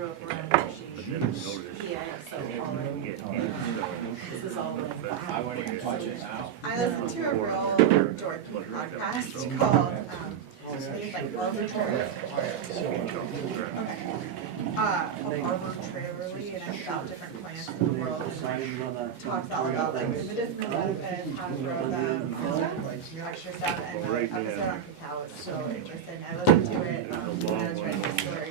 grew up around where But she, then notice. yeah, so all in, this is all in. I wouldn't even touch it now. I listened to a real dorky podcast called, I think it's like arbitrarily, and it's about different plants in the world, and talks all about like the medicinal benefits, how to grow them, extra stuff, and the episode on cacao is so interesting. I listened to it when I was writing the story.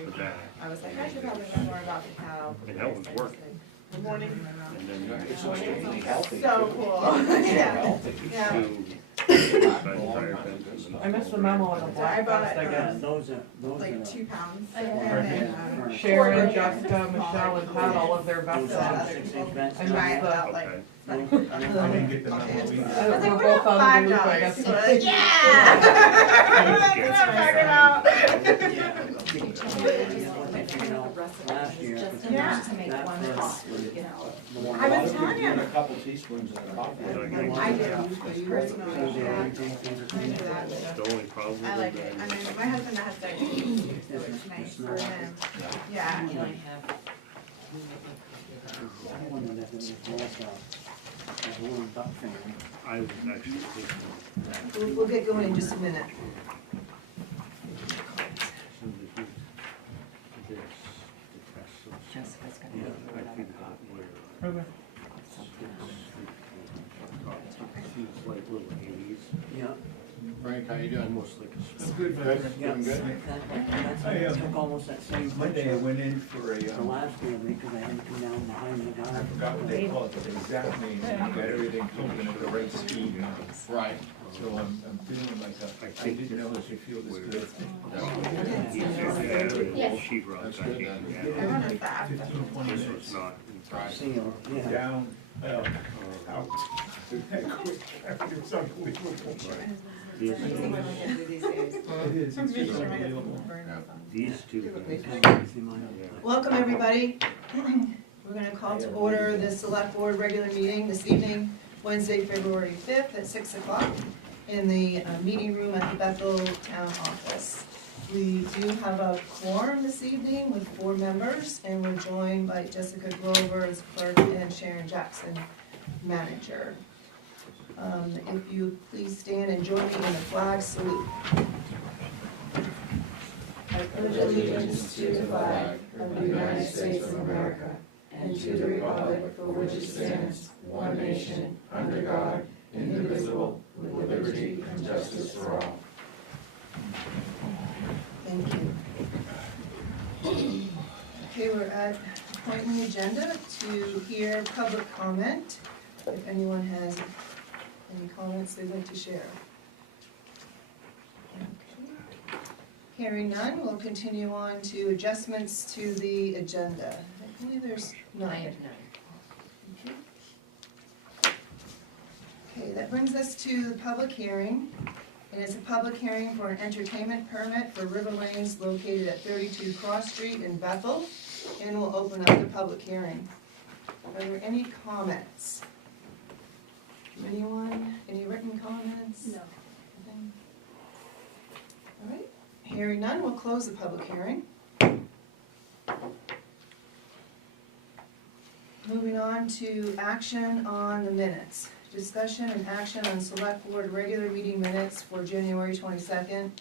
I was like, I should probably learn more about cacao. And that was working. Good morning. And then It's just really healthy. So cool. Yeah. Yeah. I missed the memo on the So I black bought vest, I guess. like 2 pounds. Sharon, Jessica, Michelle, and Pat, all of their vests on. I missed the. I didn't get the memo either. I was like, We're what both about out of the loop, $5? I guess. She's like, yeah! That's what I'm talking about. Last year, just enough to make one pot, you know. I was telling you. A couple teaspoons of coffee. I do, personally, yeah. I do that. The only problem. I like it. I mean, my husband has diabetes too, so it's nice for him. Yeah. And I have. I was actually thinking. We'll get going in just a minute. Jessica's gonna Yeah, be I figured out where. Okay. Seems like little A's. Yeah. Frank, how you doing? Almost like a. It's good, Good, man. doing good? I, Took almost that same Monday I picture went in for a, the last year because I had to come down behind the I guy. forgot what they call it, but the exact name, and you got everything cooking at the right speed. Right. So I'm feeling like I didn't know if you feel this good. Sheet rock. That's good then. I run a fast. 15, 20 This minutes was not. Right. Seal, yeah. down, out. That quick, it was unbelievable. This, It is, it's just unbelievable. these two. Welcome, everybody. We're going to call to order the Select Board regular meeting this evening, Wednesday, February 5th at 6 o'clock in the meeting room at the Bethel Town Office. We do have a quorum this evening with 4 members, and we're joined by Jessica Grover as clerk and Sharon Jackson, manager. If you please stand and join me in the flag salute. I pledge allegiance to the flag of the United States of America and to the republic for which it stands, one nation, under God, indivisible, with liberty and justice for all. Thank you. Okay, we're at the point in the agenda to hear public comment. If anyone has any comments they'd like to share. Okay. Hearing none, we'll continue on to adjustments to the agenda. I believe there's none. I have none. Okay, that brings us to the public hearing. It is a public hearing for an entertainment permit for River Lanes located at 32 Cross Street in Bethel, and we'll open up the public hearing. Are there any comments? Anyone? Any written comments? No. Nothing? All right, hearing none, we'll close the public hearing. Moving on to action on the minutes. Discussion and action on select board regular meeting minutes for January 22nd,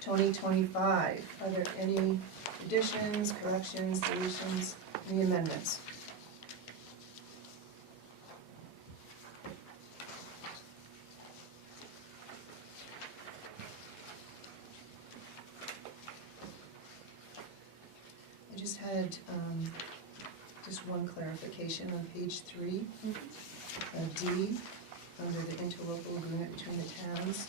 2025. Are there any additions, corrections, deletions, any amendments? I just had just one clarification on page 3. D, under the interlocal agreement between the towns.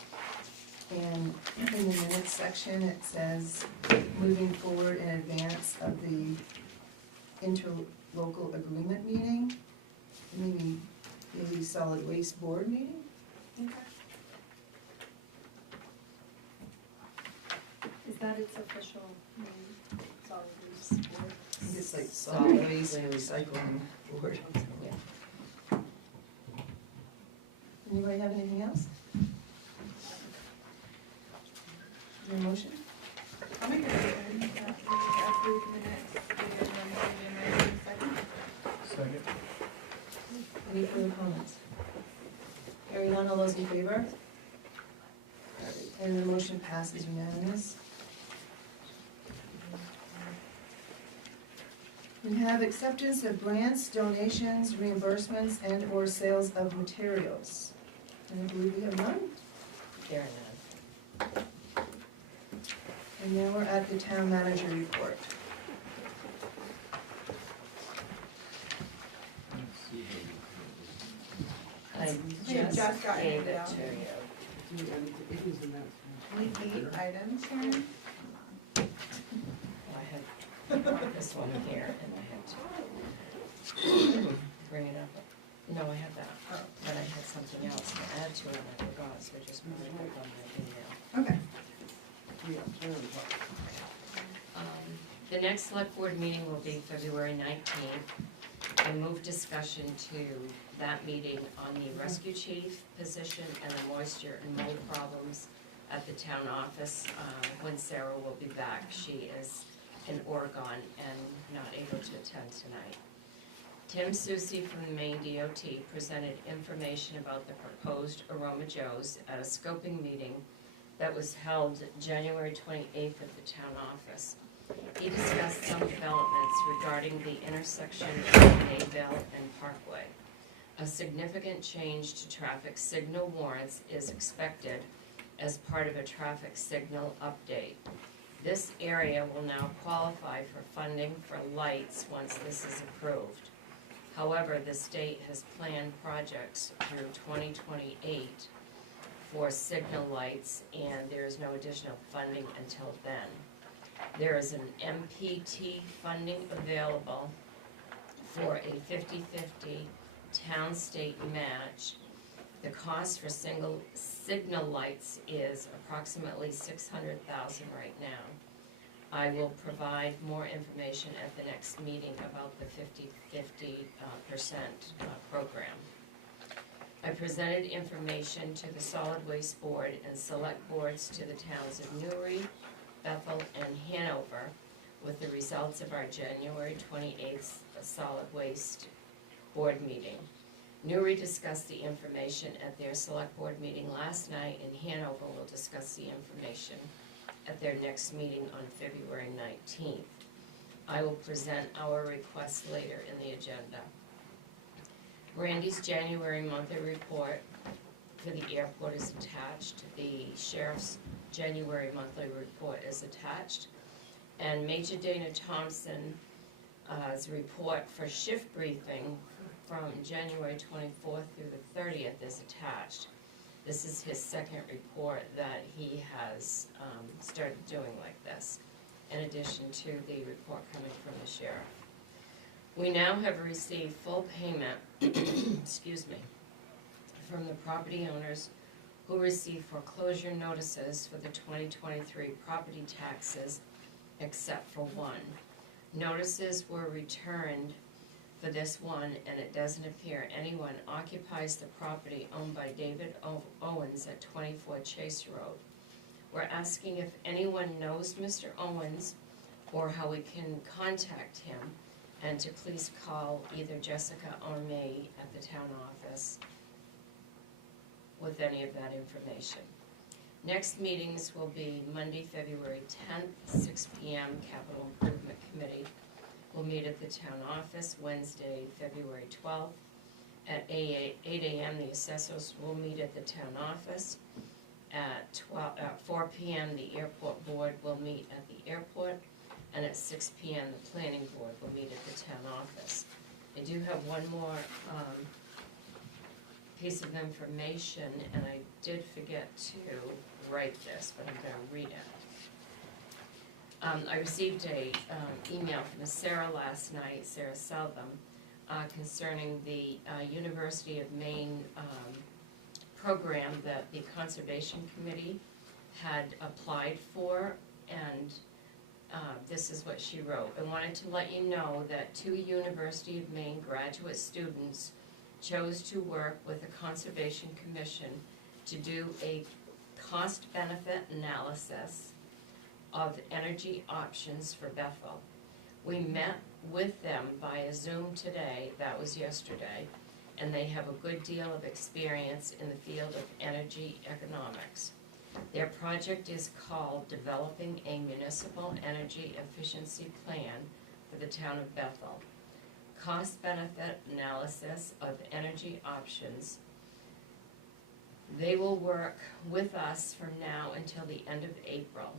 And in the minutes section, it says, moving forward in advance of the interlocal agreement meeting, maybe solid waste board meeting? Okay. Is that its official name? Solid waste board? I think it's like solid waste and recycling board. Yeah. Anybody have anything else? Is there a motion? I'll make a motion that we approve the minutes dated Any further comments? Hearing none, all those in favor? And the motion passes unanimous. We have acceptance of grants, donations, reimbursements, and/or sales of materials. And I believe we have none. There and then. And now we're at the town manager report. I just just got gave it it down. to you. Only 8 items, Sharon? I had brought this one here and I had to bring it up. No, I had that, but I had something else to add to it and I forgot, so I just put it back on my email. Okay. The next select board meeting will be February 19th. I moved discussion to that meeting on the rescue chief position and the moisture and mold problems at the town office, when Sarah will be back. She is in Oregon and not able to attend tonight. Tim Susi from the Maine DOT presented information about the proposed Aroma Joe's at a scoping meeting that was held January 28th at the town office. He discussed some developments regarding the intersection of Mayville and Parkway. A significant change to traffic signal warrants is expected as part of a traffic signal update. This area will now qualify for funding for lights once this is approved. However, the state has planned projects through 2028 for signal lights, and there is no additional funding until then. There is an MPT funding available for a 50-50 town-state match. The cost for single signal lights is approximately $600,000 right now. I will provide more information at the next meeting about the 50-50% program. I presented information to the Solid Waste Board and Select Boards to the towns of Newry, Bethel, and Hanover with the results of our January 28th Solid Waste Board meeting. Newry discussed the information at their Select Board meeting last night, and Hanover will discuss the information at their next meeting on February 19th. I will present our request later in the agenda. Randy's January monthly report for the airport is attached. The sheriff's January monthly report is attached. And Major Dana Thompson's report for shift briefing from January 24th through the 30th is attached. This is his second report that he has started doing like this, in addition to the report coming from the sheriff. We now have received full payment, excuse me, from the property owners who received foreclosure notices for the 2023 property taxes, except for one. Notices were returned for this one, and it doesn't appear anyone occupies the property owned by David Owens at 24 Chase Road. We're asking if anyone knows Mr. Owens or how we can contact him, and to please call either Jessica or me at the town office with any of that information. Next meetings will be Monday, February 10th, 6 p.m. Capital Improvement Committee. We'll meet at the town office. Wednesday, February 12th at 8 a.m. The assessors will meet at the town office. At 4 p.m. the airport board will meet at the airport, and at 6 p.m. the planning board will meet at the town office. I do have one more piece of information, and I did forget to write this, but I'm going to read it. I received a email from Sarah last night, Sarah Southam, concerning the University of Maine program that the Conservation Committee had applied for, and this is what she wrote. I wanted to let you know that 2 University of Maine graduate students chose to work with the Conservation Commission to do a cost-benefit analysis of energy options for Bethel. We met with them via Zoom today, that was yesterday, and they have a good deal of experience in the field of energy economics. Their project is called Developing a Municipal Energy Efficiency Plan for the town of Bethel. Cost-benefit analysis of energy options. They will work with us from now until the end of April.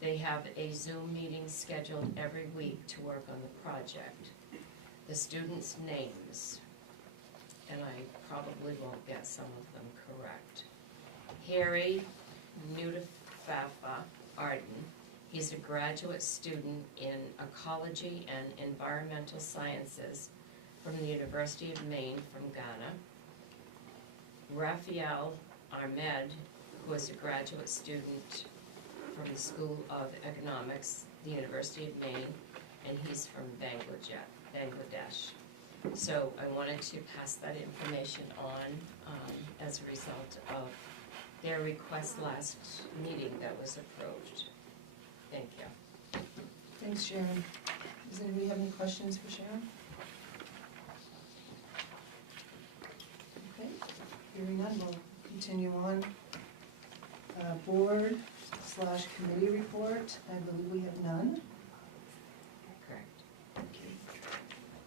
They have a Zoom meeting scheduled every week to work on the project. The students' names, and I probably won't get some of them correct. Harry Nutafafa Arden. He's a graduate student in ecology and environmental sciences from the University of Maine from Ghana. Raphael Ahmed, who is a graduate student from the School of Economics, the University of Maine, and he's from Bangladesh. So I wanted to pass that information on as a result of their request last meeting that was approved. Thank you. Thanks, Sharon. Does anybody have any questions for Sharon? Okay, hearing none, we'll continue on. Board/committee report, I believe we have none. Correct.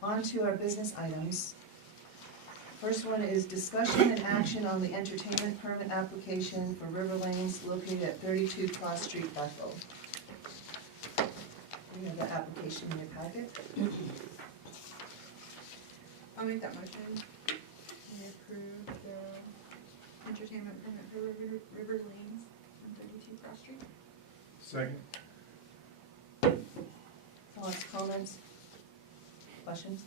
On to our business items. First one is discussion and action on the entertainment permit application for River Lanes located at 32 Cross Street, Bethel. You have the application in your packet. I'll make that motion. We approve the entertainment permit for River Lanes on 32 Cross Street. Second. Thoughts, comments, questions?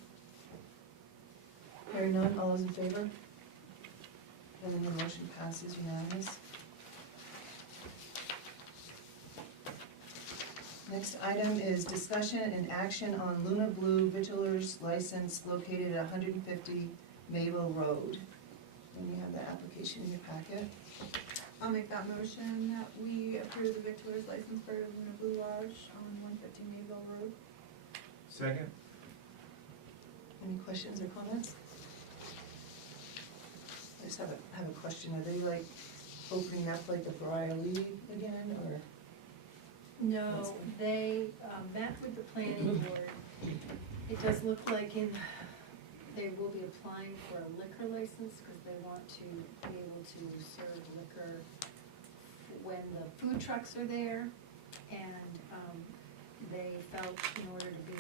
Hearing none, all those in favor? And then the motion passes unanimous. Next item is discussion and action on Luna Blue Vitulers license located at 150 Mayville Road. And you have the application in your packet. I'll make that motion that we approve the victualler's license for Luna Blue Lodge on 150 Mayville Road. Second. Any questions or comments? I just have a question. Are they like opening up like the Briar Lee again, or? No, they met with the planning board. It does look like they will be applying for a liquor license because they want to be able to serve liquor when the food trucks are there. And they felt in order to be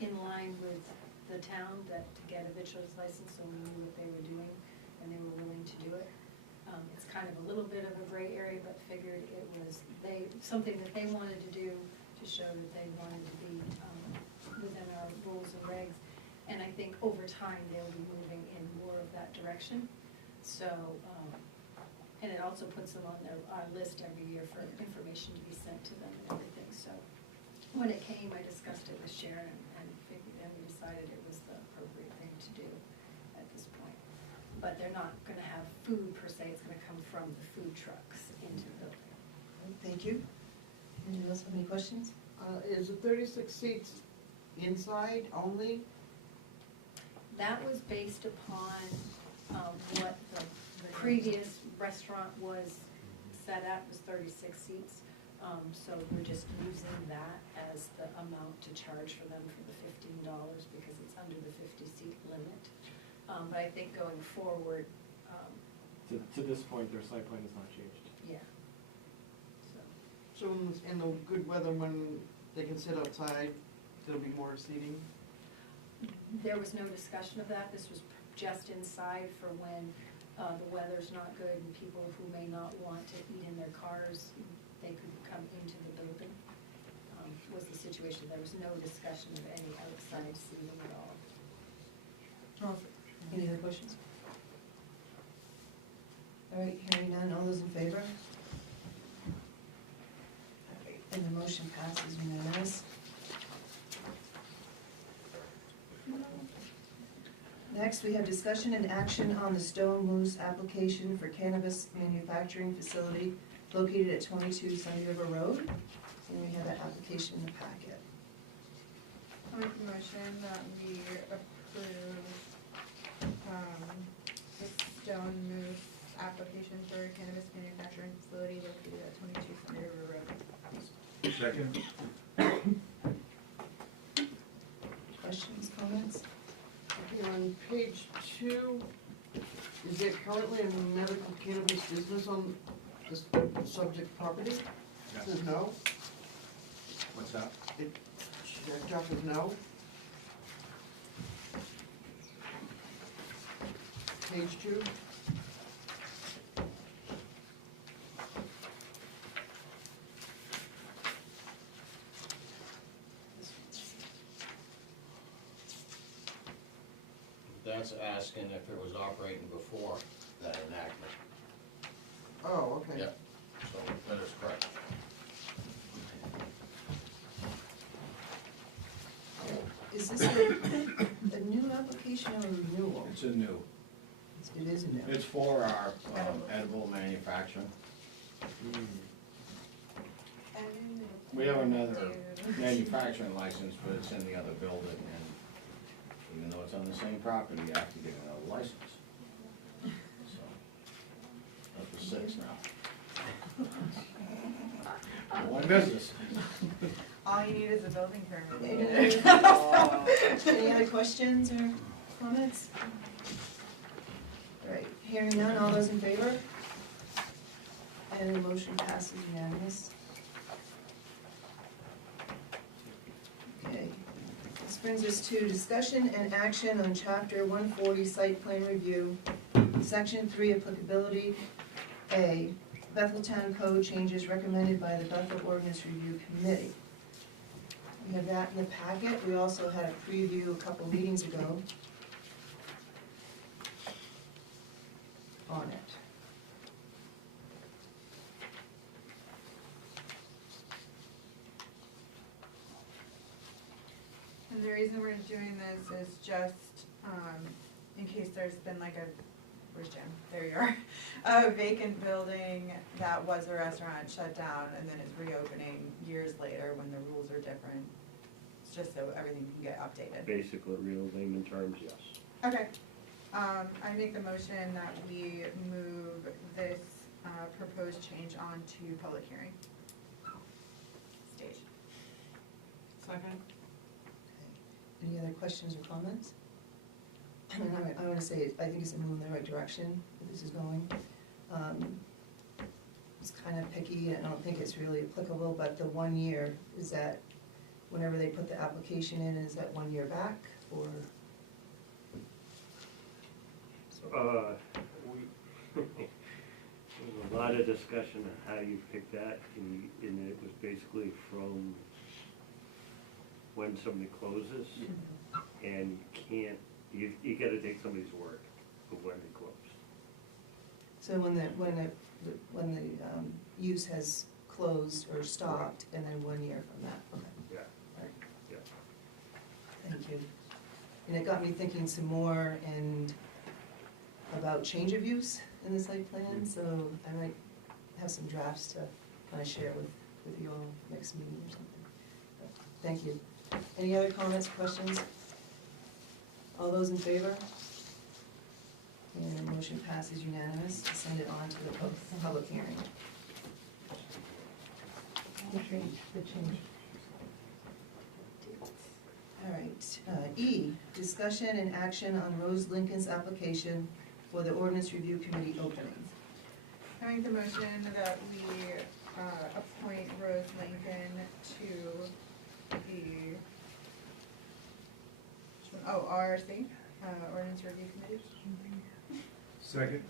in line with the town that to get a victuals license, so we knew what they were doing and they were willing to do it. It's kind of a little bit of a gray area, but figured it was something that they wanted to do to show that they wanted to be within our rules and regs. And I think over time, they'll be moving in more of that direction. So, and it also puts them on our list every year for information to be sent to them and everything. So when it came, I discussed it with Sharon and we decided it was the appropriate thing to do at this point. But they're not gonna have food per se, it's gonna come from the food trucks into the building. Thank you. Anyone else have any questions? Is the 36 seats inside only? That was based upon what the previous restaurant was set at, was 36 seats. So we're just using that as the amount to charge for them for the $15 because it's under the 50-seat limit. But I think going forward, To this point, their site plan has not changed. yeah. So in the good weather, when they can sit outside, there'll be more seating? There was no discussion of that. This was just inside for when the weather's not good and people who may not want to eat in their cars, they could come into the building. Was the situation. There was no discussion of any outside seating at all. Any other questions? All right, hearing none, all those in favor? All right, and the motion passes unanimous. Next, we have discussion and action on the Stone Moose application for cannabis manufacturing facility located at 22 Sunny River Road. And we have that application in the packet. I'll make the motion that we approve, the Stone Moose application for a cannabis manufacturing facility located at 22 Sunday River Road. Second? Questions, comments? Okay, on page 2, is there currently a medical cannabis business on this subject property? It says no. What's that? It checked off as no. Page 2. That's asking if it was operating before that enactment. Oh, okay. Yep, so that is correct. Is this a new application or renewal? It's a new, It is a new. it's for our edible manufacturing. We have another manufacturing license, but it's in the other building, and even though it's on the same property, you have to get another license. So, up to 6 now. One business. All you need is a building permit. Any other questions or comments? All right, hearing none, all those in favor? And the motion passes unanimous. Okay, this brings us to discussion and action on chapter 140 site plan review, section 3 applicability. A, Bethel Town Code changes recommended by the Bethel Ordinance Review Committee. We have that in the packet. We also had a preview a couple meetings ago on it. And the reason we're doing this is just, in case there's been like a, where's Jim? There you are. A vacant building that was a restaurant shut down and then is reopening years later when the rules are different. It's just so everything can get updated. Basically, real layman terms, yes. Okay. I make the motion that we move this, proposed change on to public hearing stage. Second. Any other questions or comments? I want to say, I think it's a move in the right direction that this is going. It's kind of picky, and I don't think it's really applicable, but the 1 year, is that whenever they put the application in, is that 1 year back, or? There was a lot of discussion on how you pick that, and it was basically from when somebody closes, and you gotta take somebody's word of when they close. So when the use has closed or stopped, and then 1 year from that, okay. Yeah. Right. Yeah. Thank you. And it got me thinking some more about change of use in the site plan, so I might have some drafts to kind of share with you all next meeting or something. But thank you. Any other comments, questions? All those in favor? And the motion passes unanimous to send it on to the public hearing. The change. All right, E, discussion and action on Rose Lincoln's application for the Ordinance Review Committee opening. I make the motion that we, appoint Rose Lincoln to the, RRC, Ordinance Review Committee. Second?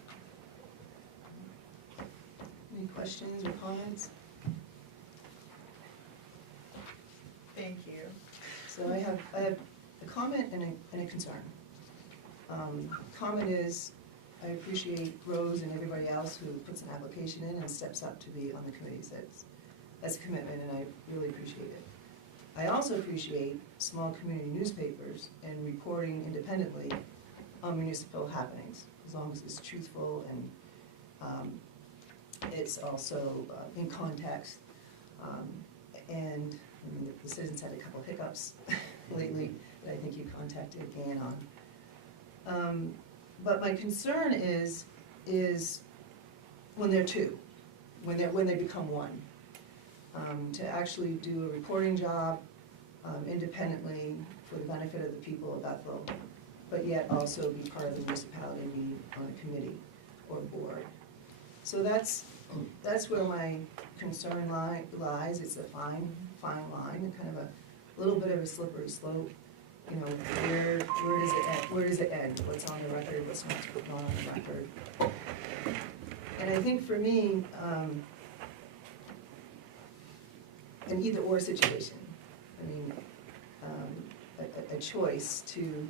Any questions or comments? Thank you. So I have a comment and a concern. Comment is, I appreciate Rose and everybody else who puts an application in and steps up to be on the committees. That's a commitment, and I really appreciate it. I also appreciate small community newspapers and reporting independently on municipal happenings, as long as it's truthful and it's also in context. And I mean, the citizens had a couple hiccups lately that I think you contacted Ann on. But my concern is when they're two, when they become one. To actually do a reporting job independently for the benefit of the people of Bethel, but yet also be part of the municipality and be on a committee or board. So that's where my concern lies. It's a fine line, and kind of a little bit of a slippery slope. You know, where does it end? Where does it end? What's on the record? What's not on the record? And I think for me, an either-or situation. I mean, a choice to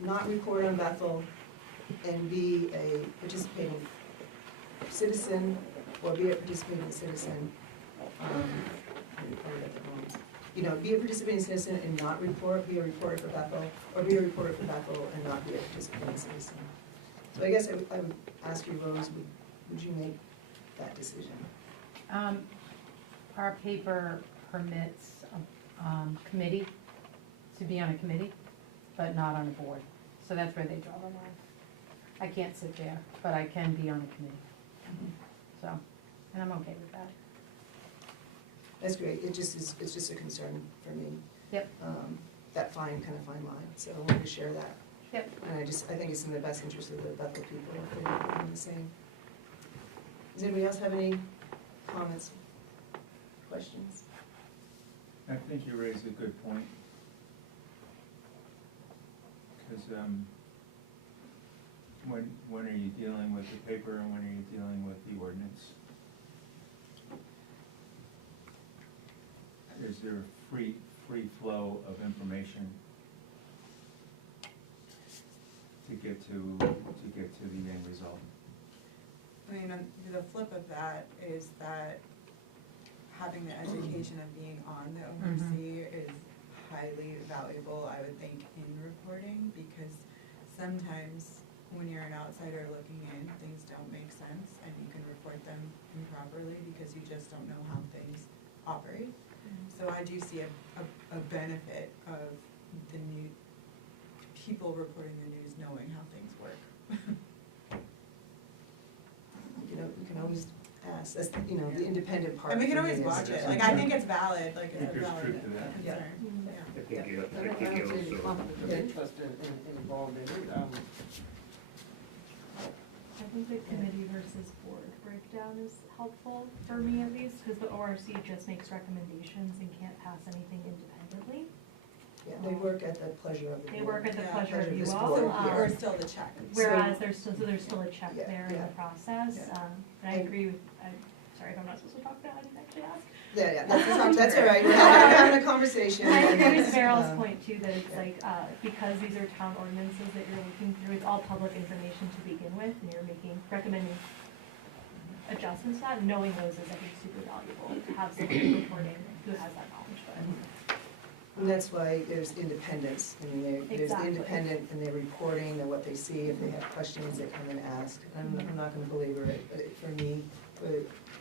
not report on Bethel and be a participating citizen, or be a participating citizen, you know, be a participating citizen and not report, be a reporter for Bethel, or be a reporter for Bethel and not be a participating citizen. So I guess I would ask you, Rose, would you make that decision? Our paper permits a committee to be on a committee, but not on a board. So that's where they draw the line. I can't sit there, but I can be on a committee. So, and I'm okay with that. That's great. It's just a concern for me. Yep. That kind of fine line. So I wanted to share that. Yep. And I think it's in the best interest of the Bethel people if they're doing the same. Does anybody else have any comments, questions? I think you raised a good point. Because when are you dealing with the paper and when are you dealing with the ordinance? Is there a free flow of information to get to the end result? I mean, the flip of that is that having the education of being on the ORC is highly valuable, I would think, in reporting, because sometimes when you're an outsider looking in, things don't make sense, and you can report them improperly because you just don't know how things operate. So I do see a benefit of the new people reporting the news knowing how things work. We can always ask, that's, the independent part. And we can for me always is- watch it, like, I think it's valid, like, I think it's a there's valid truth to that. concern, Yeah. I think you I don't see any also, conflict of interest involved in it. I think the committee versus board breakdown is helpful for me at least, because the ORC just makes recommendations and can't pass anything independently. Yeah, they work at the pleasure of the board. They work at the Yeah, pleasure of you this all, board, yeah. or still the check. whereas there's still a check Yeah, there in yeah. the process. Yeah. And I agree with, sorry if I'm not supposed to talk about, I didn't actually ask. Yeah, that's all right, we're having a conversation. I agree with Meryl's Um, point too, that it's like, because these are town ordinances that you're looking through, it's all public information to begin with, and you're recommending adjustments to that, knowing those is, I think, super valuable, to have someone reporting who has that knowledge, but. And that's why there's independence, I mean, there's Exactly. independent, and they're reporting what they see, if they have questions, they come and ask. I'm not gonna belabor it, but for me, for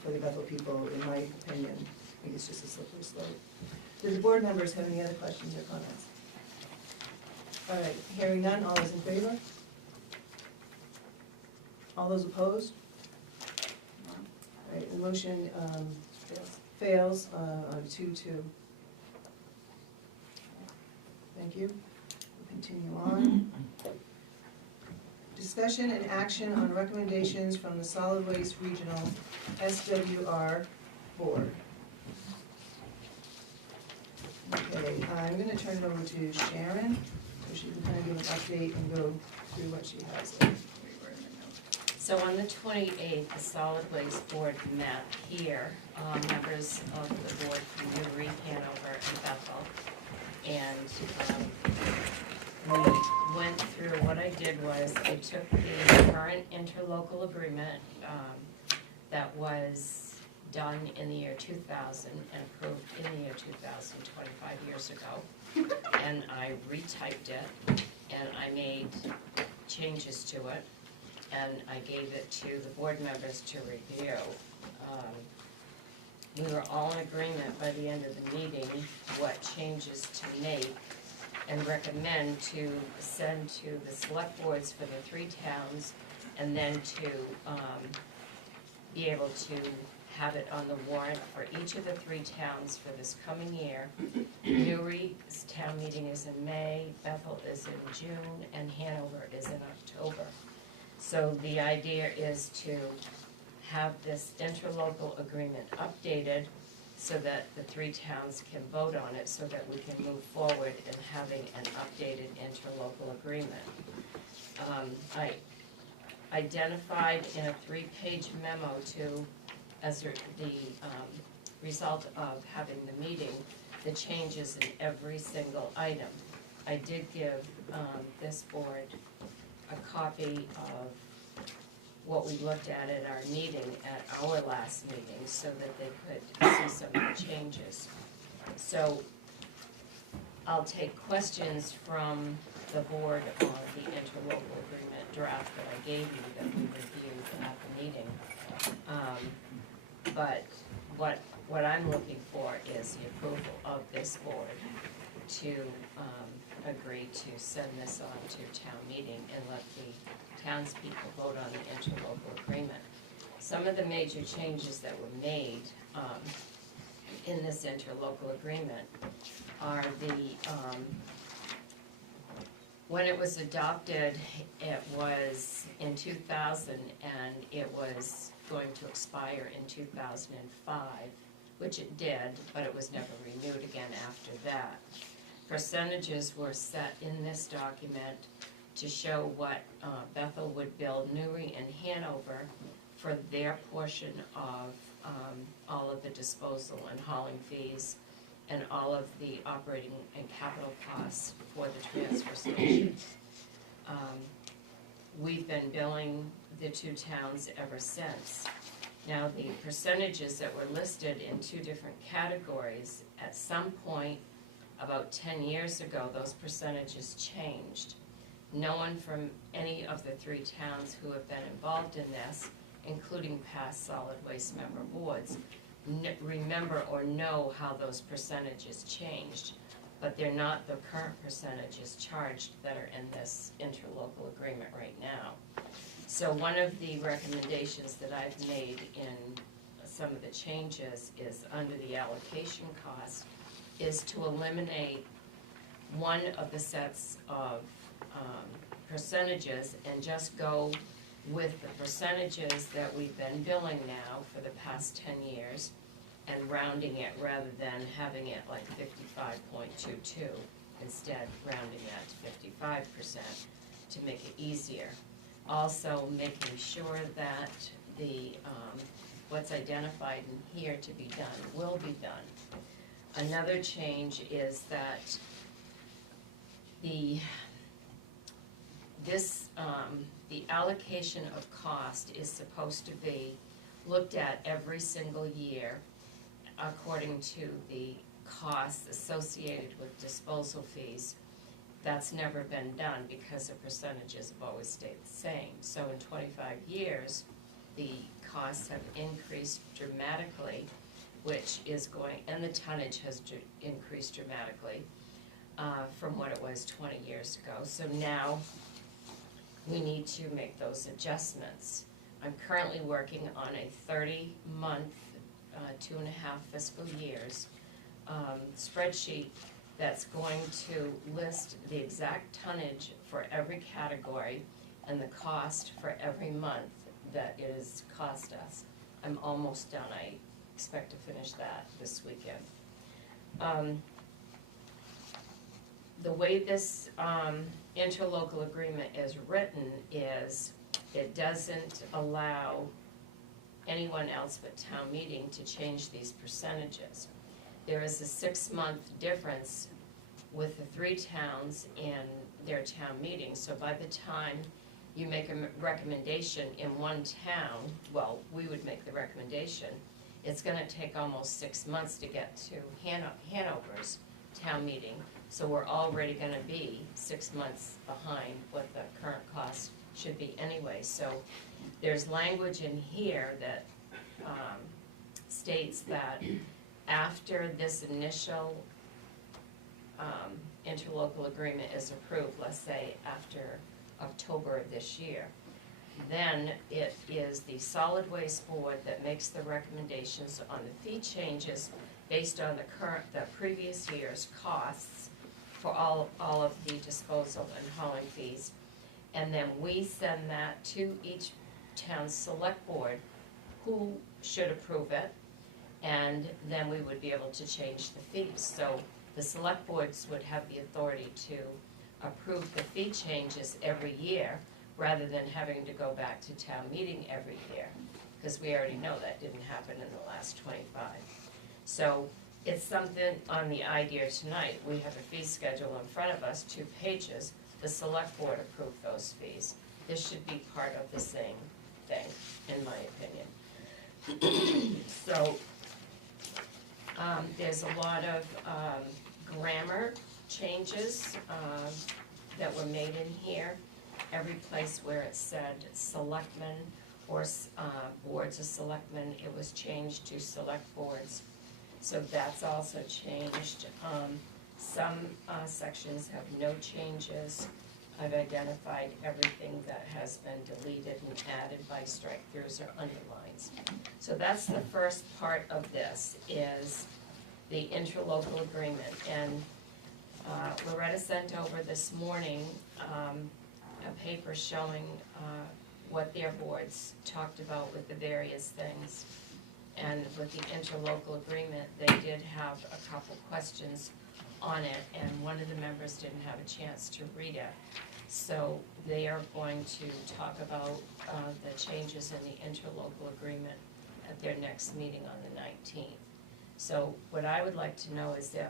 the Bethel people, in my opinion, I think it's just a slippery slope. Do the board members have any other questions or comments? All right, hearing none, all those in favor? All those opposed? All right, the motion fails on 2-2. Thank you. We'll continue on. Discussion and action on recommendations from the Solid Waste Regional SWR Board. Okay, I'm gonna turn it over to Sharon, so she can kind of give an update and go through what she has there. So on the 28th, the Solid Waste Board met here, members of the board from Newbury, Hanover, and Bethel. And we went through, what I did was, I took the current interlocal agreement that was done in the year 2000 and approved in the year 2000, 25 years ago, and I retyped it, and I made changes to it, and I gave it to the board members to review. we were all in agreement by the end of the meeting what changes to make and recommend to send to the select boards for the 3 towns, and then to be able to have it on the warrant for each of the 3 towns for this coming year. Newry's town meeting is in May, Bethel is in June, and Hanover is in October. So the idea is to have this interlocal agreement updated so that the 3 towns can vote on it, so that we can move forward in having an updated interlocal agreement. I identified in a 3-page memo as the result of having the meeting, the changes in every single item. I did give this board a copy of what we looked at our meeting, at our last meeting, so that they could see some of the changes. So I'll take questions from the board on the interlocal agreement draft that I gave you, that we reviewed at the meeting. But what I'm looking for is the approval of this board to agree to send this on to town meeting and let the townspeople vote on the interlocal agreement. Some of the major changes that were made in this interlocal agreement are when it was adopted, it was in 2000, and it was going to expire in 2005, which it did, but it was never renewed again after that. Percentages were set in this document to show what Bethel would bill Newry and Hanover for their portion of all of the disposal and hauling fees and all of the operating and capital costs for the transfer station. We've been billing the 2 towns ever since. Now, the percentages that were listed in 2 different categories, at some point about 10 years ago, those percentages changed. No one from any of the 3 towns who have been involved in this, including past solid waste member boards, remember or know how those percentages changed, but they're not the current percentages charged that are in this interlocal agreement right now. So one of the recommendations that I've made in some of the changes is, under the allocation cost, is to eliminate one of the sets of percentages and just go with the percentages that we've been billing now for the past 10 years and rounding it, rather than having it like 55.22, instead rounding that to 55% to make it easier. Also making sure that the what's identified in here to be done will be done. Another change is that the allocation of cost is supposed to be looked at every single year according to the costs associated with disposal fees. That's never been done because the percentages have always stayed the same. So in 25 years, the costs have increased dramatically, which is going, and the tonnage has increased dramatically from what it was 20 years ago. So now we need to make those adjustments. I'm currently working on a 30-month, 2.5 fiscal years spreadsheet that's going to list the exact tonnage for every category and the cost for every month that it has cost us. I'm almost done. I expect to finish that this weekend. The way this interlocal agreement is written is it doesn't allow anyone else but town meeting to change these percentages. There is a 6-month difference with the 3 towns in their town meeting. So by the time you make a recommendation in one town, well, we would make the recommendation, it's gonna take almost 6 months to get to Hanover's town meeting. So we're already gonna be 6 months behind what the current cost should be anyway. So there's language in here that states that after this initial interlocal agreement is approved, let's say after October of this year, then it is the solid waste board that makes the recommendations on the fee changes based on the previous year's costs for all of the disposal and hauling fees. And then we send that to each town's select board, who should approve it, and then we would be able to change the fees. So the select boards would have the authority to approve the fee changes every year, rather than having to go back to town meeting every year, because we already know that didn't happen in the last 25. So it's something on the idea tonight. We have a fee schedule in front of us, 2 pages. The select board approved those fees. This should be part of the same thing, in my opinion. So there's a lot of grammar changes that were made in here. Every place where it said selectmen or boards of selectmen, it was changed to select boards. So that's also changed. Some sections have no changes. I've identified everything that has been deleted and added by strike-throughs or underlines. So that's the first part of this, is the interlocal agreement. And Loretta sent over this morning a paper showing what their boards talked about with the various things. And with the interlocal agreement, they did have a couple questions on it, and one of the members didn't have a chance to read it. So they are going to talk about the changes in the interlocal agreement at their next meeting on the 19th. So what I would like to know is if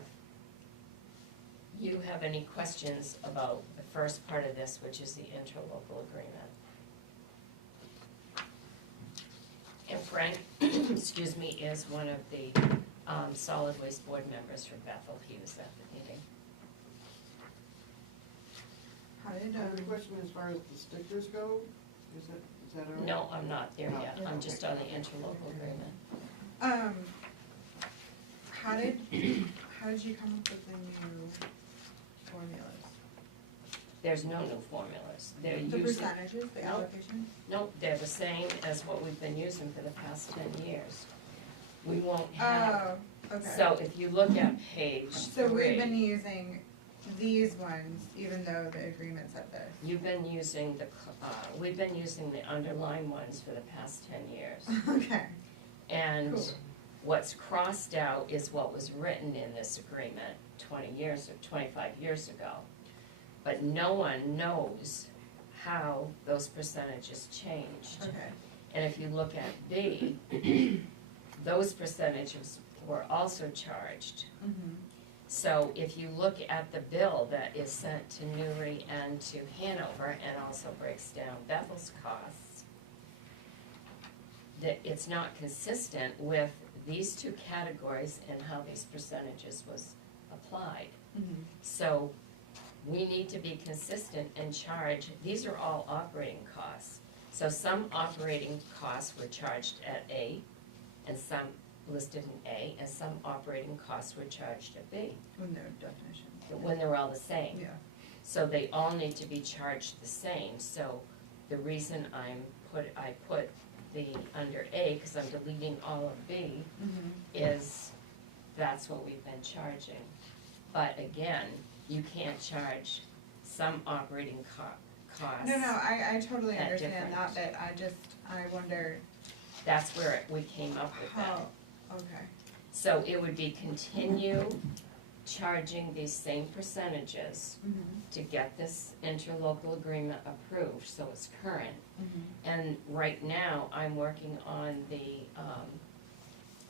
you have any questions about the first part of this, which is the interlocal agreement. And Frank, excuse me, is one of the solid waste board members for Bethel. He was at the meeting. How did, I have a question as far as the stickers go. Is that all right? No, I'm not there No. yet. I'm just on the interlocal agreement. how did you come up with the new formulas? There's no new formulas. They're The using, percentages, the No. allocation? nope, they're the same as what we've been using for the past 10 years. We won't have, Oh, okay. so if you look at page 3. So we've been using these ones, even though the agreement said this. You've been using we've been using the underlined ones for the past 10 years. Okay. And Cool. what's crossed out is what was written in this agreement 25 years ago. But no one knows how those percentages changed. Okay. And if you look at B, those percentages were also charged. Mm-hmm. So if you look at the bill that is sent to Newry and to Hanover, and also breaks down Bethel's costs, that it's not consistent with these 2 categories and how these percentages was applied. Mm-hmm. So we need to be consistent and charge, these are all operating costs. So some operating costs were charged at A, and some listed in A, and some operating costs were charged at B, When their definition. when they're all the same. Yeah. So they all need to be charged the same. So the reason I put the under A, because I'm deleting all of B, Mm-hmm. is that's what we've been charging. But again, you can't charge some operating costs. No, I totally That understand that, difference. but I wonder That's where we came up with that. how, okay. So it would be continue charging these same percentages Mm-hmm. to get this interlocal agreement approved, so it's current. Mm-hmm. And right now, I'm working on the,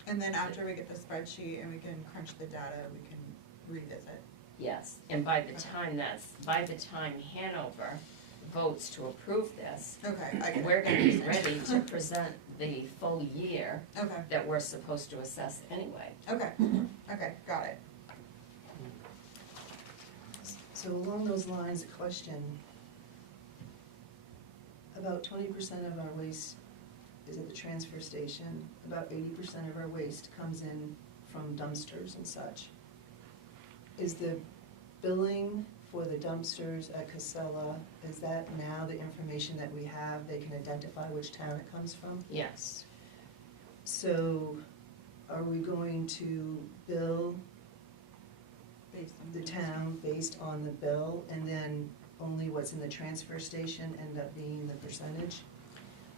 And then after we get the spreadsheet and we can crunch the data, we can revisit. yes, and by the time Hanover votes to approve this, Okay, I get it. we're gonna be ready to present the full year Okay, that we're supposed to assess anyway. okay, okay, got it. So along those lines, a question. About 20% of our waste is at the transfer station. About 80% of our waste comes in from dumpsters and such. Is the billing for the dumpsters at Casella, is that now the information that we have, they can identify which town it comes from? Yes. So are we going to bill Based on the town based on the bill, and then only what's in the transfer station end up being the percentage?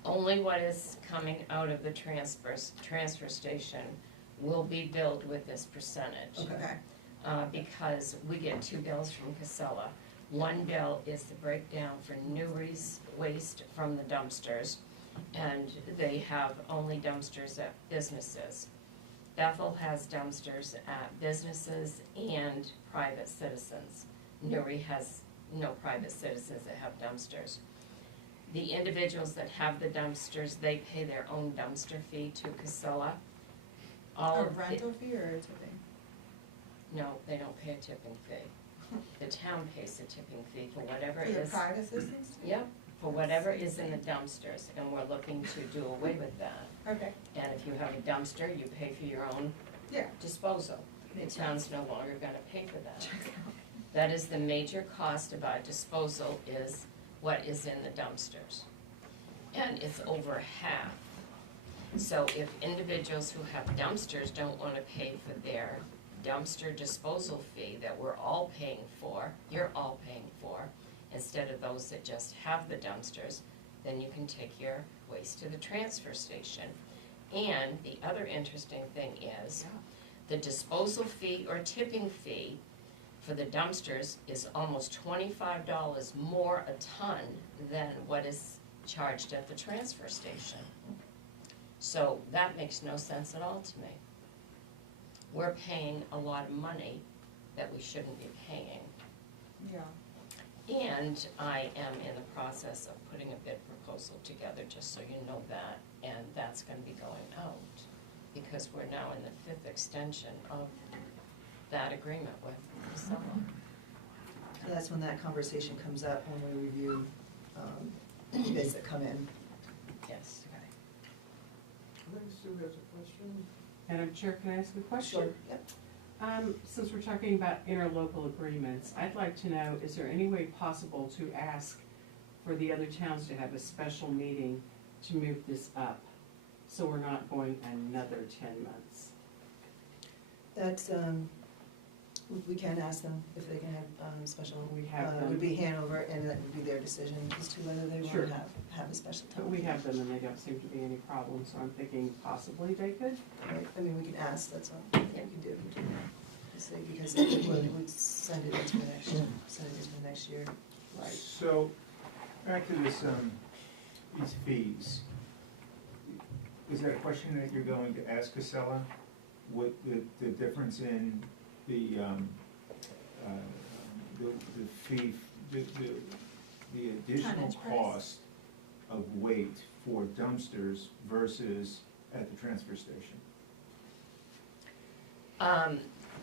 Only what is coming out of the transfer station will be billed with this percentage. Okay. Because we get 2 bills from Casella. One bill is the breakdown for Newry's waste from the dumpsters, and they have only dumpsters at businesses. Bethel has dumpsters at businesses and private citizens. Newry has no private citizens that have dumpsters. The individuals that have the dumpsters, they pay their own dumpster fee to Casella. All A of the- rental fee or a tipping? No, they don't pay a tipping fee. The town pays a tipping fee for whatever For the is. private citizens? Yep, for whatever is in the dumpsters, and we're looking to do away with that. Okay, And if you have a dumpster, you pay for your own yeah. disposal. The town's no longer gonna pay for that. That is the major cost of our disposal, is what is in the dumpsters. And it's over half. So if individuals who have dumpsters don't wanna pay for their dumpster disposal fee that we're all paying for, you're all paying for, instead of those that just have the dumpsters, then you can take your waste to the transfer station. And the other interesting thing is, the disposal fee or tipping fee for the dumpsters is almost $25 more a ton than what is charged at the transfer station. So that makes no sense at all to me. We're paying a lot of money that we shouldn't be paying. Yeah. And I am in the process of putting a bid proposal together, just so you know that, and that's gonna be going out, because we're now in the 5th extension of that agreement with Casella. So that's when that conversation comes up, when we review the bids that come in. Yes. I think Sue has a question. Madam Chair, can I ask a question? Yep. Since we're talking about interlocal agreements, I'd like to know, is there any way possible to ask for the other towns to have a special meeting to move this up, so we're not going another 10 months? That's, we can ask them if they can have special, We have it them. would be Hanover, and that would be their decision as to whether they want Sure. to have a special time. But we have them and they don't seem to be any problem, so I'm thinking possibly they could. Right, I mean, we can ask, that's all we can do. To say, because it would send it into the next year, Right. So, back to this, these fees. Is that a question that you're going to ask Casella? What the difference in the fee, the additional Tonnage price? cost of weight for dumpsters versus at the transfer station?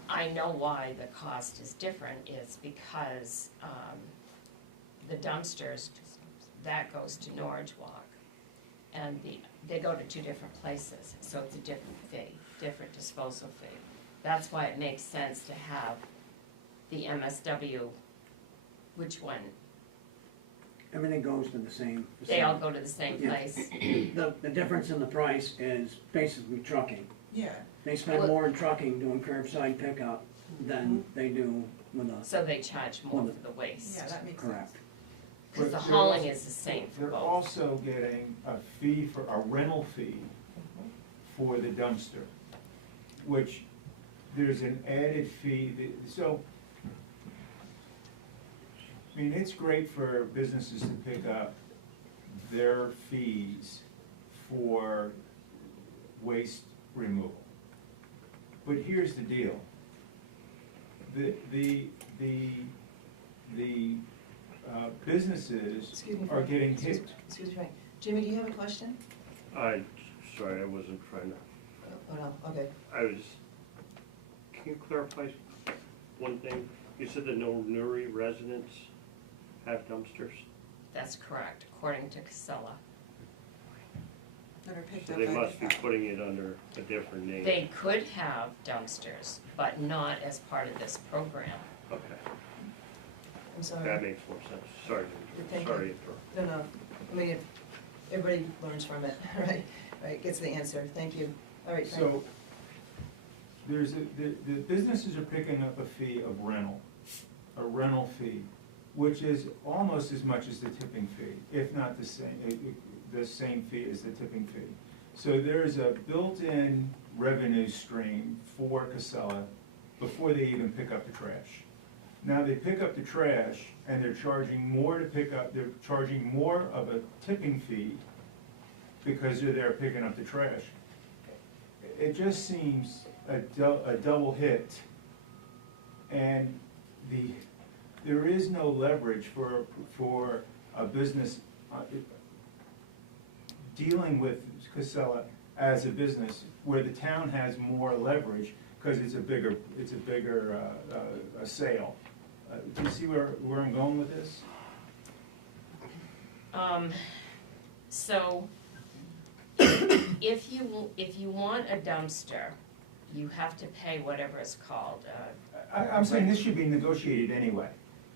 I know why the cost is different, is because, the dumpsters, that goes to Norwich Walk. And they go to 2 different places, so it's a different fee, different disposal fee. That's why it makes sense to have the MSW, which one? Everything goes to the same. They all go to the same Yeah. place. The difference in the price is basically trucking. Yeah. They spend Well- more in trucking doing curbside pickup than they do with us. So they charge more for the waste. Yeah, that makes sense. Correct. Because the But they're hauling also- is the same for They're both. also getting a fee for, a rental fee for the dumpster, which there's an added fee, so, I mean, it's great for businesses to pick up their fees for waste removal. But here's the deal. The businesses Excuse me, are Frank. getting hit. Excuse me, Frank. Jimmy, do you have a question? Sorry, I wasn't trying to, Oh, no, okay. can you clarify one thing? You said that no Newry residents have dumpsters? That's correct, according to Casella. That are picked So up they by must be Casella. putting it under a different name. They could have dumpsters, but not as part of this program. Okay, I'm sorry. that makes more sense. Sorry, Thank you. sorry to interrupt. No, I mean, if everybody learns from it, right? Right, gets the answer, thank you. All right, Frank. So, the businesses are picking up a fee of rental, a rental fee, which is almost as much as the tipping fee, if not the same fee as the tipping fee. So there's a built-in revenue stream for Casella before they even pick up the trash. Now, they pick up the trash, and they're charging more to pick up, they're charging more of a tipping fee because they're there picking up the trash. It just seems a double hit, and there is no leverage for a business dealing with Casella as a business, where the town has more leverage because it's a bigger sale. Do you see where I'm going with this? So, if you want a dumpster, you have to pay whatever it's called, I'm saying this should be negotiated anyway.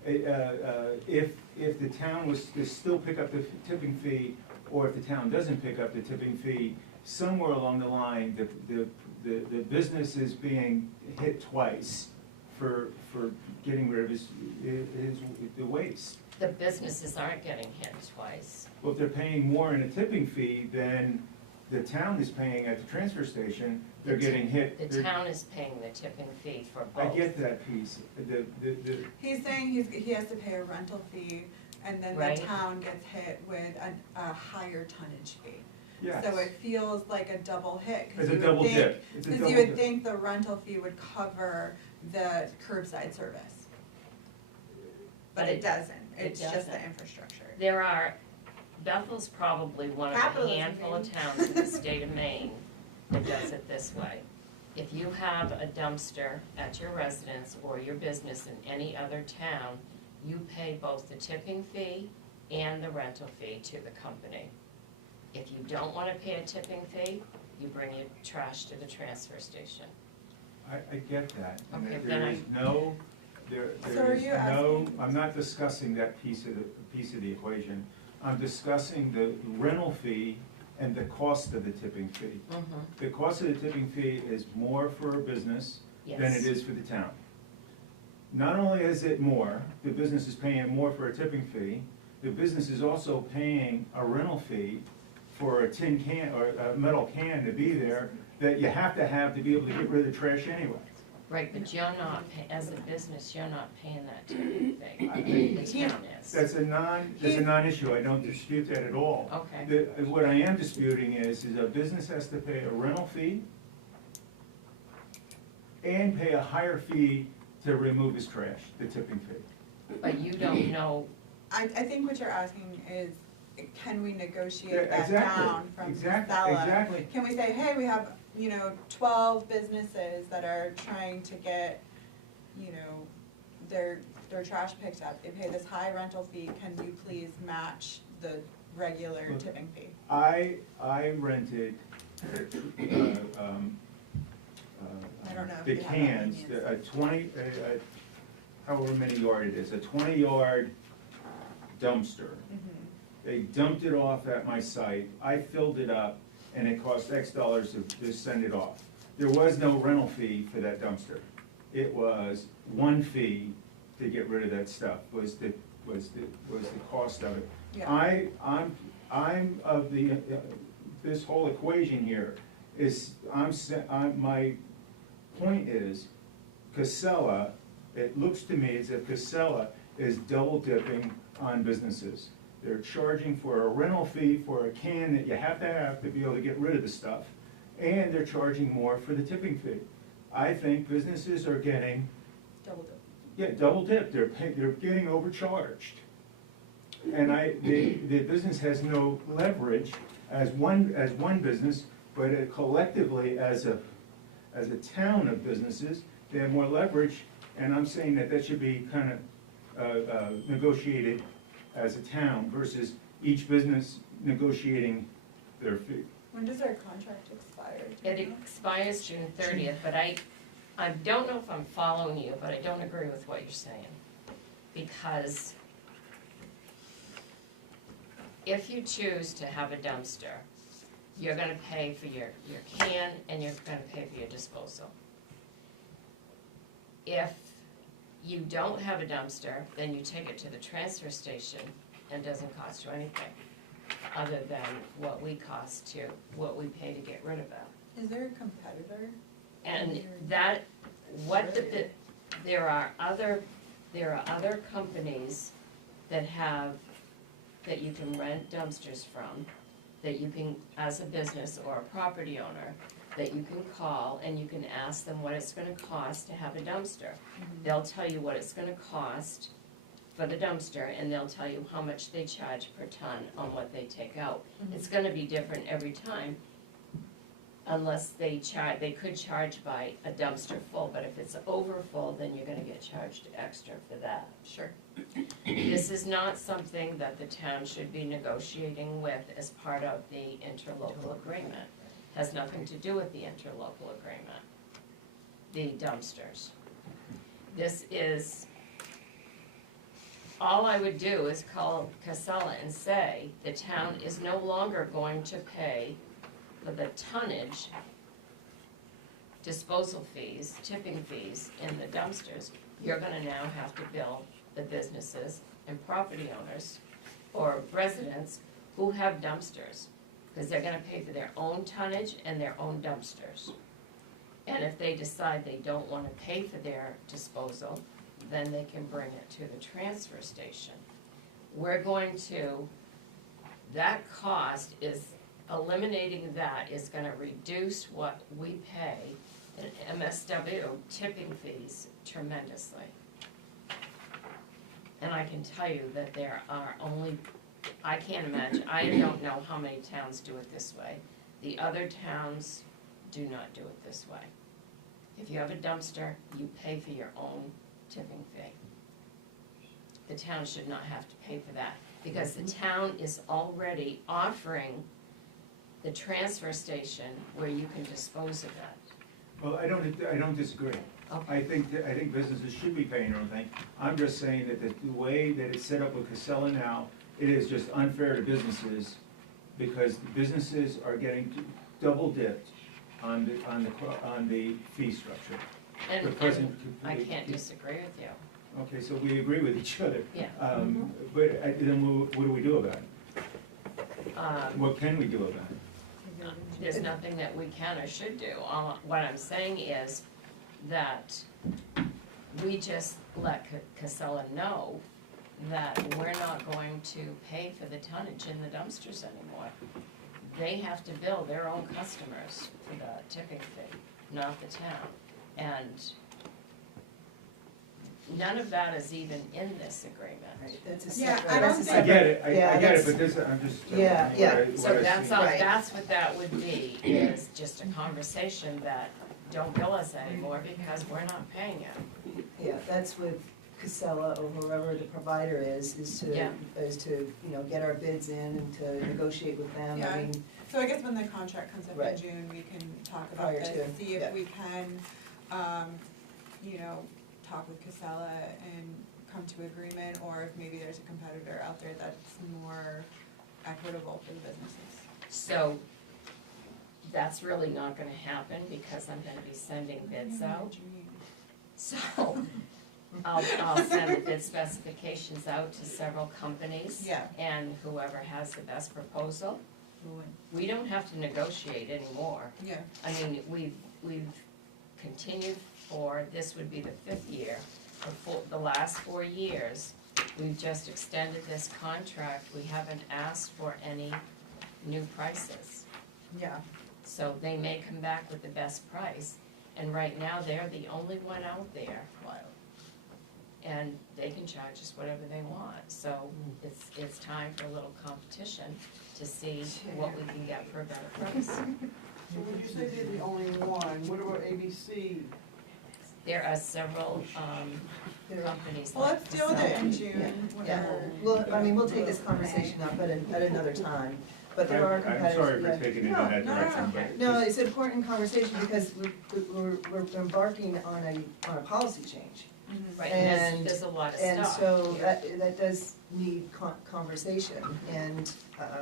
If the town was to still pick up the tipping fee, or if the town doesn't pick up the tipping fee, somewhere along the line, the business is being hit twice for getting rid of the waste. the businesses aren't getting hit twice. Well, if they're paying more in a tipping fee than the town is paying at the transfer station, they're getting hit. The town is paying the tipping fee for I both. get that piece. He's saying he has to pay a rental fee, and then Right. the town gets hit with a higher tonnage fee. Yes. So it feels like a double hit, It's because a you double would think, dip. It's a because double you would dip. think the rental fee would cover the curbside service. But it doesn't, it's just the doesn't. infrastructure. There are, Bethel's probably one of the Capitalism, handful of baby. towns in the state of Maine that does it this way. If you have a dumpster at your residence or your business in any other town, you pay both the tipping fee and the rental fee to the company. If you don't wanna pay a tipping fee, you bring your trash to the transfer station. I get that. And Okay, that then there is no, there So are is you no, asking- I'm not discussing that piece of the equation. I'm discussing the rental fee and the cost of the tipping fee. The cost of the tipping fee is more for a business than it Yes. is for the town. Not only is it more, the business is paying more for a tipping fee, the business is also paying a rental fee for a tin can or a metal can to be there that you have to be able to get rid of the trash anyway. Right, but you're not, as a business, you're not paying that tipping fee, the town is. That's a non-issue, I don't dispute that at all. Okay. What I am disputing is a business has to pay a rental fee and pay a higher fee to remove his trash, the tipping fee. But you don't know, I think what you're asking is, can we negotiate Yeah, that exactly, down from exactly, Casella? exactly. Can we say, hey, we have, 12 businesses that are trying to get, their trash picked up, they pay this high rental fee, can you please match the regular Look, tipping fee? I rented, I don't know if the you have that cans, leniency. however many yard it is, a 20-yard dumpster. They dumped it off at my site, I filled it up, and it cost X dollars to send it off. There was no rental fee for that dumpster. It was one fee to get rid of that stuff, was the cost of it. Yeah. I'm of the, this whole equation here is, my point is, Casella, it looks to me as if Casella is double dipping on businesses. They're charging for a rental fee for a can that you have to be able to get rid of the stuff, and they're charging more for the tipping fee. I think businesses are getting, Double dip. yeah, double dip, they're getting overcharged. And the business has no leverage as one business, but collectively as a town of businesses, they have more leverage, and I'm saying that should be kind of negotiated as a town versus each business negotiating their fee. When does our contract expire? Do It you know? expires June 30th, but I don't know if I'm following you, but I don't agree with what you're saying. Because if you choose to have a dumpster, you're gonna pay for your can and you're gonna pay for your disposal. If you don't have a dumpster, then you take it to the transfer station and it doesn't cost you anything, other than what we pay to get rid of it. Is there a competitor? And that, there are other companies that you can rent dumpsters from, that you can, as a business or a property owner, that you can call and you can ask them what it's gonna cost to have a dumpster. They'll tell you what it's gonna cost for the dumpster, and they'll tell you how much they charge per ton on what they take out. It's gonna be different every time, unless they could charge by a dumpster full, but if it's over full, then you're gonna get charged extra for that. Sure. This is not something that the town should be negotiating with as part of the interlocal agreement. Has nothing to do with the interlocal agreement, the dumpsters. This is, all I would do is call Casella and say, the town is no longer going to pay for the tonnage, disposal fees, tipping fees in the dumpsters. You're gonna now have to bill the businesses and property owners or residents who have dumpsters, because they're gonna pay for their own tonnage and their own dumpsters. And if they decide they don't wanna pay for their disposal, then they can bring it to the transfer station. That cost is, eliminating that is gonna reduce what we pay in MSW tipping fees tremendously. And I can tell you that there are only, I can't imagine, I don't know how many towns do it this way. The other towns do not do it this way. If you have a dumpster, you pay for your own tipping fee. The town should not have to pay for that, because the town is already offering the transfer station where you can dispose of it. Well, I don't disagree. Okay. I think businesses should be paying their own thing. I'm just saying that the way that it's set up with Casella now, it is just unfair to businesses, because businesses are getting double dipped on the fee structure. And I The can't disagree with you. Okay, so we agree with each other. Yeah. But then what do we do about it? What can we do about it? There's nothing that we can or should do. What I'm saying is that we just let Casella know that we're not going to pay for the tonnage in the dumpsters anymore. They have to bill their own customers for the tipping fee, not the town. And none of that is even in this agreement. Right, that's a Yeah, separate. I don't that's a think- I get it, I Yeah, get it, that's- but this, I'm just. Yeah, yeah. So that's all, Right. that's what that would be, is just a conversation that don't bill us anymore because we're not paying it. Yeah, that's with Casella or whoever the provider is Yeah. to, you know, get our bids in and to negotiate with them. Yeah. I mean, So I guess when the contract comes up in Right. June, we can talk about Prior this, to, see yeah. if we can, you know, talk with Casella and come to agreement, or if maybe there's a competitor out there that's more equitable for the businesses. So that's really not gonna happen because I'm gonna be sending bids out. So I'll send the bid specifications out to several companies. Yeah. And whoever has the best proposal, we don't have to negotiate anymore. Yeah. I mean, we've continued this would be the 5th year. For the last 4 years, we've just extended this contract. We haven't asked for any new prices. Yeah. So they may come back with the best price, and right now, they're the only one out there. And they can charge us whatever they want, so it's time for a little competition to see what we can get for a better price. So when you say they're the only one, what about ABC? There are several, companies Well, like let's deal with it in Casella. June, yeah, whatever. well, I mean, we'll take this conversation up at another time. but there are I'm competitors. sorry for yeah. taking it in No, that no, direction, but. No, it's an important conversation because we're embarking on a policy change. Right, And- and there's a lot of And stuff so here. that does need conversation. And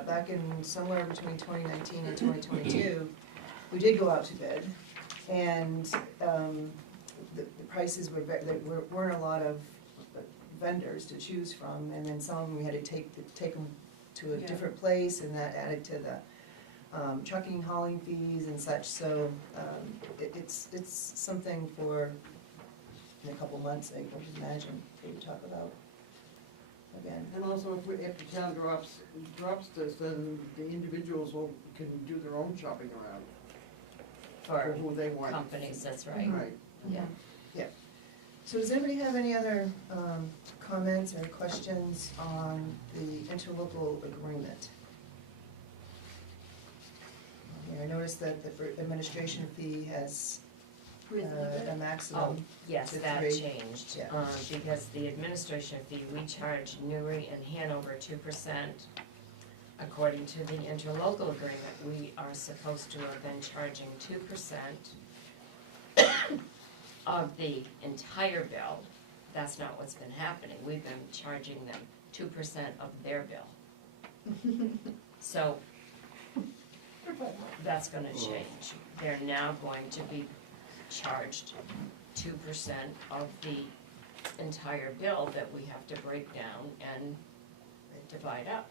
back in somewhere between 2019 and 2022, we did go out to bid. And the prices were, there weren't a lot of vendors to choose from. And then some of them we had to take them to a Yeah. different place, and that added to the trucking, hauling fees and such. So it's something for in a couple months, I would imagine, we would talk about again. And also if the town drops this, then the individuals can do their own shopping around for For who they want. companies, that's right. Right. Yeah. So does anybody have any other comments or questions on the interlocal agreement? I noticed that the administration fee has a maximum. Oh, yes, to that 3. changed, Yeah. because the administration fee, we charge Newry and Hanover 2%. According to the interlocal agreement, we are supposed to have been charging 2% of the entire bill. That's not what's been happening. We've been charging them 2% of their bill. So, that's gonna change. They're now going to be charged 2% of the entire bill that we have to break down and divide up,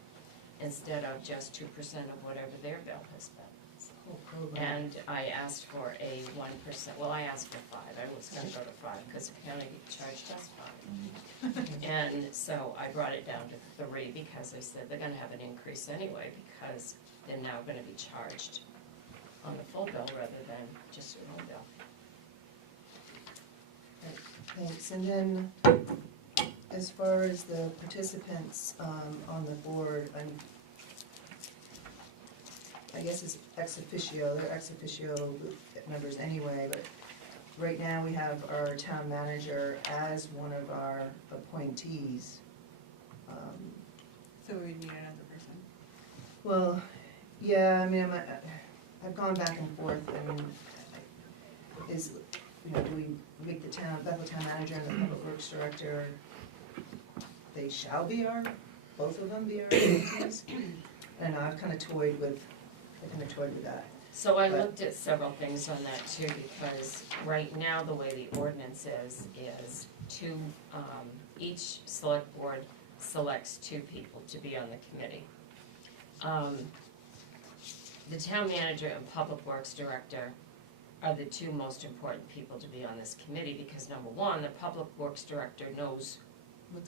instead of just 2% of whatever their bill has been. And I asked for a 1%, well, I asked for 5, I was gonna go to 5, because the county charged us 5. And so I brought it down to 3, because they said they're gonna have an increase anyway, because they're now gonna be charged on the full bill rather than just your own bill. Thanks, and then as far as the participants on the board, I guess it's ex officio, they're ex officio members anyway, but right now we have our town manager as one of our appointees. So we need another person. Well, yeah, I mean, I've gone back and forth, I mean, do we make the Bethel town manager and the public works director, they shall be both of them be our appointees? I don't know, I've kind of toyed with that. So I But- looked at several things on that too, because right now, the way the ordinance is each select board selects 2 people to be on the committee. The town manager and public works director are the 2 most important people to be on this committee, because number one, the public works director knows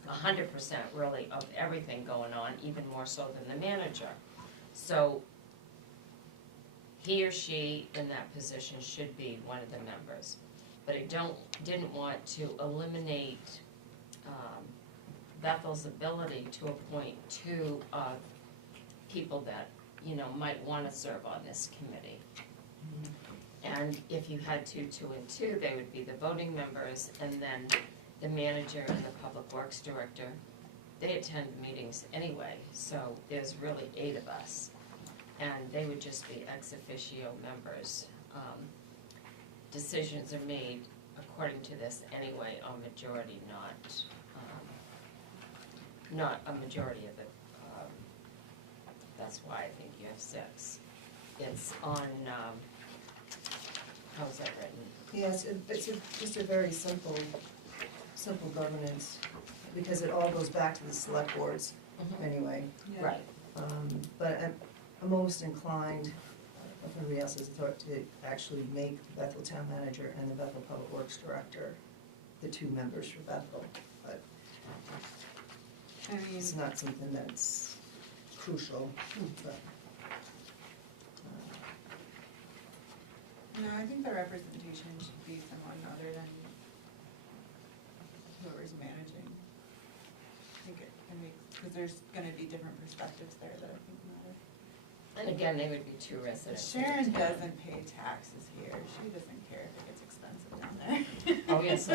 100% really of everything going on, even more so than the manager. So he or she in that position should be one of the members. But I didn't want to eliminate Bethel's ability to appoint 2 people that, might wanna serve on this committee. And if you had 2, 2, and 2, they would be the voting members, and then the manager and the public works director, they attend meetings anyway, so there's really 8 of us. And they would just be ex officio members. Decisions are made according to this anyway, on majority, not a majority of it. That's why I think you have 6. It's on, how's that written? Yes, it's just a very simple governance, because it all goes back to the select boards anyway. Right. But I'm most inclined, if everybody else has authority, to actually make Bethel Town Manager and the Bethel Public Works Director the 2 members for Bethel. But I mean, it's not something that's crucial, but. no, I think the representation should be someone other than whoever's managing. I think it makes, because there's gonna be different perspectives there that I think matter. And again, they would be 2 residents. Sharon doesn't pay taxes here, she doesn't care if it gets expensive down there. Oh, yes,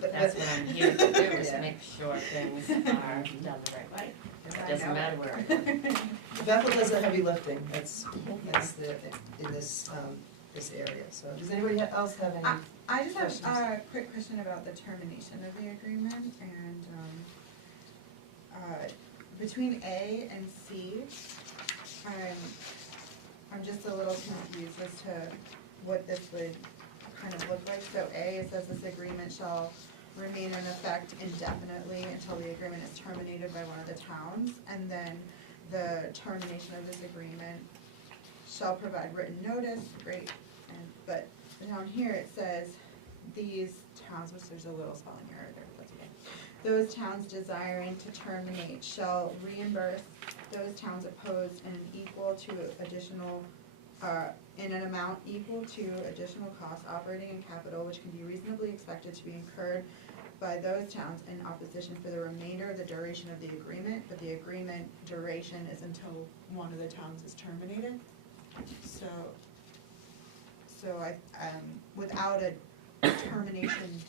But that's what I'm here to do, is Yeah. make sure things are done the right way. It doesn't matter where I live. Bethel does the heavy lifting, that's in this area, so does anybody else have any? I just Questions? have a quick question about the termination of the agreement, and, between A and C, I'm just a little confused as to what this would kind of look like. So A, it says this agreement shall remain in effect indefinitely until the agreement is terminated by one of the towns, and then the termination of this agreement shall provide written notice, great, but down here it says, these towns, which there's a little spelling error there, that's okay. Those towns desiring to terminate shall reimburse those towns opposed in an equal to additional, in an amount equal to additional costs operating in capital which can be reasonably expected to be incurred by those towns in opposition for the remainder of the duration of the agreement, but the agreement duration is until one of the towns is terminated. So I, without a termination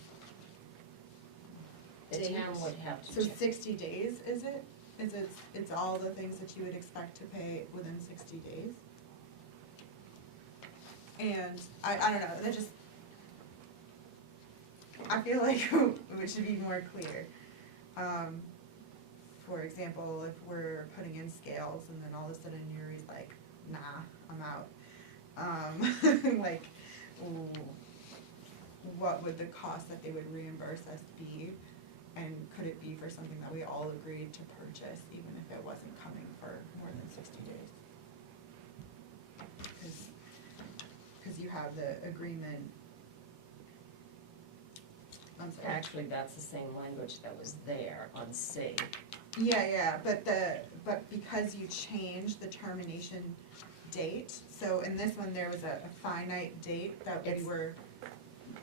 The date. town would have to So check. 60 days, is it? It's all the things that you would expect to pay within 60 days? And I don't know, that just, I feel like it should be more clear. For example, if we're putting in scales and then all of a sudden Yuri's like, nah, I'm out. Like, what would the cost that they would reimburse us be? And could it be for something that we all agreed to purchase, even if it wasn't coming for more than 60 days? Because you have the agreement. I'm sorry. Actually, that's the same language that was there on C. Yeah, but because you changed the termination date, so in this one, there was a finite date that we It's- were,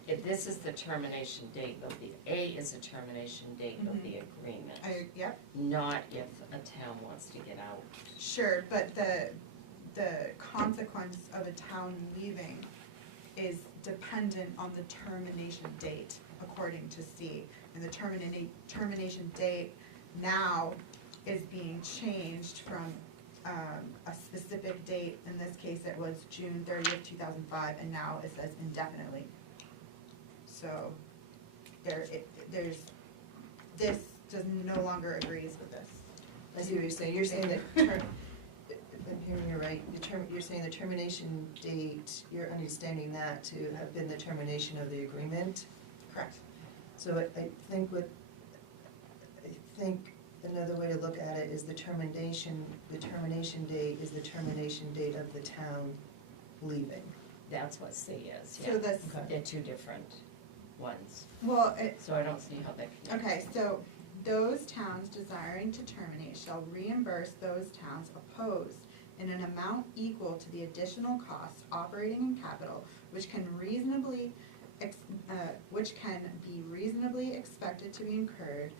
If this is the termination date of the, A is the termination date of the agreement, yep, not if a town wants to get out. sure, but the consequence of a town leaving is dependent on the termination date, according to C. And the termination date now is being changed from a specific date. In this case, it was June 30th, 2005, and now it says indefinitely. So this no longer agrees with this. I see what you're saying, you're saying that, if I'm hearing you right, you're saying the termination date, you're understanding that to have been the termination of the agreement? Correct. So I think another way to look at it is the termination date is the termination date of the town leaving. That's what C is, So yeah. this, They're two different ones, well, so I don't see how they connect. okay, so those towns desiring to terminate shall reimburse those towns opposed in an amount equal to the additional costs operating in capital, which can be reasonably expected to be incurred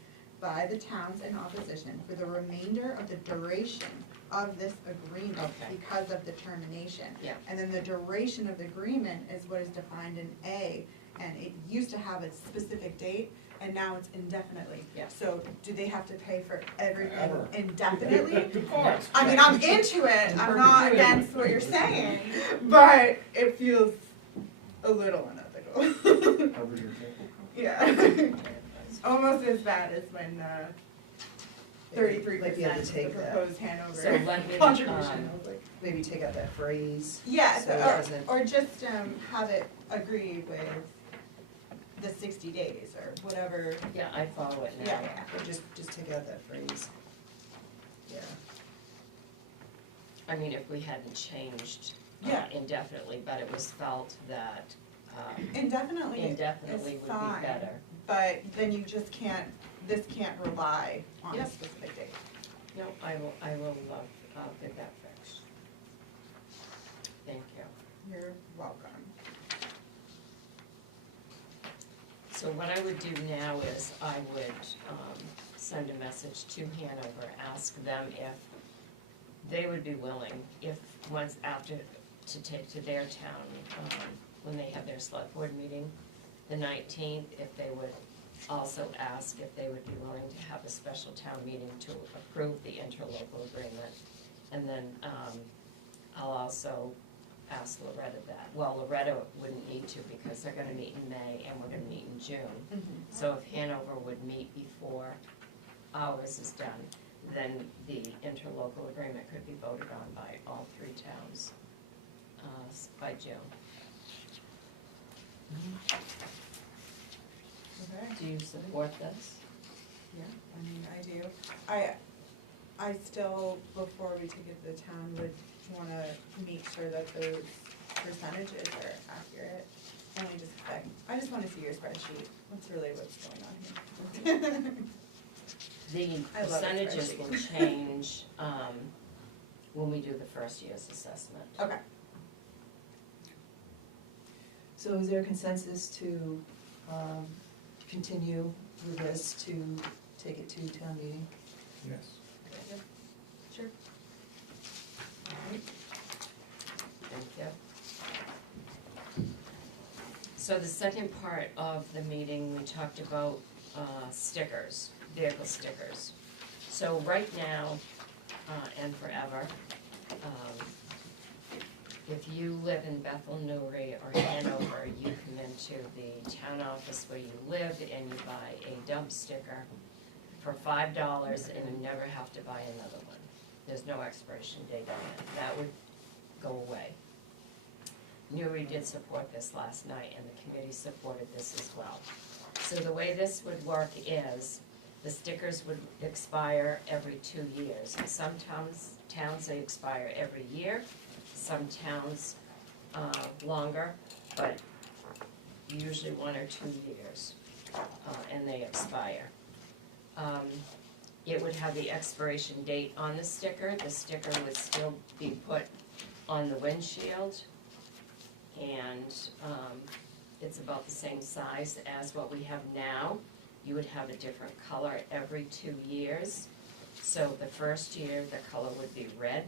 by the towns in opposition for the remainder of the duration of this agreement Okay. because of the termination. Yeah. And then the duration of the agreement is what is defined in A, and it used to have a specific date, and now it's indefinitely. Yeah. So do they have to pay for everything Forever. indefinitely? Of course. I mean, I'm into it, I'm not against what you're saying, but it feels a little unethical. Covers your table. Yeah. Almost as bad as when 33% Might be able to of the take that. proposed Hanover So let me, contribution. I was like, Maybe take out that phrase. yeah, So it so, doesn't- or just have it agree with the 60 days or whatever. yeah, I follow it now. Yeah. Or just take out that phrase. Yeah. I mean, if we hadn't changed Yeah. indefinitely, but it was felt that Indefinitely indefinitely is would be fine, better. but then you just can't, this can't rely on a Yep. specific date. No, I will get that fixed. Thank you. You're welcome. So what I would do now is I would send a message to Hanover, ask them if they would be willing, if once after, to take to their town, when they have their select board meeting, the 19th, if they would also ask if they would be willing to have a special town meeting to approve the interlocal agreement. And then, I'll also ask Loretta that. Well, Loretta wouldn't need to because they're gonna meet in May and we're gonna meet in June. So if Hanover would meet before ours is done, then the interlocal agreement could be voted on by all three towns, by June. Okay. Do you support this? Yeah, I mean, I do. I still, before we take it to the town, would wanna make sure that those percentages are accurate. And I just wanna see your spreadsheet. That's really what's going on here. The I love a percentages spreadsheet. will change, when we do the first year's assessment. Okay. So is there a consensus to continue with this, to take it to town meeting? Yes. Sure. Thank you. So the second part of the meeting, we talked about stickers, vehicle stickers. So right now, and forever, if you live in Bethel, Newry, or Hanover, you come into the town office where you live and you buy a dump sticker for $5 and you never have to buy another one. There's no expiration date on it. That would go away. Newry did support this last night and the committee supported this as well. So the way this would work is the stickers would expire every 2 years. Some towns they expire every year, some towns longer, but usually 1 or 2 years, and they expire. It would have the expiration date on the sticker. The sticker would still be put on the windshield, and it's about the same size as what we have now. You would have a different color every 2 years. So the first year, the color would be red.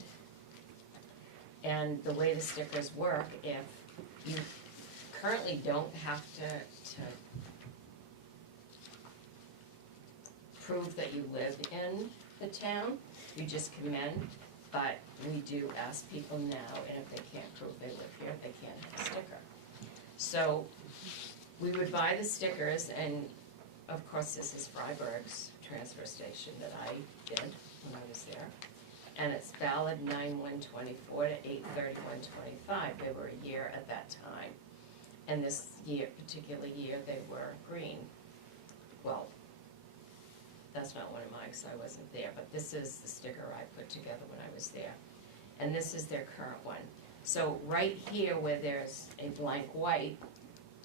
And the way the stickers work, if you currently don't have to prove that you live in the town, you just come in, but we do ask people now, and if they can't prove they live here, they can't have a sticker. So we would buy the stickers, and of course this is Freiburg's transfer station that I did when I was there. And it's valid 9/1/24 to 8/31/25. They were a year at that time. And this year, particular year, they were green. Well, that's not one of mine because I wasn't there, but this is the sticker I put together when I was there. And this is their current one. So right here where there's a blank white,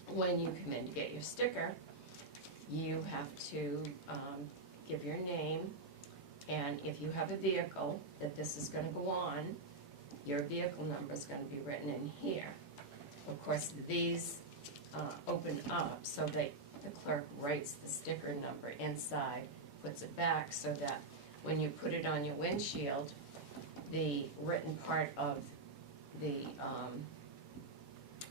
when you come in to get your sticker, you have to give your name, and if you have a vehicle that this is gonna go on, your vehicle number is gonna be written in here. Of course, these open up so that the clerk writes the sticker number inside, puts it back so that when you put it on your windshield, the written part of the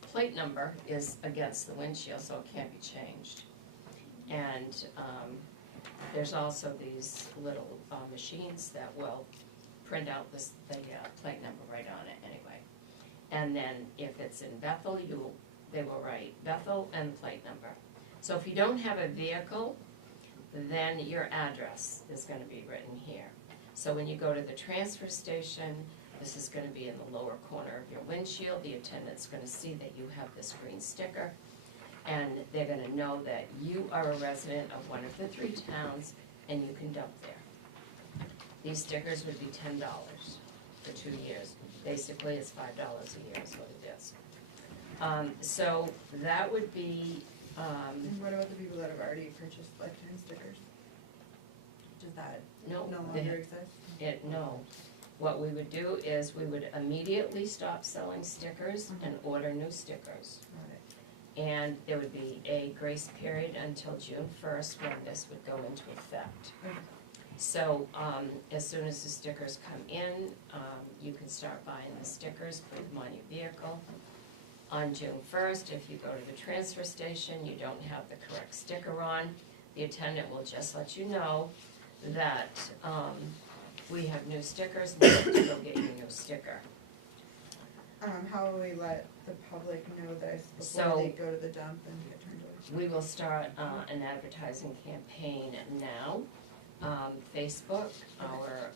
plate number is against the windshield, so it can't be changed. And there's also these little machines that will print out the plate number right on it anyway. And then if it's in Bethel, they will write Bethel and plate number. So if you don't have a vehicle, then your address is gonna be written here. So when you go to the transfer station, this is gonna be in the lower corner of your windshield. The attendant's gonna see that you have this green sticker, and they're gonna know that you are a resident of one of the 3 towns and you can dump there. These stickers would be $10 for 2 years. Basically, it's $5 a year is what it is. So that would be, And what about the people that have already purchased lifetime stickers? Does that no, no they- longer exist? no. What we would do is we would immediately stop selling stickers and order new stickers. Got it. And there would be a grace period until June 1st when this would go into effect. Okay. So, as soon as the stickers come in, you can start buying the stickers, put them on your vehicle. On June 1st, if you go to the transfer station, you don't have the correct sticker on, the attendant will just let you know that, we have new stickers, and you have to go get your new sticker. How will we let the public know this before So- they go to the dump and get turned over? We will start an advertising campaign now. Facebook, our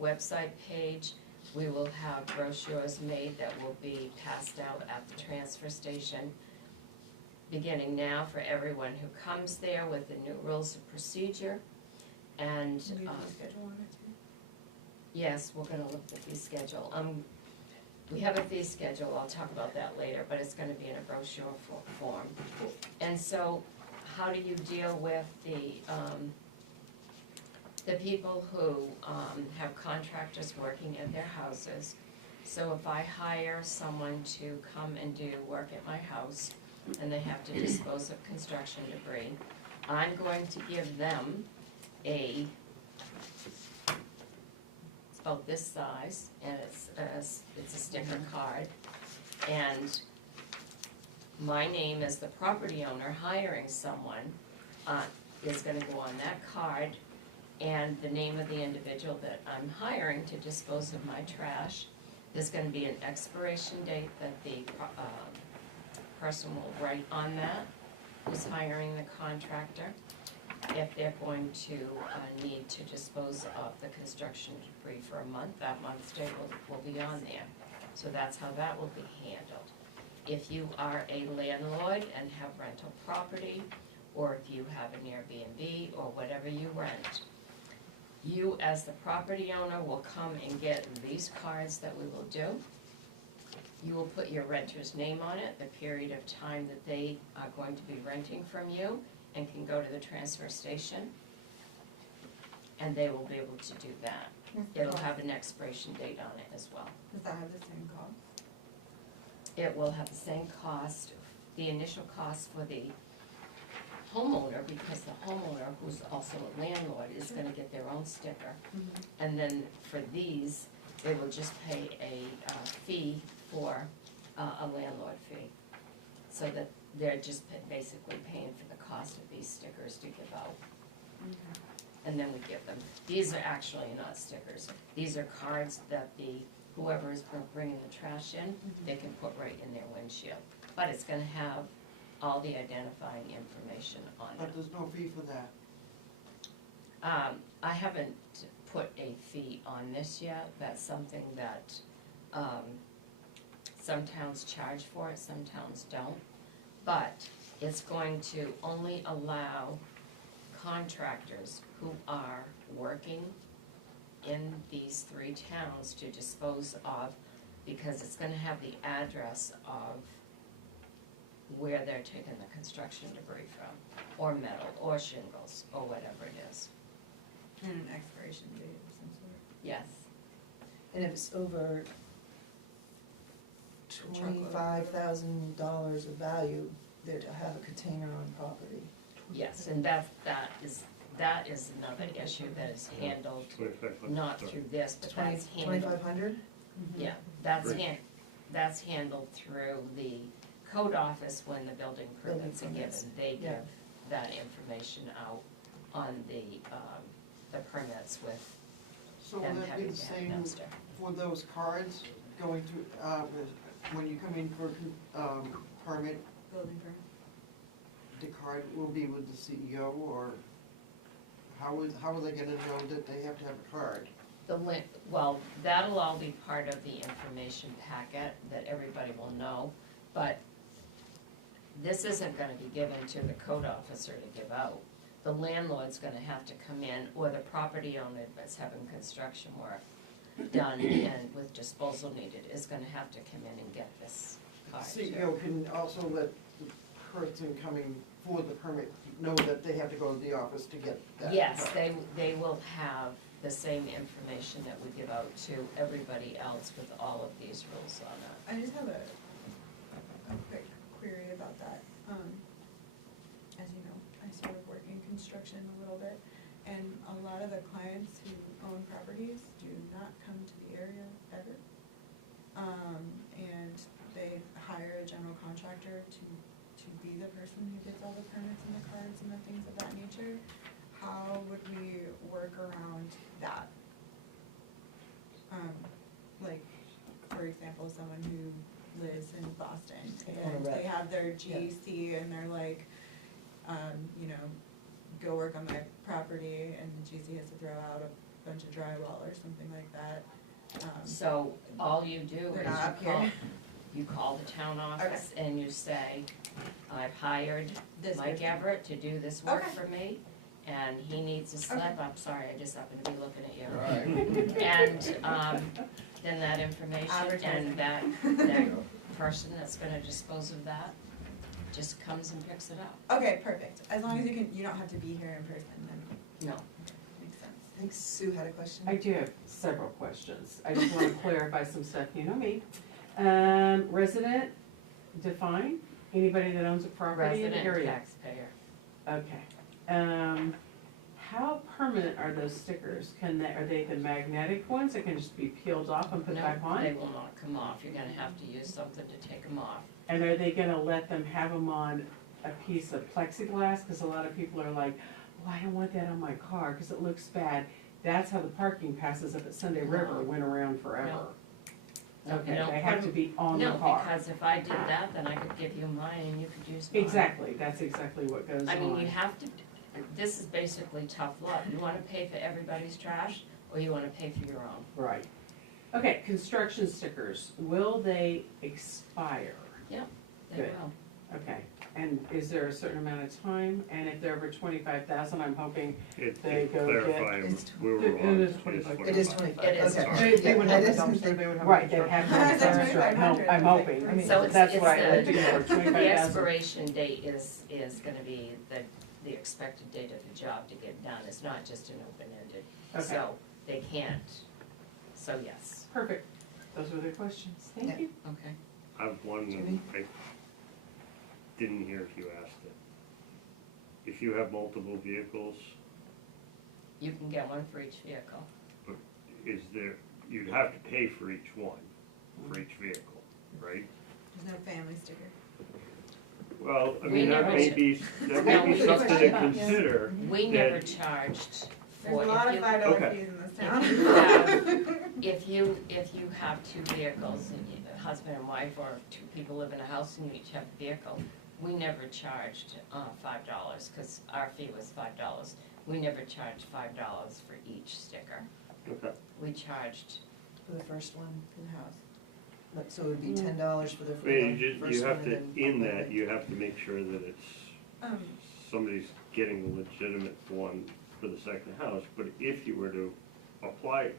website page, we will have brochures made that will be passed out at the transfer station, beginning now for everyone who comes there with the new rules of procedure. And, Do you have a schedule on it too? yes, we're gonna look at the fee schedule. We have a fee schedule, I'll talk about that later, but it's gonna be in a brochure form. And so, how do you deal with the people who have contractors working at their houses? So if I hire someone to come and do work at my house, and they have to dispose of construction debris, I'm going to give them it's about this size, and it's a sticker card. And my name as the property owner hiring someone is gonna go on that card, and the name of the individual that I'm hiring to dispose of my trash. There's gonna be an expiration date that the person will write on that, who's hiring the contractor. If they're going to need to dispose of the construction debris for a month, that month's date will be on there. So that's how that will be handled. If you are a landlord and have rental property, or if you have an Airbnb or whatever you rent, you as the property owner will come and get these cards that we will do. You will put your renter's name on it, the period of time that they are going to be renting from you, and can go to the transfer station, and they will be able to do that. It'll have an expiration date on it as well. Does that have the same cost? It will have the same cost, the initial cost for the homeowner, because the homeowner, who's also a landlord, is gonna get their own sticker. And then for these, they will just pay a fee for a landlord fee. So that they're just basically paying for the cost of these stickers to give out. And then we give them, these are actually not stickers, these are cards that whoever is bringing the trash in, they can put right in their windshield. But it's gonna have all the identifying information on it. But there's no fee for that. I haven't put a fee on this yet, that's something that, some towns charge for it, some towns don't. But it's going to only allow contractors who are working in these 3 towns to dispose of, because it's gonna have the address of where they're taking the construction debris from, or metal, or shingles, or whatever it is. And an expiration date of some sort? Yes. And if it's over $25,000 of value, they're to have a container on property. Yes, and that is another issue that is handled, not through this, but that's handled. 2,500? Yeah, that's handled through the code office when the building permits are given. They Yeah. give that information out on the permits with So will them that be having the to have a same dumpster. for those cards going through, when you come in for permit, Building permit? the card will be with the CEO, or how are they gonna know that they have to have a card? Well, that'll all be part of the information packet that everybody will know, but this isn't gonna be given to the code officer to give out. The landlord's gonna have to come in, or the property owner that's having construction work done and with disposal needed is gonna have to come in and get this card too. CEO can also let the person coming for the permit know that they have to go to the office to get that. Yes, card. they will have the same information that we give out to everybody else with all of these rules on it. I just have a quick query about that. As you know, I sort of work in construction a little bit, and a lot of the clients who own properties do not come to the area ever. And they hire a general contractor to be the person who gets all the permits and the cards and the things of that nature. future, how would we work around that? Like, for example, someone who lives in Boston and they have their GC and they're like, you know, go work on my property, and the GC has to throw out a bunch of drywall or something like that. So all you do They're is not up you call the town office and you say, I've hired This Mike person. Everett to do this work Okay. for me, and he needs a slip, I'm sorry, I just happen to be looking at you. Right. And, then that information Advertising. and that person that's gonna dispose of that just comes and picks it up. Okay, perfect. As long as you don't have to be here in person, then No. makes sense. I think Sue had a question. I do have several questions. I just want to clarify some stuff, you know me. Resident, define, anybody that owns a property in the Resident area. taxpayer. Okay. How permanent are those stickers? Are they the magnetic ones that can just be peeled off and put No, back on? they will not come off, you're gonna have to use something to take them off. And are they gonna let them have them on a piece of plexiglass? Because a lot of people are like, oh, I don't want that on my car because it looks bad. That's how the parking passes up at Sunday River No. went around forever. No, Okay, don't they have put to 'em- be on the No, car. because if I did that, then I could give you mine and you could use mine. Exactly, that's exactly what goes on. I mean, you have to, this is basically tough love. You wanna pay for everybody's trash, or you wanna pay for your own? Right. Okay, construction stickers, will they expire? They Good. will. Okay, and is there a certain amount of time? And if they're over 25,000, I'm hoping It, They go clarify, It's we were It wrong. is 25. It is 25, It is. okay. they would have a I didn't dumpster, think- they would have. Right, they'd have to have a It's like dumpster, 2,500, I'm hoping, I mean, So it's, that's it's what I looked the, at, the 25,000. expiration date is gonna be the expected date of the job to get done. It's not just an open-ended. Okay. So they can't, so yes, Perfect, those were the questions, Yeah. thank you. okay. I have one, Jimmy? I didn't hear if you asked it. If you have multiple vehicles, You can get one for each vehicle. is there, you'd have to pay for each one, for each vehicle, right? There's no family sticker. Well, I We mean, that never may ch- be, that No, may be we- something to consider. We that- never charged There's for, a lot if of you, $5 Okay. fees in this if town. you have, if you have two vehicles, and you, husband and wife, or two people live in a house and you each have a vehicle, we never charged, $5, cause our fee was $5. We never charged $5 for each sticker. Okay. We charged, For the first one, In the house. like, so it would be $10 for the I mean, first you one have to, and then. in that, you have to make sure that it's, somebody's getting a legitimate one for the second house, but if you were to apply,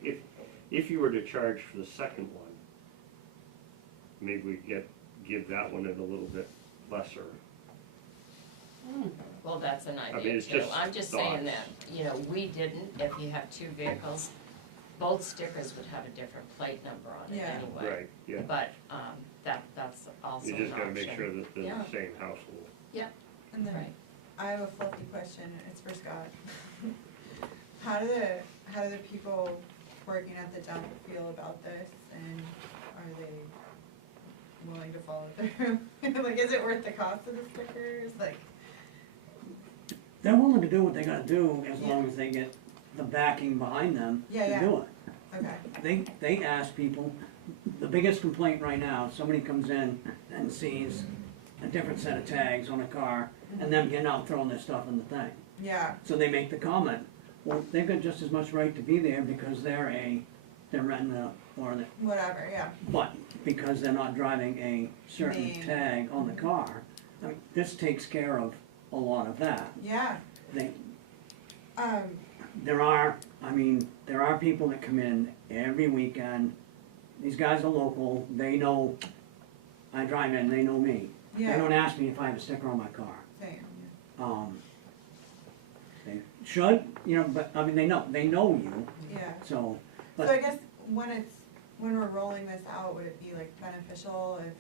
if you were to charge for the second one, maybe we give that one at a little bit lesser. well, that's an mean, idea it's too. just I'm just saying thoughts. that, you know, we didn't, if you have two vehicles, both stickers would have a different plate number on it Yeah. anyway. Right, yeah. But, that's also You an just gotta make option. sure that they're Yeah. the same household. And then Right. I have a fluffy question, it's for Scott. How do the people working at the dump feel about this, and are they willing to follow through? Like, is it worth the cost of the stickers, like? They're willing to do what they gotta do as long as they get the backing behind them Yeah, to yeah. do it. Okay, They ask people, the biggest complaint right now, somebody comes in and sees a different set of tags on a car, and them getting out throwing their stuff in the thing. yeah, So they make the comment, well, they've got just as much right to be there because they're renting a, whatever, yeah, but because they're not driving a certain Name. tag on the car, I mean, this takes care of a lot of that. yeah. They, Um, there are people that come in every weekend. These guys are local, they know, I drive in, they know me. They yeah, don't ask me if I have a sticker on my car. same, They should, but, I mean, they know you, yeah. so, So I guess when we're rolling this out, would it be like beneficial if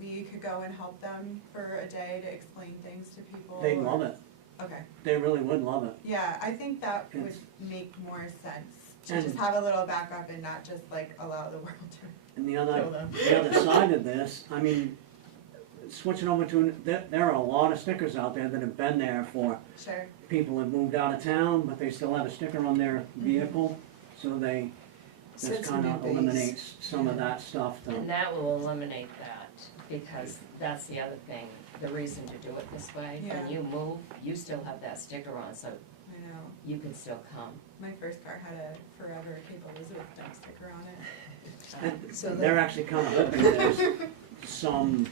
we could go and help them for a day to explain things to people? they love it. Okay, They really would love it. yeah, I think that would Yes. make more sense, to And- just have a little backup and not just like allow the world to And the kill other, them. the other side of this, I mean, switching over to, there are a lot of stickers out there that have been there for Sure. people that moved out of town, but they still have a sticker on their vehicle, so they, So this it's a new kinda base. eliminates some of that stuff to. And that will eliminate that, because that's the other thing, the reason to do it this way. When Yeah. you move, you still have that sticker on, so I know. you can still come. My first car had a Forever Cape Elizabeth dump sticker on it. So They're that, actually kinda hoping there's some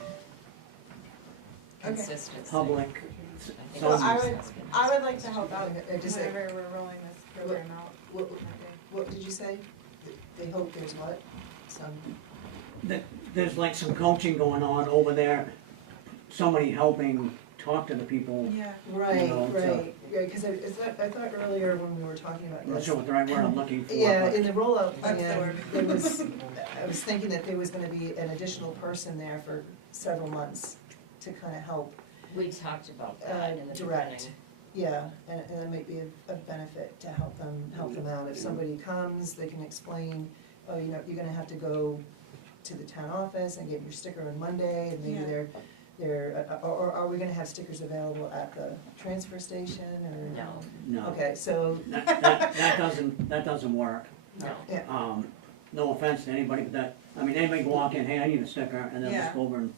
Consistency. public, I think some. Well, I it's would, husband. I would like to help out Just whenever we're rolling this program out. what did you say? They hope there's what? Some, There's like some coaching going on over there, somebody helping talk to the people. Yeah. right, know, so- right, cause I thought earlier when we were talking about I'm not this. sure what the right word I'm looking for. Yeah, but- in the rollout That's the plan, word. there was, I was thinking that there was gonna be an additional person there for several months to kinda help. We talked about that in the Direct. beginning. Yeah, and that might be of benefit to help them out. If somebody comes, they can explain, oh, you know, you're gonna have to go to the town office and get your sticker on Monday, and maybe Yeah. or are we gonna have stickers available at the transfer station, or? No, No, Okay, so, that doesn't work. no. yeah, No offense to anybody, but that, I mean, anybody can walk in, hey, I need a sticker, and they'll just Yeah. go over and.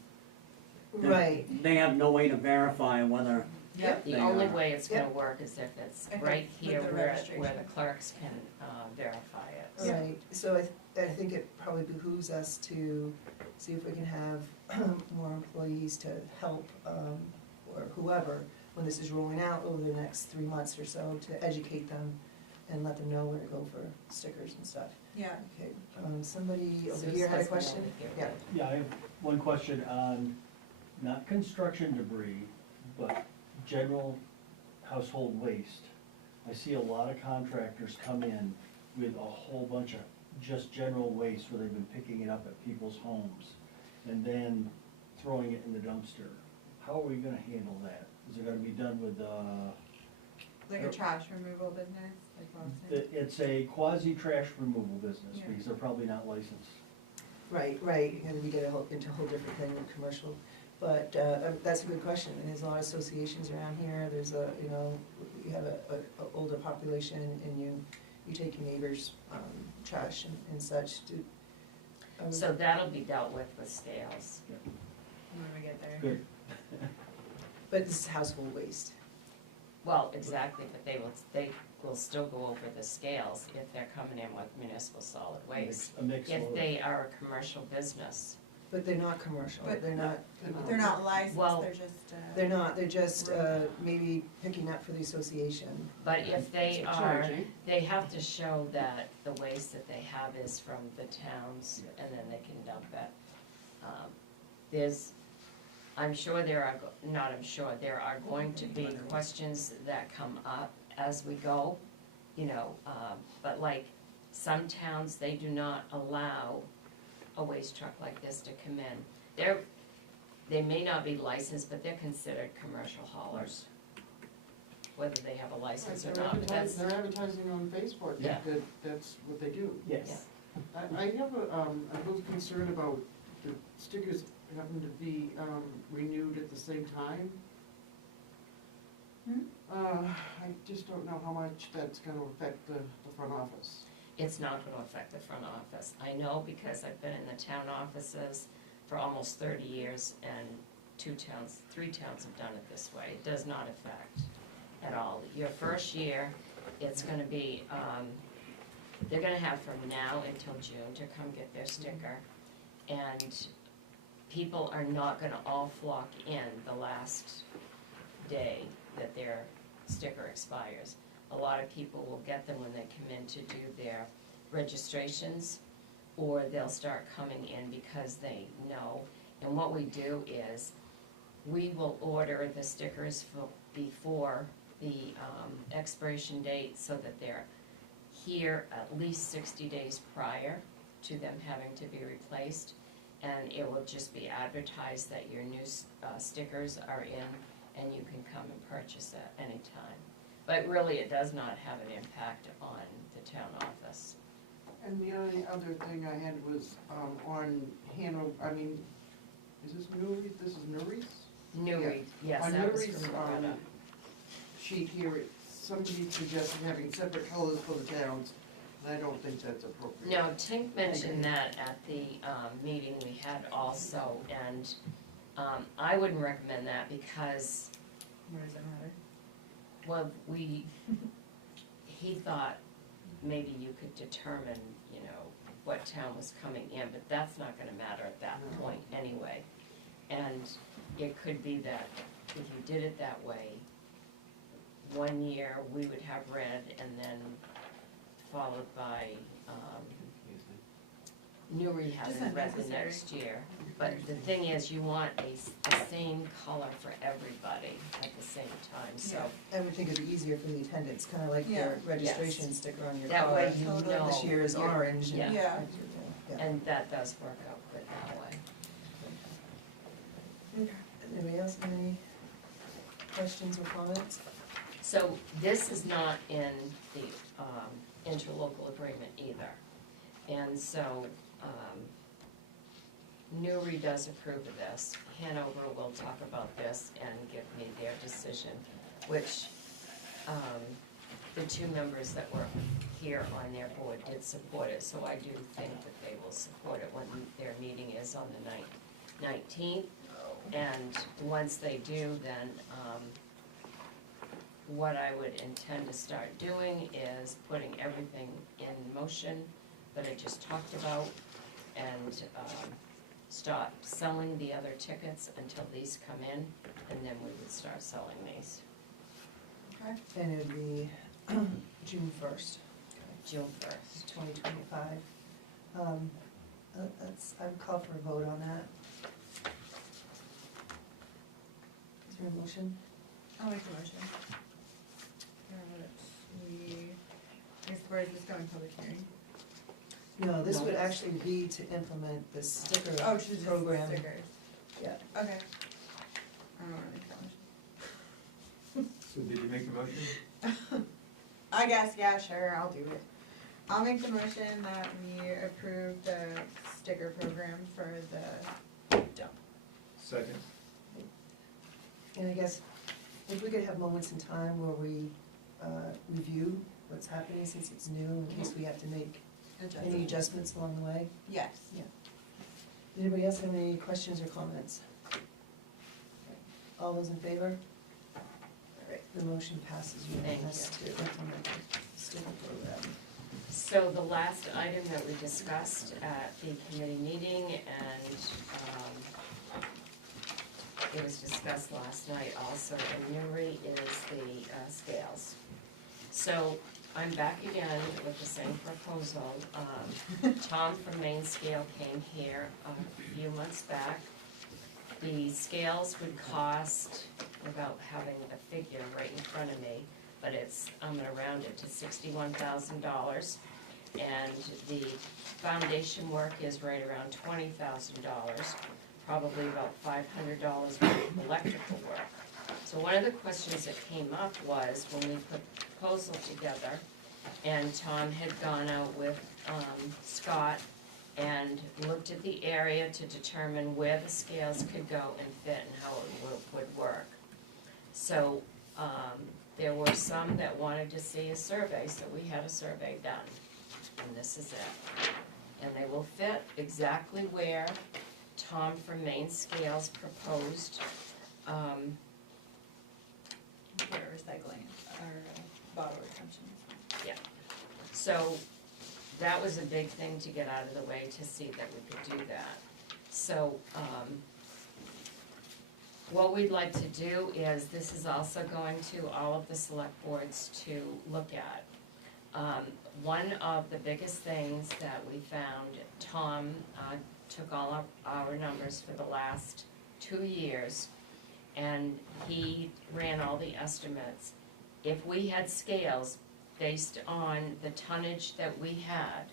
right, They have no way to verify whether, Yep. The They only are. way it's gonna Yep. work is if it's If right it's with here the where registration. the clerks can verify it. right. So I think it probably behooves us to see if we can have more employees to help, or whoever, when this is rolling out over the next 3 months or so, to educate them and let them know where to go for stickers and stuff. Yeah. Okay, somebody over Sue's here had a husband question? over here. Yeah. Yeah, I have one question on, not construction debris, but general household waste. I see a lot of contractors come in with a whole bunch of just general waste where they've been picking it up at people's homes and then throwing it in the dumpster. How are we gonna handle that? Is it gonna be done with, Like a trash removal business, like Boston. it's a quasi-trash removal business, Yeah. because they're probably not licensed. Right, and we get into a whole different thing with commercial. But that's a good question, and there's a lot of associations around here, there's you have a older population, and you take your neighbors' trash and such. So that'll be dealt with scales. When we get there. Good. But this is household waste. Well, exactly, but they will still go over the scales if they're coming in with municipal solid waste. A mix If load. they are a commercial business, But they're not commercial, But- they're not, They're not licensed, Well- they're just, they're just maybe picking up for the association. but if they are, Charging. they have to show that the waste that they have is from the towns, and then they can dump it. I'm sure there are going to be questions that come up as we go, but like some towns, they do not allow a waste truck like this to come in. They may not be licensed, but they're considered commercial haulers, whether they have a license or not, but that's, They're advertising on Facebook, Yeah. that's what they do. Yes. I have a little concern about the stickers having to be renewed at the same time. I just don't know how much that's gonna affect the front office. it's not gonna affect the front office. I know because I've been in the town offices for almost 30 years, and 3 towns have done it this way. It does not affect at all. Your first year, it's gonna be, they're gonna have from now until June to come get their sticker. And people are not gonna all flock in the last day that their sticker expires. A lot of people will get them when they come in to do their registrations, or they'll start coming in because they know. And what we do is, we will order the stickers before the expiration date, so that they're here at least 60 days prior to them having to be replaced. And it will just be advertised that your new stickers are in, and you can come and purchase it anytime. But really, it does not have an impact on the town office. And the only other thing I had was on Is this Newry, this is Newry's? Newry, yes, On that was Newry's, from Loretta. sheet here, somebody suggested having separate colors for the towns, and I don't think that's appropriate. No, Tink mentioned that at the meeting we had also, and I wouldn't recommend that because, What does it matter? well, he thought maybe you could determine, you know, what town was coming in, but that's not gonna matter at that point anyway. And it could be that if you did it that way, one year we would have red and then followed by, Newry having Just red the unnecessary. next year. But the thing is, you want the same color for everybody at the same time, so. I would think it'd be easier for the attendants, kinda like Yeah. your registration sticker on your That car. way you Totally. know This year is you're- orange. and- yeah. Yeah. And that does work out good that way. Anybody else have any questions or comments? So this is not in the interlocal agreement either. And so Newry does approve of this. Hanover will talk about this and give me their decision, which the two members that were here on their board did support it. So I do think that they will support it when their meeting is on the 19th. And once they do, then what I would intend to start doing is putting everything in motion that I just talked about and start selling the other tickets until these come in, and then we would start selling these. Okay. And it'd be June 1st, June 1st. 2025. I would call for a vote on that. Is there a motion? I'll make a motion. Where is this going, public hearing? No, this No. would actually be to implement the sticker Oh, to just program. stickers. Yeah. Okay. I don't wanna make that motion. So did you make the motion? I guess, yeah, sure, I'll do it. I'll make the motion that we approve the sticker program for the dump. Second. And I guess if we could have moments in time where we review what's happening since it's new, in case we have to make any adjustments along the way. Yes. Anybody else have any questions or comments? All those in favor? All right, the motion passes unanimous to implement the sticker program. So the last item that we discussed at the committee meeting, and it was discussed last night also in Newry, is the scales. So I'm back again with the same proposal. Tom from Maine Scale came here a few months back. The scales would cost, without having a figure right in front of me, but I'm gonna round it to $61,000. And the foundation work is right around $20,000, probably about $500 for electrical work. So one of the questions that came up was when we put the proposal together, and Tom had gone out with Scott and looked at the area to determine where the scales could go and fit and how it would work. So there were some that wanted to see a survey, so we had a survey done, and this is it. And they will fit exactly where Tom from Maine Scales proposed. For recycling or bottle retention. So that was a big thing to get out of the way to see that we could do that. So what we'd like to do is, this is also going to all of the select boards to look at. One of the biggest things that we found, Tom took all of our numbers for the last 2 years, and he ran all the estimates. If we had scales based on the tonnage that we had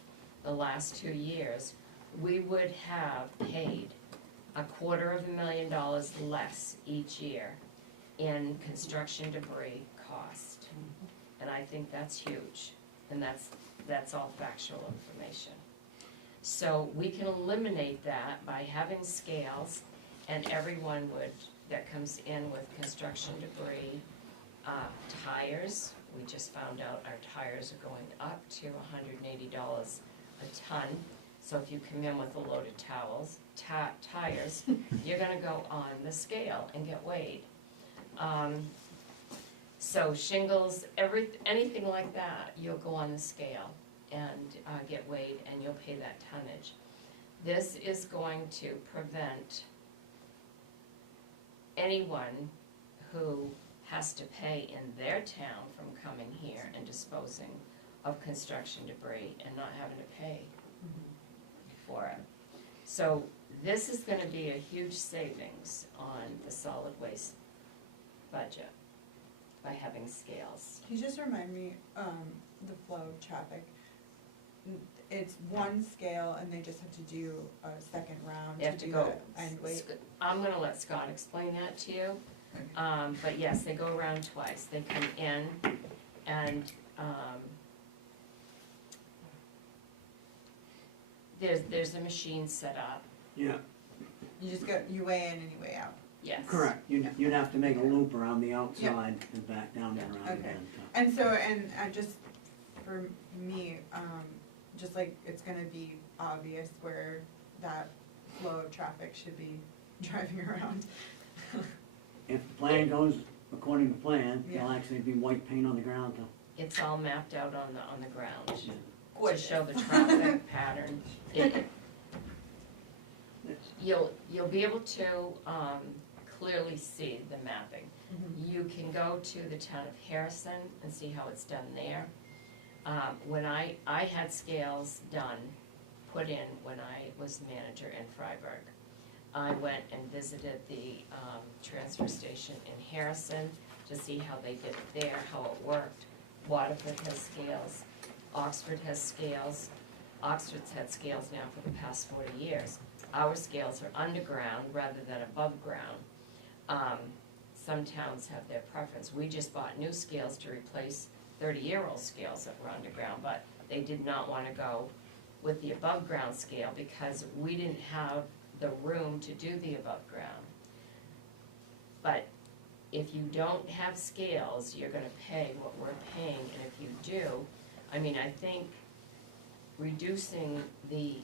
the last 2 years, we would have paid $250,000 less each year in construction debris cost. And I think that's huge, and that's all factual information. So we can eliminate that by having scales, and everyone that comes in with construction debris, tires, we just found out our tires are going up to $180 a ton. So if you come in with a load of tires, you're gonna go on the scale and get weighed. So shingles, anything like that, you'll go on the scale and get weighed, and you'll pay that tonnage. This is going to prevent anyone who has to pay in their town from coming here and disposing of construction debris and not having to pay for it. So this is gonna be a huge savings on the solid waste budget by having scales. Can you just remind me, the flow of traffic? It's one scale and they just have to do a second round They have to to do go, the end weight? I'm gonna let Scott explain that to you. But yes, they go around twice. They come in and, there's a machine set up, Yeah, You weigh in and you weigh out. yes. correct. You'd have to make a loop around the outside and back down and around Okay. again. And so, and just for me, just like it's gonna be obvious where that flow of traffic should be driving around. If the plan goes according to plan, Yeah. there'll actually be white paint on the ground to It's all mapped out on the ground to Gorgeous. show the traffic pattern. You'll be able to, clearly see the mapping. You can go to the town of Harrison and see how it's done there. When I had scales put in when I was manager in Freiburg. I went and visited the transfer station in Harrison to see how they did it there, how it worked. Waterford has scales, Oxford has scales. Oxford's had scales now for the past 40 years. Our scales are underground rather than above ground. Some towns have their preference. We just bought new scales to replace 30-year-old scales that were underground, but they did not want to go with the above ground scale because we didn't have the room to do the above ground. But if you don't have scales, you're gonna pay what we're paying, and if you do, I mean, I think reducing the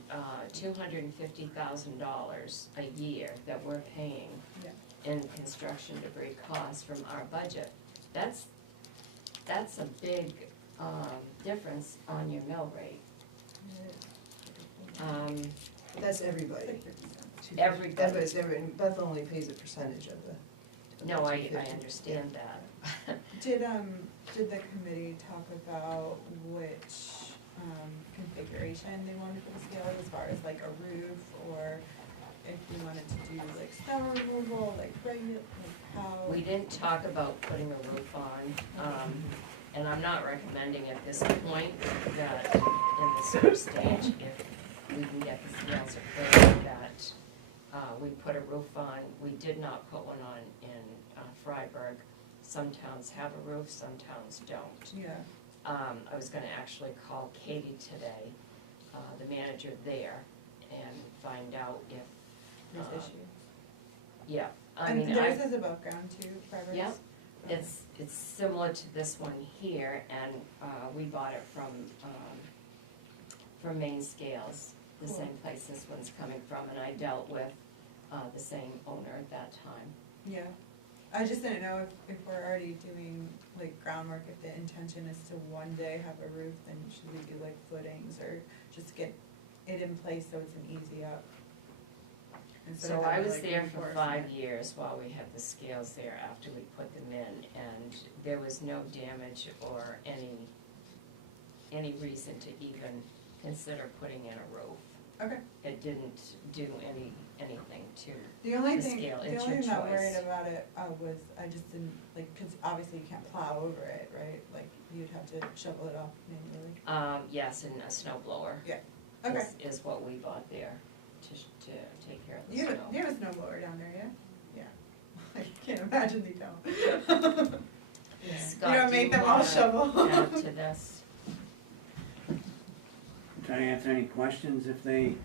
$250,000 a year that we're paying Yeah. in construction debris costs from our budget, that's a big difference on your mill rate. That's everybody. Everybody. That's what it's everybody, Beth only pays a percentage of the. No, I understand that. Did the committee talk about which, configuration they wanted for the scale as far as like a roof, or if you wanted to do like snow removal, like regular, like how? We didn't talk about putting a roof on, and I'm not recommending at this point that in this first stage, if we can get the scales approved, that we put a roof on. We did not put one on in Freiburg. Some towns have a roof, some towns don't. Yeah. I was gonna actually call Katie today, the manager there, and find out if, There's issues. yeah, I And mean, theirs is above ground too, Freiberg's? Yep. It's similar to this one here, and we bought it from Maine Scales, the Cool. same place this one's coming from, and I dealt with the same owner at that time. Yeah, I just didn't know if we're already doing like groundwork, if the intention is to one day have a roof, then should we do like footings or just get it in place so it's an easy up? Instead So of I having, was like, there for 5 reinforcement. years while we had the scales there after we put them in, and there was no damage or any reason to even consider putting in a roof. Okay, It didn't do anything to the only the thing, scale, the it's only your thing that choice. worried about it, was, I just didn't, like, cause obviously you can't plow over it, right? Like, you'd have to shovel it off manually. Yes, and a snow blower. Yeah. Okay. Is what we bought there to take care of the You snow. have a snow blower down there, yeah? Yeah. I can't imagine they don't. Scott, You don't do make them all wanna shovel. add to this? try to answer any questions if they,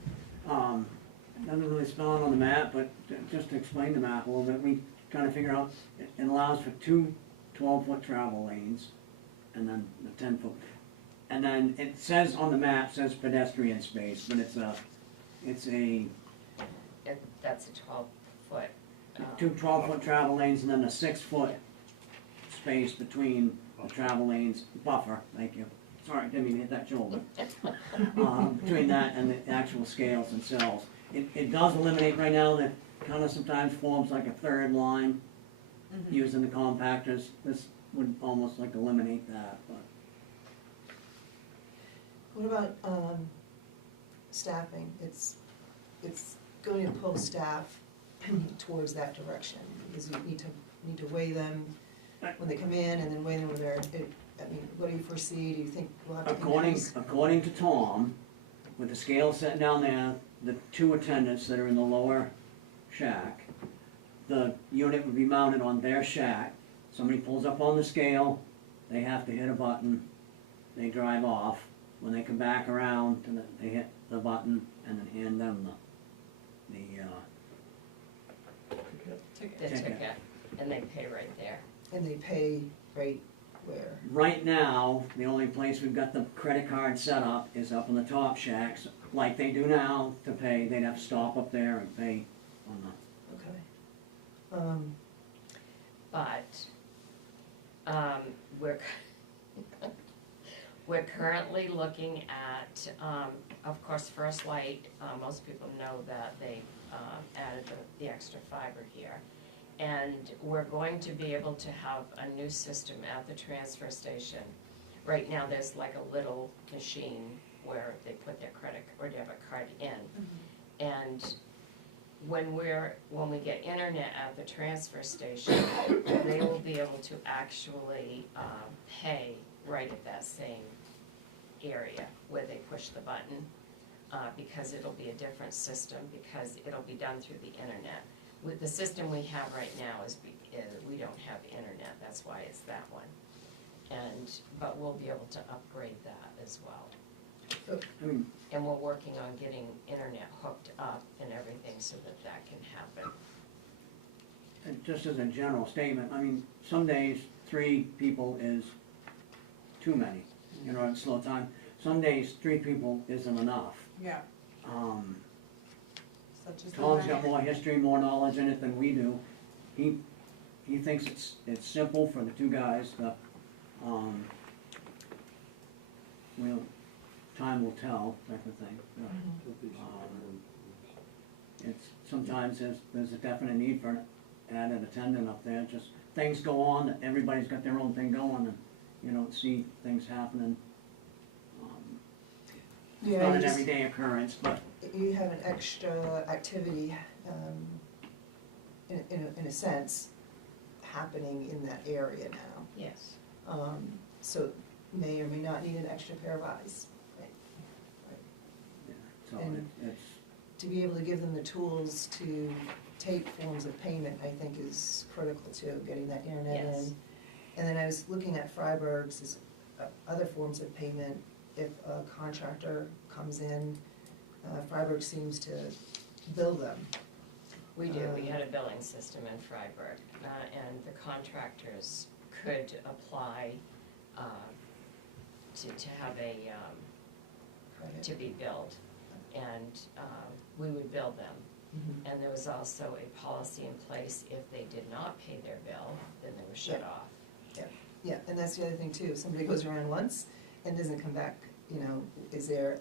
doesn't really spell it on the map, but just to explain the map a little bit, we kind of figure out, it allows for two 12-foot travel lanes, and then the 10-foot. And then it says on the map, says pedestrian space, but it's a, That's a 12-foot. two 12-foot travel lanes, and then a 6-foot space between the travel lanes, buffer, thank you. Sorry, didn't mean to hit that shoulder. Between that and the actual scales themselves. It does eliminate right now, that kind of sometimes forms like a third line using the compactors. This would almost like eliminate that, but. What about, staffing? It's going to pull staff towards that direction, because you need to weigh them when they come in, and then weigh them when they're, I mean, what do you foresee? Do you think we'll have to increase? According to Tom, with the scale set down there, the two attendants that are in the lower shack, the unit would be mounted on their shack. Somebody pulls up on the scale, they have to hit a button, they drive off. When they come back around, they hit the button and then hand them the ticket, and they pay right there. And they pay right where? Right now, the only place we've got the credit card set up is up in the top shacks, like they do now to pay. They'd have to stop up there and pay on the. Okay. We're currently looking at, of course, First Light, most people know that they added the extra fiber here. And we're going to be able to have a new system at the transfer station. Right now, there's like a little machine where they put their credit or debit card in. And when we get internet at the transfer station, they will be able to actually pay right at that same area where they push the button, because it'll be a different system, because it'll be done through the internet. With the system we have right now we don't have internet, that's why it's that one. But we'll be able to upgrade that as well. And we're working on getting internet hooked up and everything so that can happen. And just as a general statement, I mean, some days 3 people is too many, you know, in slow time. Some days 3 people isn't enough. Yeah. Such as Tom's got more history, more knowledge in it than we do. He thinks it's simple for the 2 guys, but time will tell, type of thing. It's sometimes there's a definite need for an added attendant up there. Just things go on, everybody's got their own thing going, and you don't see things happening. It's not an everyday occurrence, but you have an extra activity, in a sense, happening in that area now. Yes. So may or may not need an extra pair of eyes. yeah, so And it's to be able to give them the tools to take forms of payment, I think is critical to getting that internet in. Yes. And then I was looking at Freiberg's, other forms of payment. If a contractor comes in, Freiberg seems to bill them. We do, we had a billing system in Freiburg, and the contractors could apply to have to be billed, and we would bill them. Mhm. And there was also a policy in place, if they did not pay their bill, then they were shut Yeah. off. Yeah, and that's the other thing too, if somebody goes around once and doesn't come back, you know, is there,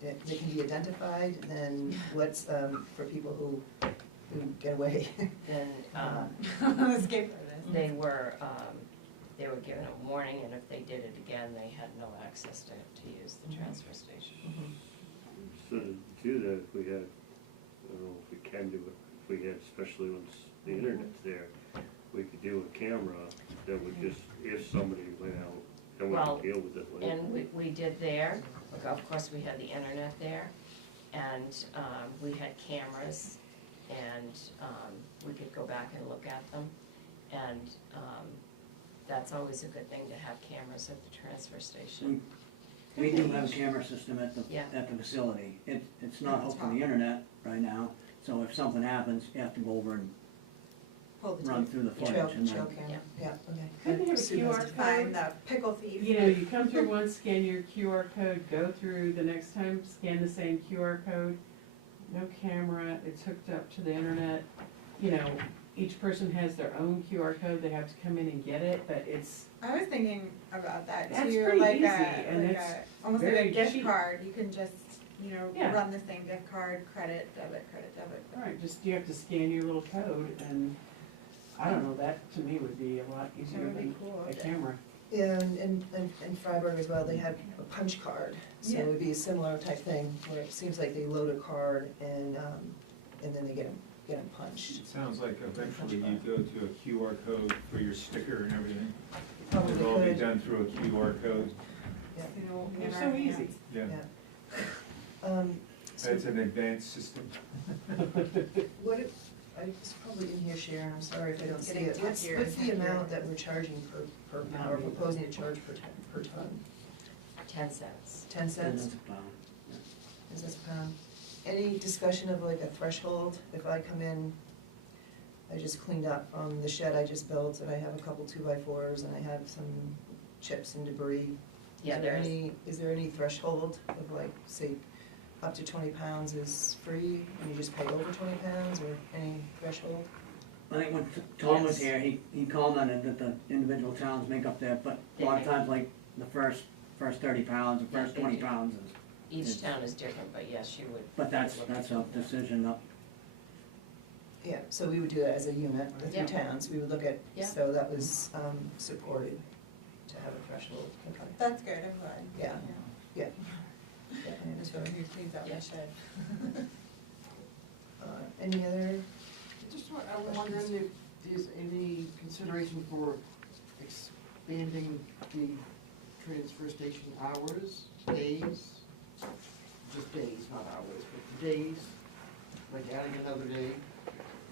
they can be identified, then what's, for people who get away? Then Escape they were given a warning, and if they did it again, they had no access to use the transfer station. So to do that, if we had, I don't know if we can do it, if we had, especially once the internet's there, we could do a camera that would just, if somebody went out, then we Well, could deal with it later. And we did there, of course, we had the internet there, and we had cameras, and we could go back and look at them. And that's always a good thing to have cameras at the transfer station. We do have a camera system at the, Yeah. at the facility. It's not hooked to the internet right now, so if something happens, you have to go over and Pull the run tape. through the Trail, footage and trail then. camera, yeah, okay. Couldn't you have a Sue QR has code? Find the pickle thief. You know, you come through one, scan your QR code, go through the next time, scan the same QR code. No camera, it's hooked up to the internet. You know, each person has their own QR code, they have to come in and get it, but it's, I was thinking about that That's too, pretty like easy, a, and like it's a, almost like a very gift cheap. card, you can just, you know, Yeah. run the same gift card, credit, debit, credit, debit. alright, just, you have to scan your little code and, I don't know, that to me would be a lot That easier would be than cool. a camera. Yeah, and in Freiburg as well, they have a punch card, so Yeah. it would be a similar type thing, where it seems like they load a card and then they get them punched. It sounds like eventually you go to a QR code for your sticker and everything. Probably It'll all be could. done through a QR code, Yeah. You know, They're in so our easy. hands. yeah. So That's an advanced system. what, it's probably in here, Sharon, I'm sorry if I don't see Getting it. What's techier and the amount techier. that we're charging per pound, or proposing to charge per ton? 10 cents. 10 cents? Is this a pound? Any discussion of like a threshold? If I come in, I just cleaned up from the shed I just built, and I have a couple 2x4s, and I have some chips and debris. Yeah, there is. Is there any threshold of like, say, up to 20 pounds is free, and you just pay over 20 pounds, or any threshold? I think when Tom was Yes. here, he commented that the individual towns make up there, but a lot of times like the first 30 pounds, the Yeah, first they 20 do. pounds is, Each town is different, but yes, you would. but that's a decision up. Yeah, so we would do that as a unit, the Yeah. three towns, we would look at, Yeah. so that was supported to have a threshold. Okay. That's good, I'm glad. Yeah. Yeah. Yeah, I That's understand. who cleans out Yeah. my shed. Any other, I'm wondering if there's any consideration for expanding the transfer station hours, days? Just days, not hours, but days, like adding another day?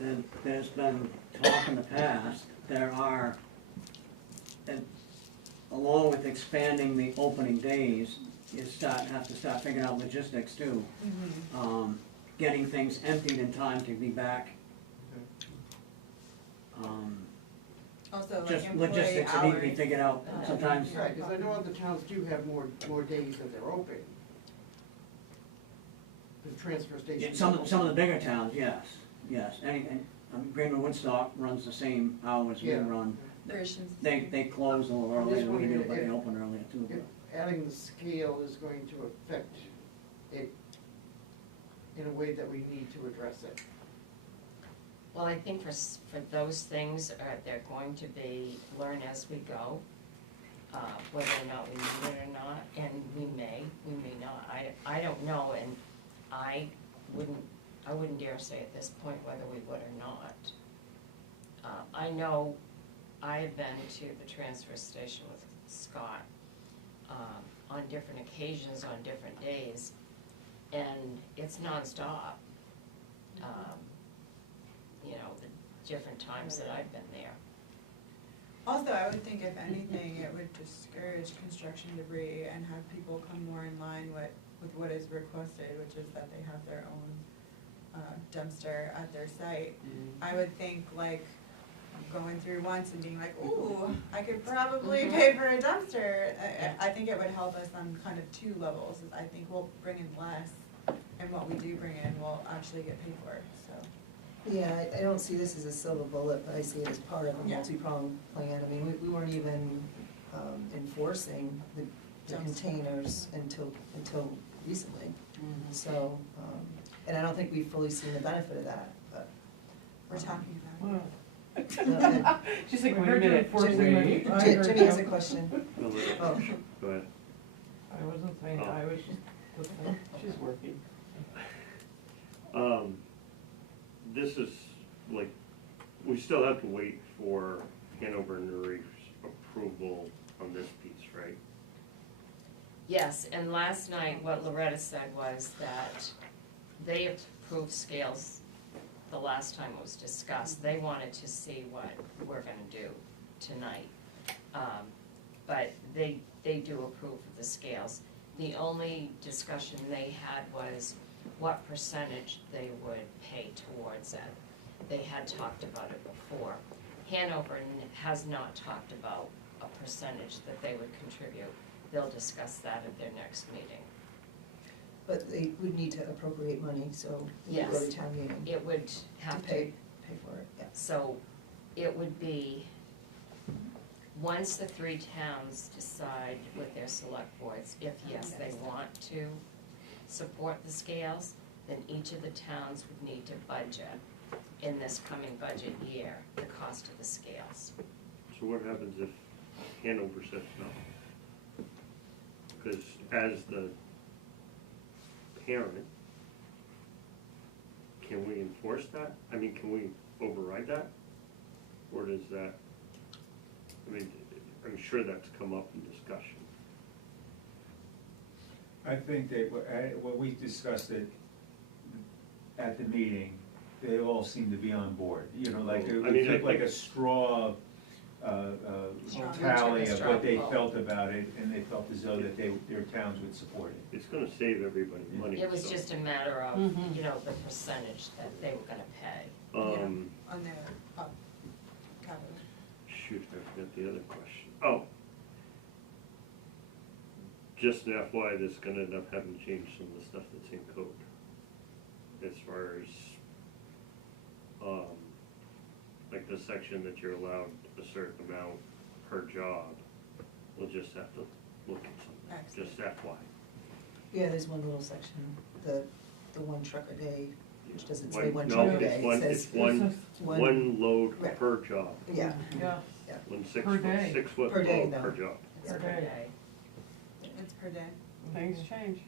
And there's been talk in the past, there are, and along with expanding the opening days, you have to start figuring out logistics too. Getting things emptied in time to be back. Also, like Just employee logistics that need to be hours. figured out sometimes. Right, because I know other towns do have more days that they're open. The transfer station. Some of the bigger towns, yes. And Greenwood Woodstock runs the same hours we Yeah. run. Versions. They close a little I'm just earlier than we do, wondering but they if- open earlier too. If adding the scale is going to affect it in a way that we need to address it. Well, I think for those things, they're going to be learn as we go, whether or not we need it or not, and we may not. I don't know, and I wouldn't dare say at this point whether we would or not. I know I have been to the transfer station with Scott on different occasions, on different days, and it's nonstop. You know, the different times that I've been there. Also, I would think if anything, it would discourage construction debris and have people come more in line with what is requested, which is that they have their own dumpster at their site. I would think like going through once and being like, ooh, I could probably pay for a dumpster. I think it would help us on kind of two levels. Is I think we'll bring in less, and what we do bring in, we'll actually get paid for, so. yeah, I don't see this as a silver bullet, but I see it as part of a Yeah. multi-pronged plan. I mean, we weren't even enforcing the containers until recently. So, and I don't think we've fully seen the benefit of that, but. We're talking about it. She's like, We wait a heard you minute, enforce Jimmy. Jimmy has a question. No, but- Oh, Go ahead. I wasn't saying, I was just, she's working. This is like, we still have to wait for Hanover and Reef's approval on this piece, right? Yes, and last night, what Loretta said was that they approved scales the last time it was discussed. They wanted to see what we're gonna do tonight. But they do approve of the scales. The only discussion they had was what percentage they would pay towards it. They had talked about it before. Hanover has not talked about a percentage that they would contribute. They'll discuss that at their next meeting. But they would need to appropriate money, so it would go to Yes. town meeting It would to have to, pay for it, yeah. so it would be, once the three towns decide with their select boards, if yes, they want to support the scales, then each of the towns would need to budget in this coming budget year, the cost of the scales. So what happens if Hanover says no? Because as the parent, can we enforce that? I mean, can we override that? Or does that, I mean, I'm sure that's come up in discussion. I think that what we discussed at the meeting, they all seem to be on board. You know, like, I it mean, took I like think- a straw tally of what they felt about it, and they felt as though that their towns would support it. It's gonna save everybody money. It was so, just a matter of, Mhm. you know, the percentage that they were gonna pay. Um, On their capital. shoot, I forgot the other question. Oh. Just an FYI, this is gonna end up having to change some of the stuff that's in code. As far as, like the section that you're allowed a certain amount per job, we'll just have to look at something, Excellent. just FYI. Yeah, there's one little section, the one truck a day, which doesn't say one No, truck a it's day, one- it it's says one load Right. per job, yeah, Yeah, one Per day. 6 foot Per day, load though. per job. It's Per per day. day. It's per day. things change.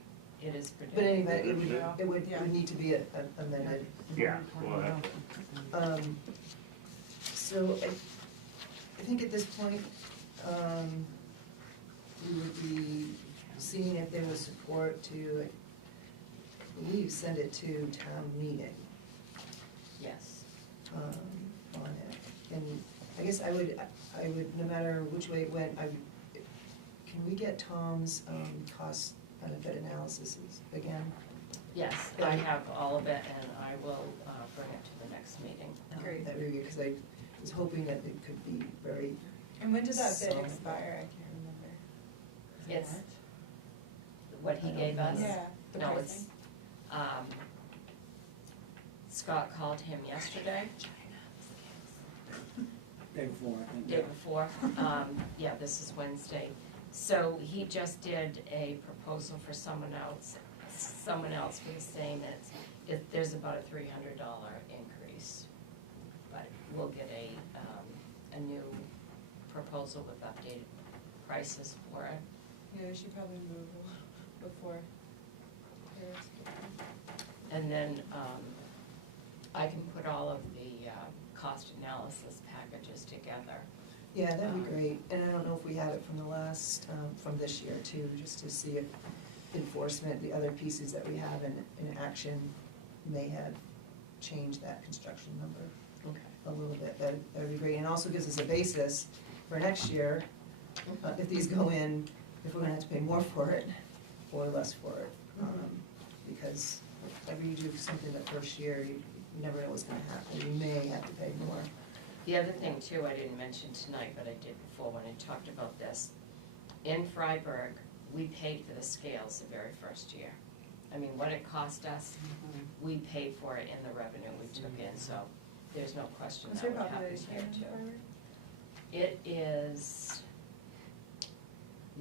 It is per day. but anyway, it would, Yeah. it would need to be amended. Yeah, we'll have to. So I think at this point, we would be seeing if there was support to, I believe, send it to town meeting, Yes. on it. And I guess I would, no matter which way it went, can we get Tom's, cost benefit analysis again? Yes, I have all of it, and I will bring it to the next meeting. Great. That review, because I was hoping that it could be very, And when did that bid Solid. expire? I can't remember. It's what he gave us. Yeah, the No, it's, pricing. Scott called him yesterday, Day before, I think. day before. Yeah, this is Wednesday. So he just did a proposal for someone else for the same, there's about a $300 increase. But we'll get a new proposal with updated prices for it. Yeah, we should probably move before. And then, I can put all of the, cost analysis packages together. yeah, that'd be great. And I don't know if we have it from the last, from this year too, just to see if enforcement, the other pieces that we have in action may have changed that construction number Okay. a little bit. That'd be great. And also gives us a basis for next year, if these go in, if we're gonna have to pay more for it or less for it. Because whenever you do something the first year, you never know what's gonna happen. You may have to pay more. The other thing too, I didn't mention tonight, but I did before when I talked about this. In Freiburg, we paid for the scales the very first year. I mean, what it cost us, we paid for it in the revenue we took in, so there's no question What's that your would happen population here in too. Freiburg? It is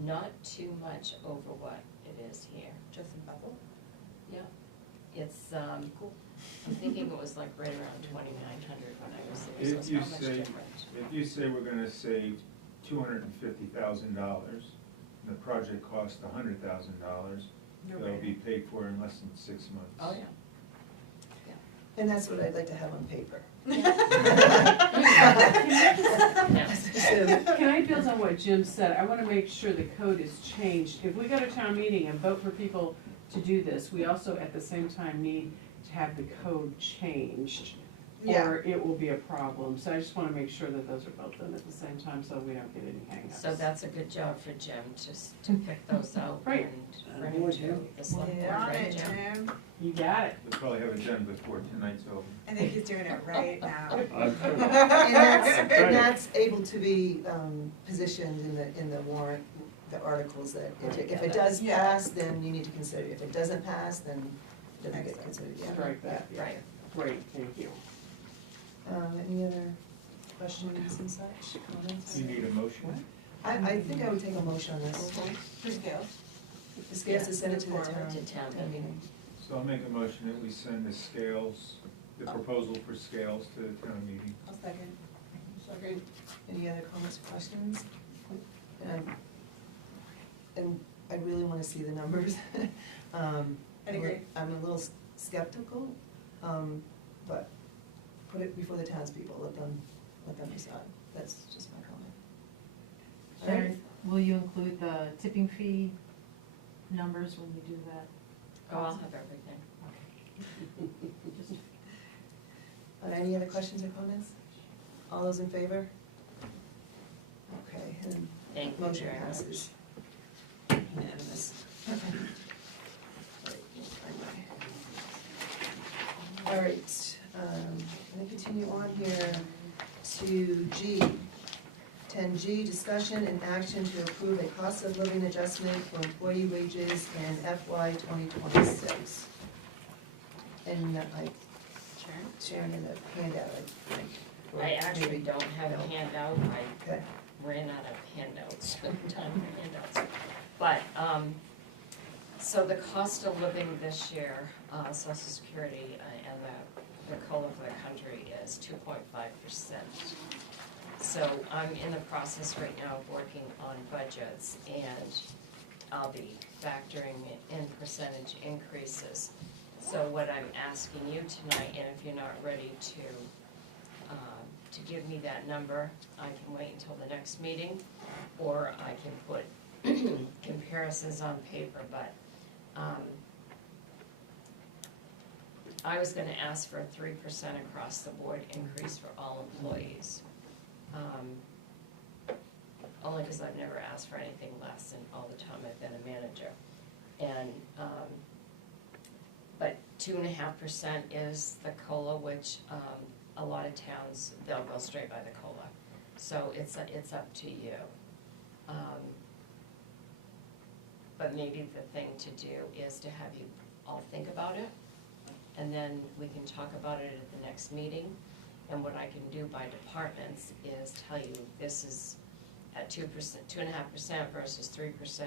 not too much over what it is here. Just in Bethel? Yeah, it's, I'm thinking it was like right around 2,900 when I was there, so it's If you not much say, different. if you say we're gonna save $250,000, the project cost $100,000, it'll be paid for in less than 6 months. Oh, yeah. And that's what I'd like to have on paper. Can I build on what Jim said? I want to make sure the code is changed. If we go to town meeting and vote for people to do this, we also at the same time need to have the code changed Yeah. or it will be a problem. So I just wanna make sure that those are both done at the same time, so we don't get any hangups. So that's a good job for Jim, to pick those out Right. and bring them to the select board, On right, it, Jim? Tim. You got it. We'll probably have it done before tonight's over. I think he's doing it right now. I'm sure. And that's able to be positioned in the warrant, the articles that if it does Yeah. pass, then you need to consider it. If it doesn't pass, then it doesn't get considered, yeah. Strike that, yeah. Right. Great, thank you. Any other questions and such, comments? Do you need a motion? I think I would take a motion on this. For scales. The scales to send it to the Forward town. to town meeting. So I'll make a motion that we send the scales, the proposal for scales to the town meeting. I'll second. Second. Any other comments or questions? And I really wanna see the numbers. I agree. I'm a little skeptical, but put it before the townspeople, let them decide. That's just my comment. All right. Sharon, will you include the tipping fee numbers when you do that? Oh, I'll have everything. Just Any other questions or comments? All those in favor? Okay, and Thank you motion very much. passes. Unanimous. All right, I'm gonna continue on here to G. 10G, discussion and action to approve a cost of living adjustment for employee wages in FY 2026. And Sharon in the handout, I think. or I actually maybe- don't have a no. handout, I Okay. ran out of handouts, time for handouts. But, so the cost of living this year, Social Security and the COLA for the country is 2.5%. So I'm in the process right now of working on budgets, and I'll be factoring in percentage increases. So what I'm asking you tonight, and if you're not ready to give me that number, I can wait until the next meeting, or I can put comparisons on paper, but I was gonna ask for a 3% across the board increase for all employees. Only because I've never asked for anything less in all the time I've been a manager. And, but 2.5% is the COLA, which, a lot of towns, they'll go straight by the COLA. So it's up to you. But maybe the thing to do is to have you all think about it, and then we can talk about it at the next meeting. And what I can do by departments is tell you this is at 2%, 2.5% versus 3%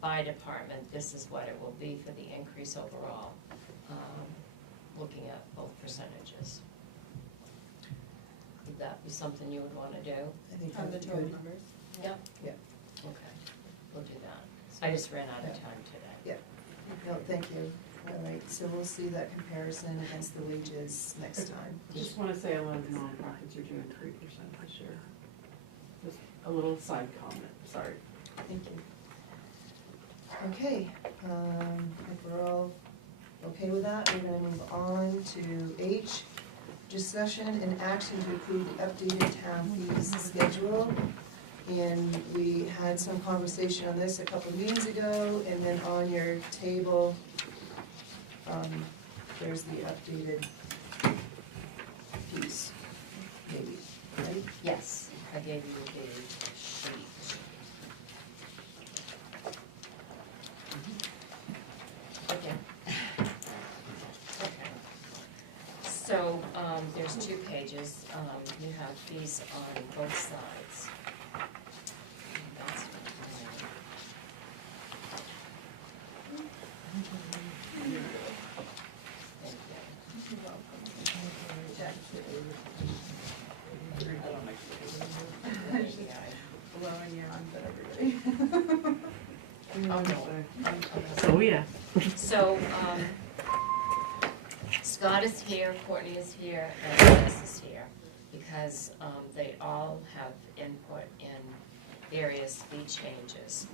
by department, this is what it will be for the increase overall, looking at both percentages. Would that be something you would wanna do? I think Have the that's total good. numbers. Yep. Yeah. Okay, we'll do that. I just ran out of time today. No, thank you. All right, so we'll see that comparison against the wages next time. I just wanna say a lot of nonprofits are doing 3% this year. Just a little side comment, sorry. Thank you. Okay, if we're all okay with that, we're gonna move on to H, discussion and action to approve the updated town fees schedule. And we had some conversation on this a couple of meetings ago, and then on your table, there's the updated piece, maybe, right? Yes, I gave you the sheet. Okay. Okay. So, there's 2 pages, you have fees on both sides. That's fine. Thank you. Blowing you on to everybody. Oh, yeah. So, Scott is here, Courtney is here, and Dennis is here, because, they all have input in various fee changes.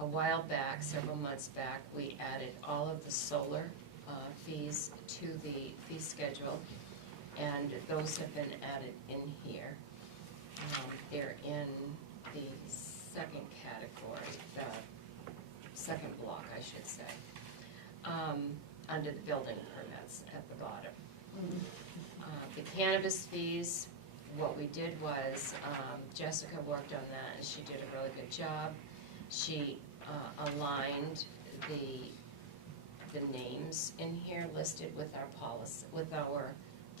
A while back, several months back, we added all of the solar fees to the fee schedule, and those have been added in here. They're in the second category, the second block, I should say, under the building permits at the bottom. The cannabis fees, what we did was, Jessica worked on that and she did a really good job. She aligned the names in here listed with our policy, with our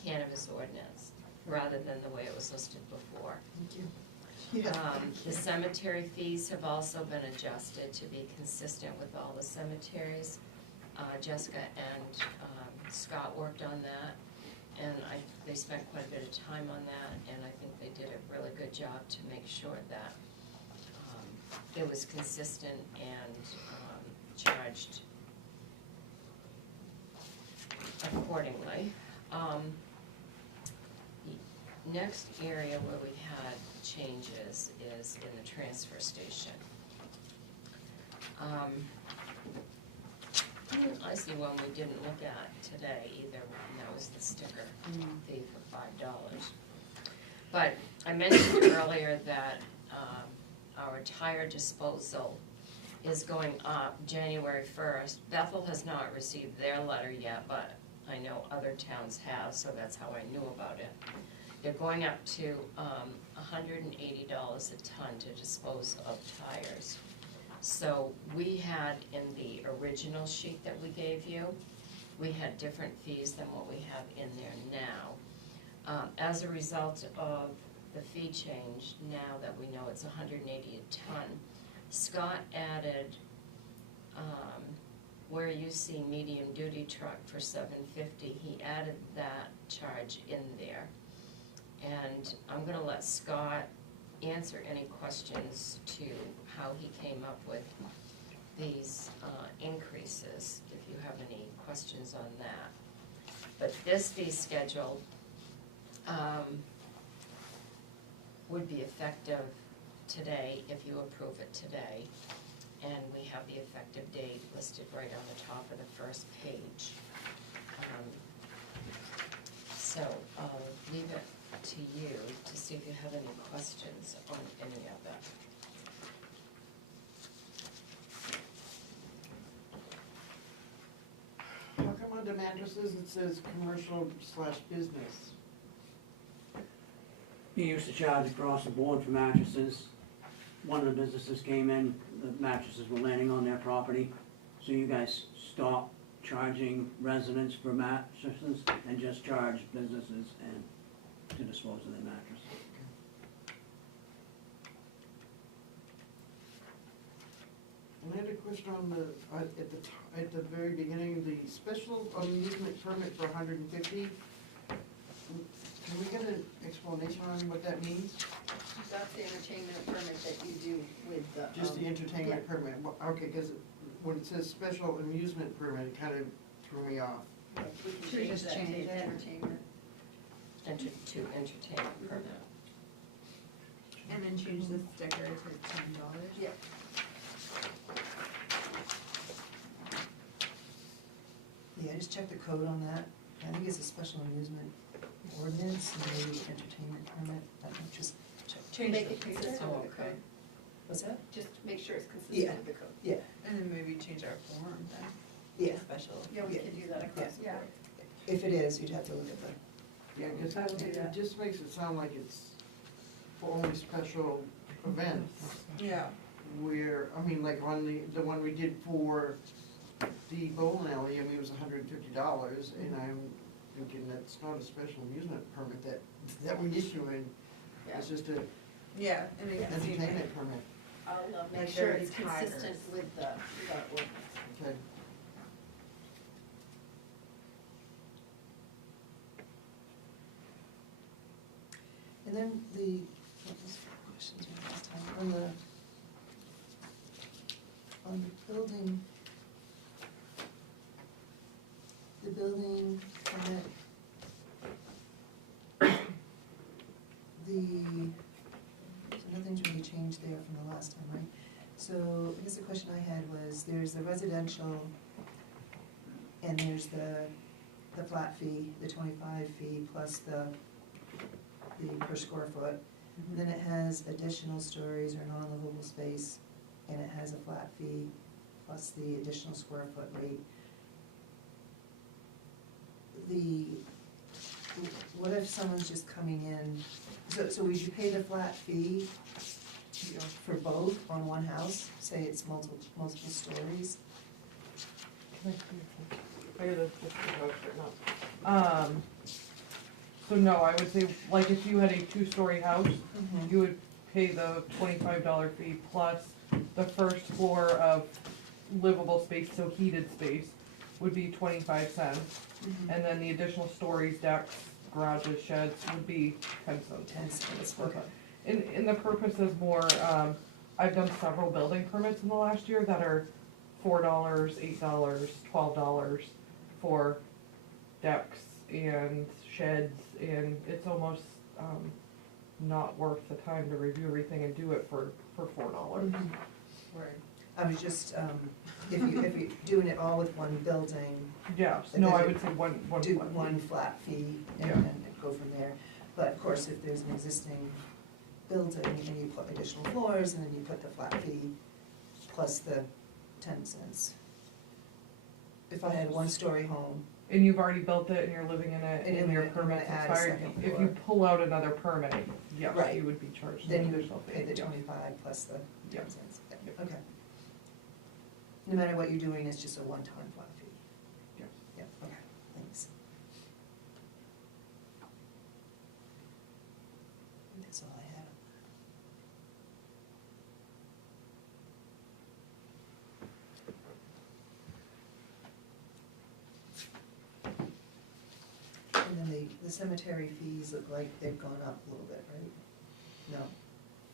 cannabis ordinance, rather than the way it was listed before. Thank you. The cemetery fees have also been adjusted to be consistent with all the cemeteries. Jessica and Scott worked on that, and they spent quite a bit of time on that, and I think they did a really good job to make sure that it was consistent and charged accordingly. The next area where we had changes is in the transfer station. I see one we didn't look at today either, and that was the sticker fee for $5. But I mentioned earlier that our tire disposal is going up January 1st. Bethel has not received their letter yet, but I know other towns have, so that's how I knew about it. They're going up to $180 a ton to dispose of tires. So we had in the original sheet that we gave you, we had different fees than what we have in there now. As a result of the fee change, now that we know it's $180 a ton, Scott added, where you see medium duty truck for $750, he added that charge in there. And I'm gonna let Scott answer any questions to how he came up with these increases, if you have any questions on that. But this fee schedule would be effective today if you approve it today. And we have the effective date listed right on the top of the first page. So I'll leave it to you to see if you have any questions on any of it. How come under mattresses it says commercial/business? You used to charge across the board for mattresses. One of the businesses came in, the mattresses were landing on their property, so you guys stopped charging residents for mattresses and just charged businesses and to dispose of their mattress. And I had a question on the, at the very beginning, the special amusement permit for 150. Can we get an explanation on what that means? That's the entertainment permit that you do with the. Just the entertainment permit, okay, because when it says special amusement permit, it kind of threw me off. We can Should we change just that to change it? entertainment. To entertainment permit. And then change the sticker to $10. Yeah. Yeah, just check the code on that. I think it's a special amusement ordinance, maybe entertainment permit. I don't know, just change Make the it consistent Oh, with the okay. code. What's that? Just make sure it's Yeah. consistent with the code. Yeah, And then maybe change our form then. yeah. Special. Yeah, we can do that across the Yeah. board. If it is, you'd have to look at the, Yeah, because I will do it that. just makes it sound like it's for only special events. Yeah. Where, I mean, like on the one we did for the bowling alley, I mean, it was $150, and I'm thinking that's not a special amusement permit that we're issuing. Yeah. It's just a Yeah, and it can see, entertainment permit, I'll make Like sure dirty it's consistent tigers. with the ordinance. okay? and then what was the questions we had last time? On the building permit, so nothing's really changed there from the last time, right? So I guess the question I had was, there's the residential and there's the flat fee, the 25 fee plus the per square foot. Then it has additional stories or non-livable space, and it has a flat fee plus the additional square foot rate. What if someone's just coming in, so would you pay the flat fee for both on one house? Say it's multiple stories? I gotta look at the house right now. So no, I would say, like, if you had a two-story house, you would pay the $25 fee plus the first floor of livable space, so heated space, would be 25 cents. And then the additional stories, decks, garages, sheds would be 10 cents. 10 cents, okay. And the purpose is more, I've done several building permits in the last year that are $4, $8, $12 for decks and sheds, and it's almost not worth the time to review everything and do it for $4. Right. I was just, if you're doing it all with one building. Yes, and no, then I you would say one do flat fee. one flat fee and Yeah. then go from there. But of course, if there's an existing building and you put additional floors and then you put the flat fee plus the 10 cents. If I had a one-story home. And you've already built it and you're living in it And and then your you're gonna permit's add a expired, second if floor. you pull out another permit, yes, Right. you would be charged Then an you additional would fee. pay the yeah. 25 plus the 10 Yeah. cents. Yep. Okay. No matter what you're doing, it's just a one-time flat fee. Yes. Yeah, okay, thanks. That's all I had. And then the cemetery fees look like they've gone up a little bit, right? No?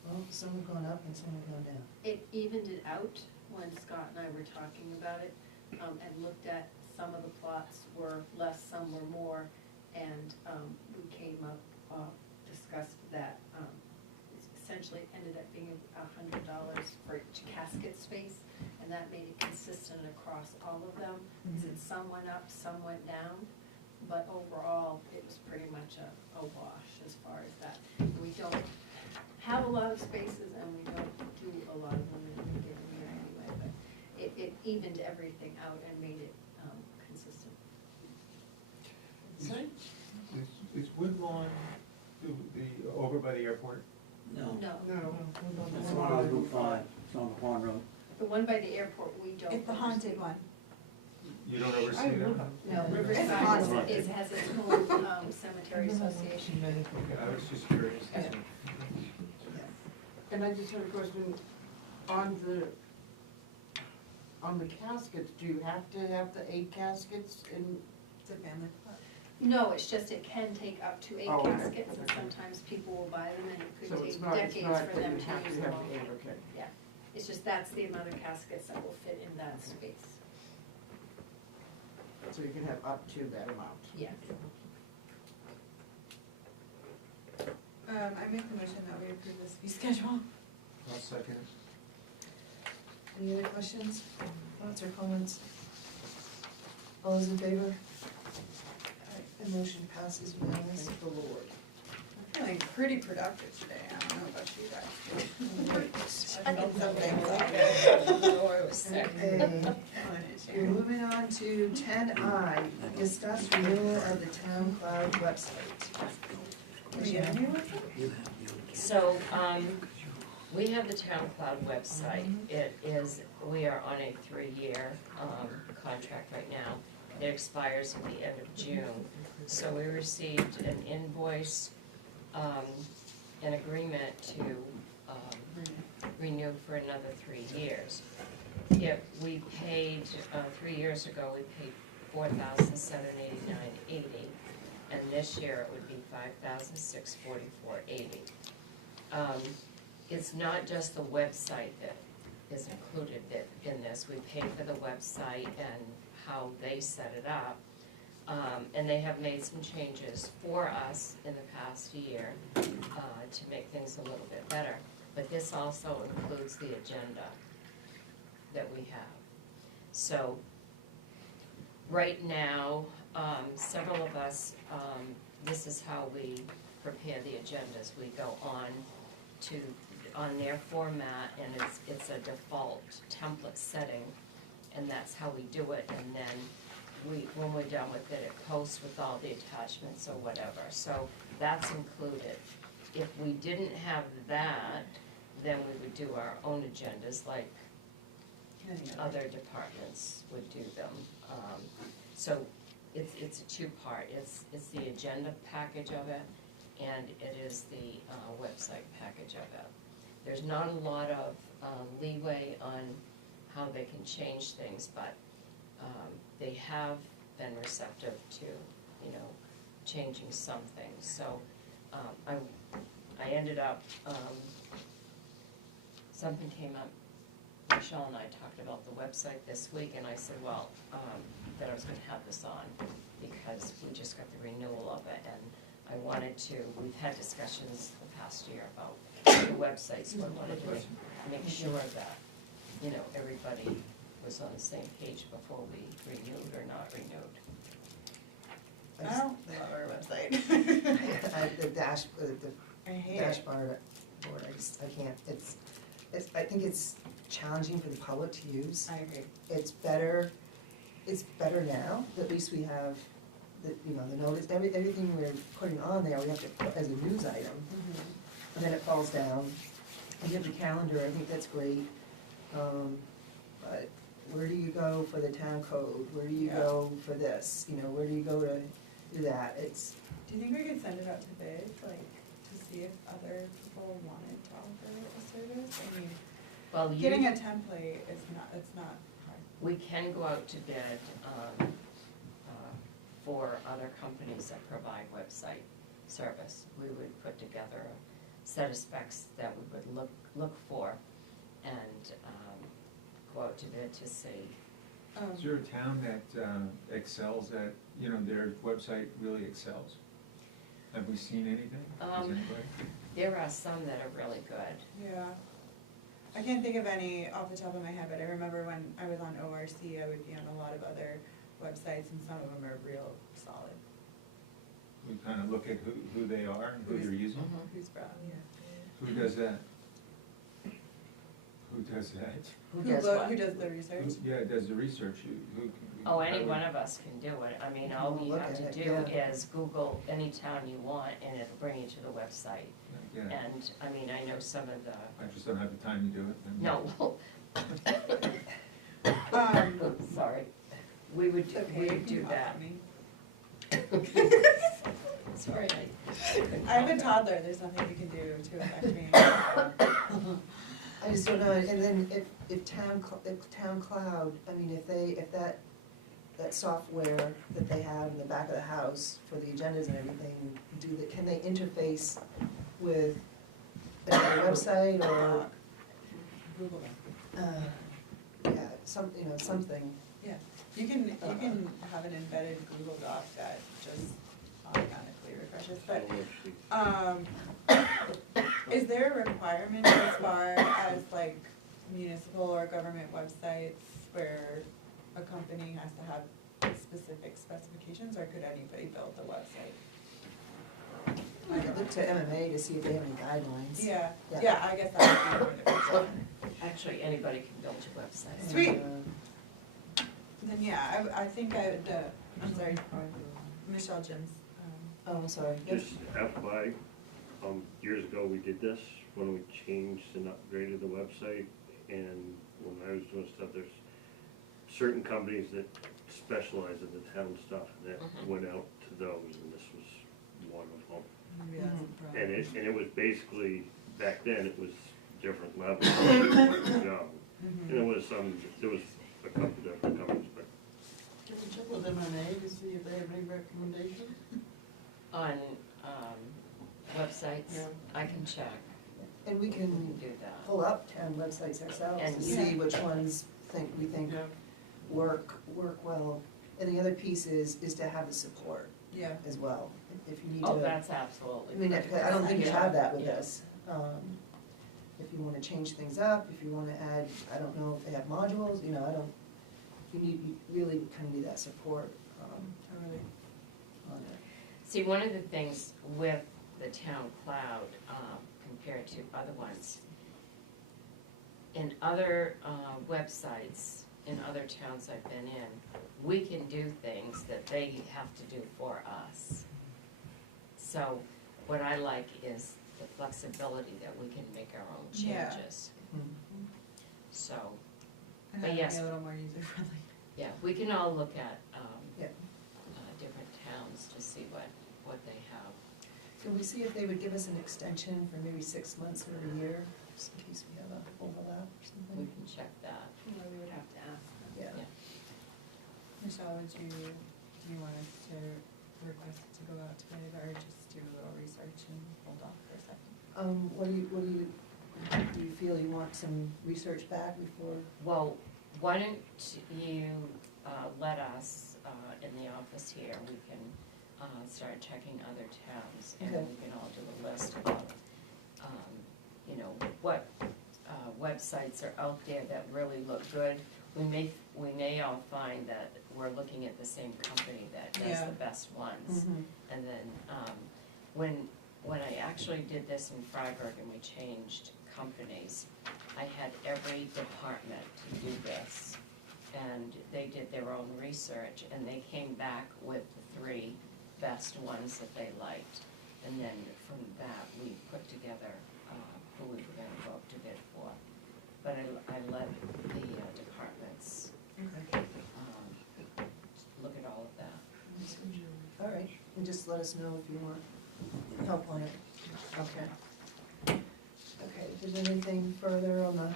Well, some have gone up and some have gone down. It evened it out when Scott and I were talking about it, and looked at some of the plots were less, some were more, and, we came up, discussed that, essentially ended up being $100 for each casket space, and that made it consistent across all of them. Since some went up, some went down, but overall, it was pretty much a wash as far as that. We don't have a lot of spaces, and we don't do a lot of them in a given year anyway, but it evened everything out and made it consistent. Is Woodlawn over by the airport? No. No, No. That's the one on Route 5, it's on the Pond Road. the one by the airport, we don't. It's the haunted one. You don't oversee them? No, Riverside Riverside has its own cemetery association. Okay, I was just curious. Yeah. And I just had a question, on the caskets, do you have to have the 8 caskets in? It's a family plot. No, it's just it can take up to 8 Oh, okay. caskets, and sometimes people will buy them, and it could So it's take not decades that for them you to have use to them have all. the 8, okay. Yeah, it's just that's the amount of caskets that will fit in that space. So you can have up to that amount. Yes. I make the motion that we approve this fee schedule. I'll second. Any other questions, thoughts, or comments? All those in favor? The motion passes unanimously. Thank the Lord. I'm feeling pretty productive today, I don't know about you guys. I need something. Oh, I was sick. Okay, we're moving on to 10I, discuss renewal of the town cloud website. So, we have the town cloud website. It is, we are on a 3-year, contract right now. It expires at the end of June. So we received an invoice, an agreement to, renew for another 3 years. We paid, 3 years ago, we paid $4,789.80, and this year it would be $5,644.80. It's not just the website that is included in this. We pay for the website and how they set it up. And they have made some changes for us in the past year to make things a little bit better. But this also includes the agenda that we have. So Right now, several of us, this is how we prepare the agendas. We go on their format, and it's a default template setting, and that's how we do it, and then when we're done with it, it posts with all the attachments or whatever, so that's included. If we didn't have that, then we would do our own agendas, like other departments would do them. So it's a two-part, it's the agenda package of it, and it is the website package of it. There's not a lot of leeway on how they can change things, but they have been receptive to, changing some things. So I ended up, something came up, Michelle and I talked about the website this week, and I said, well, that I was gonna have this on, because we just got the renewal of it, and I wanted to, we've had discussions the past year about the website, so I wanted to make sure that, everybody was on the same page before we renewed or not renewed. I don't love our website. The dashboard, I can't, I think it's challenging for the public to use. I agree. It's better now, at least we have the notice, everything we're putting on there, we have to put as a news item. And then it falls down. And you have the calendar, I think that's great. But where do you go for the town code? Where do you go for this? Where do you go to do that? Do you think we could send it out to bid, to see if other people wanted to offer a service? I mean, Well, getting a template it's not hard. We can go out to bid for other companies that provide website service. We would put together a set of specs that we would look for and go out to bid to see. Is there a town that excels at, their website really excels? Have we seen anything? Has anybody? There are some that are really good. Yeah. I can't think of any off the top of my head, but I remember when I was on ORC, I would be on a lot of other websites, and some of them are real solid. We kind of look at who they are and who they're using? Who's from, yeah. Who does that? Who does that? Who does what? Who does the research? Yeah, does the research, Oh, any one of us can do it. I mean, all you Look have at to it, do is Google any town you want, and it'll bring you to the website. Yeah, And, I mean, I know some of the, I just don't have the time to do it. no. Sorry. We would do that. Sorry. I have a toddler, there's nothing you can do to affect me. I just don't know, and then if town cloud, I mean, if that software that they have in the back of the house for the agendas and everything, can they interface with another website or? Google them. Yeah, something. Yeah, you can have an embedded Google Doc that just automatically refreshes, but, is there a requirement as far as municipal or government websites where a company has to have specific specifications, or could anybody build the website? I could look to MMA to see if they have any guidelines. Yeah, I guess that would be the first one. Actually, anybody can build your website. Sweet. Then yeah, I think I would, I'm sorry, Michelle Jim's. Oh, I'm sorry. Just FYI, years ago we did this, when we changed and upgraded the website, and when I was doing stuff, there's certain companies that specialize in the town stuff, and that went out to those, and this was one of them. Maybe that's a problem. And it was basically, back then, it was different levels where you wanted to go. And there was a couple different companies, but. Can we check with MMA to see if they have any recommendations? On websites, Yeah. I can check. And we can Do that. pull up town websites ourselves And to see which ones we think Yeah. work well. And the other piece is to have the support Yeah. as well, if you need to. Oh, that's absolutely. I mean, perfect. I don't think you have that with Yeah. this. If you wanna change things up, if you wanna add, I don't know if they have modules, I don't, you really kind of need that support, on it. See, one of the things with the town cloud, compared to other ones, in other websites, in other towns I've been in, we can do things that they have to do for us. So what I like is the flexibility that we can make our own Yeah. changes. So, And But that'd yes. be a little more user friendly. yeah, we can all look at Yeah. different towns to see what they have. Can we see if they would give us an extension for maybe 6 months or a year, just in case we have a overlap or We something? can check that. Well, we would have to ask. Yeah. Yeah. Michelle, do you want us to request to go out to bid or just do a little research and hold off for a second? What do you feel you want some research back before? Well, why don't you let us, in the office here, we can start checking other towns, and Okay. we can all do a list of, what websites are out there that really look good. We may all find that we're looking at the same company that does Yeah. the best ones. And then, when I actually did this in Freiburg and we changed companies, I had every department to do this. And they did their own research, and they came back with the 3 best ones that they liked. And then from that, we put together who we were gonna go up to bid for. But I let the departments look at all of that. All right, and just let us know if you want help on it. Okay. Okay, if there's anything further on the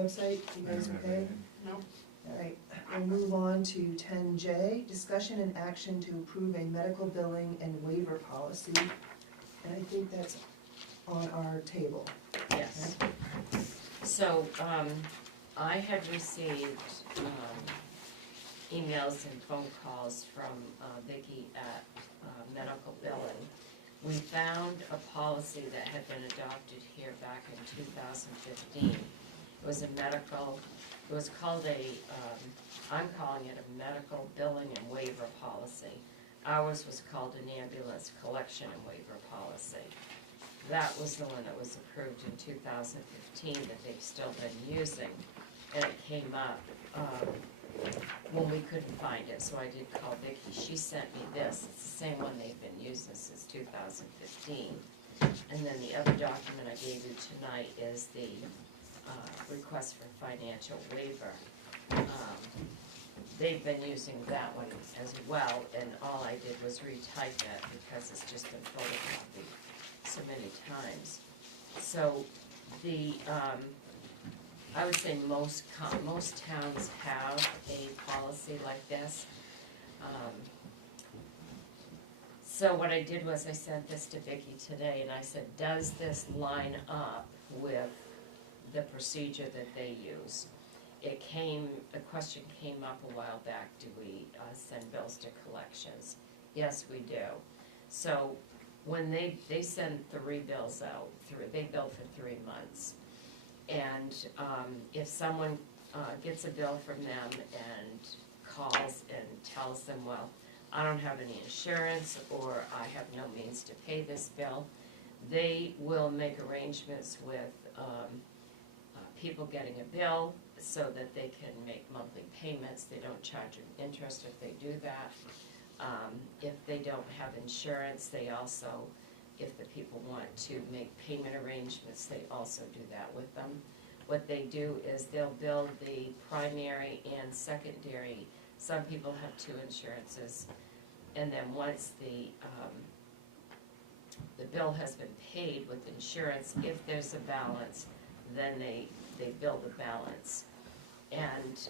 website, you guys okay? Nope. All right, we'll move on to 10J, discussion and action to approve a medical billing and waiver policy. And I think that's on our table. Yes. So, I had received, emails and phone calls from, Vicki at, Medical Billing. We found a policy that had been adopted here back in 2015. It was it was called I'm calling it a medical billing and waiver policy. Ours was called an ambulance collection and waiver policy. That was the one that was approved in 2015 that they've still been using. And it came up when we couldn't find it, so I did call Vicki. She sent me this. It's the same one they've been using since 2015. And then the other document I gave you tonight is the request for financial waiver. They've been using that one as well, and all I did was retype it because it's just been photocopied so many times. So I would say most towns have a policy like this. So what I did was I sent this to Vicki today, and I said, does this line up with the procedure that they use? A question came up a while back, do we send bills to collections? Yes, we do. So when they send 3 bills out, they bill for 3 months. And if someone gets a bill from them and calls and tells them, well, I don't have any insurance, or I have no means to pay this bill, they will make arrangements with people getting a bill so that they can make monthly payments. They don't charge them interest if they do that. If they don't have insurance, they also, if the people want to make payment arrangements, they also do that with them. What they do is they'll bill the primary and secondary. Some people have 2 insurances, and then once the bill has been paid with insurance, if there's a balance, then they bill the balance. And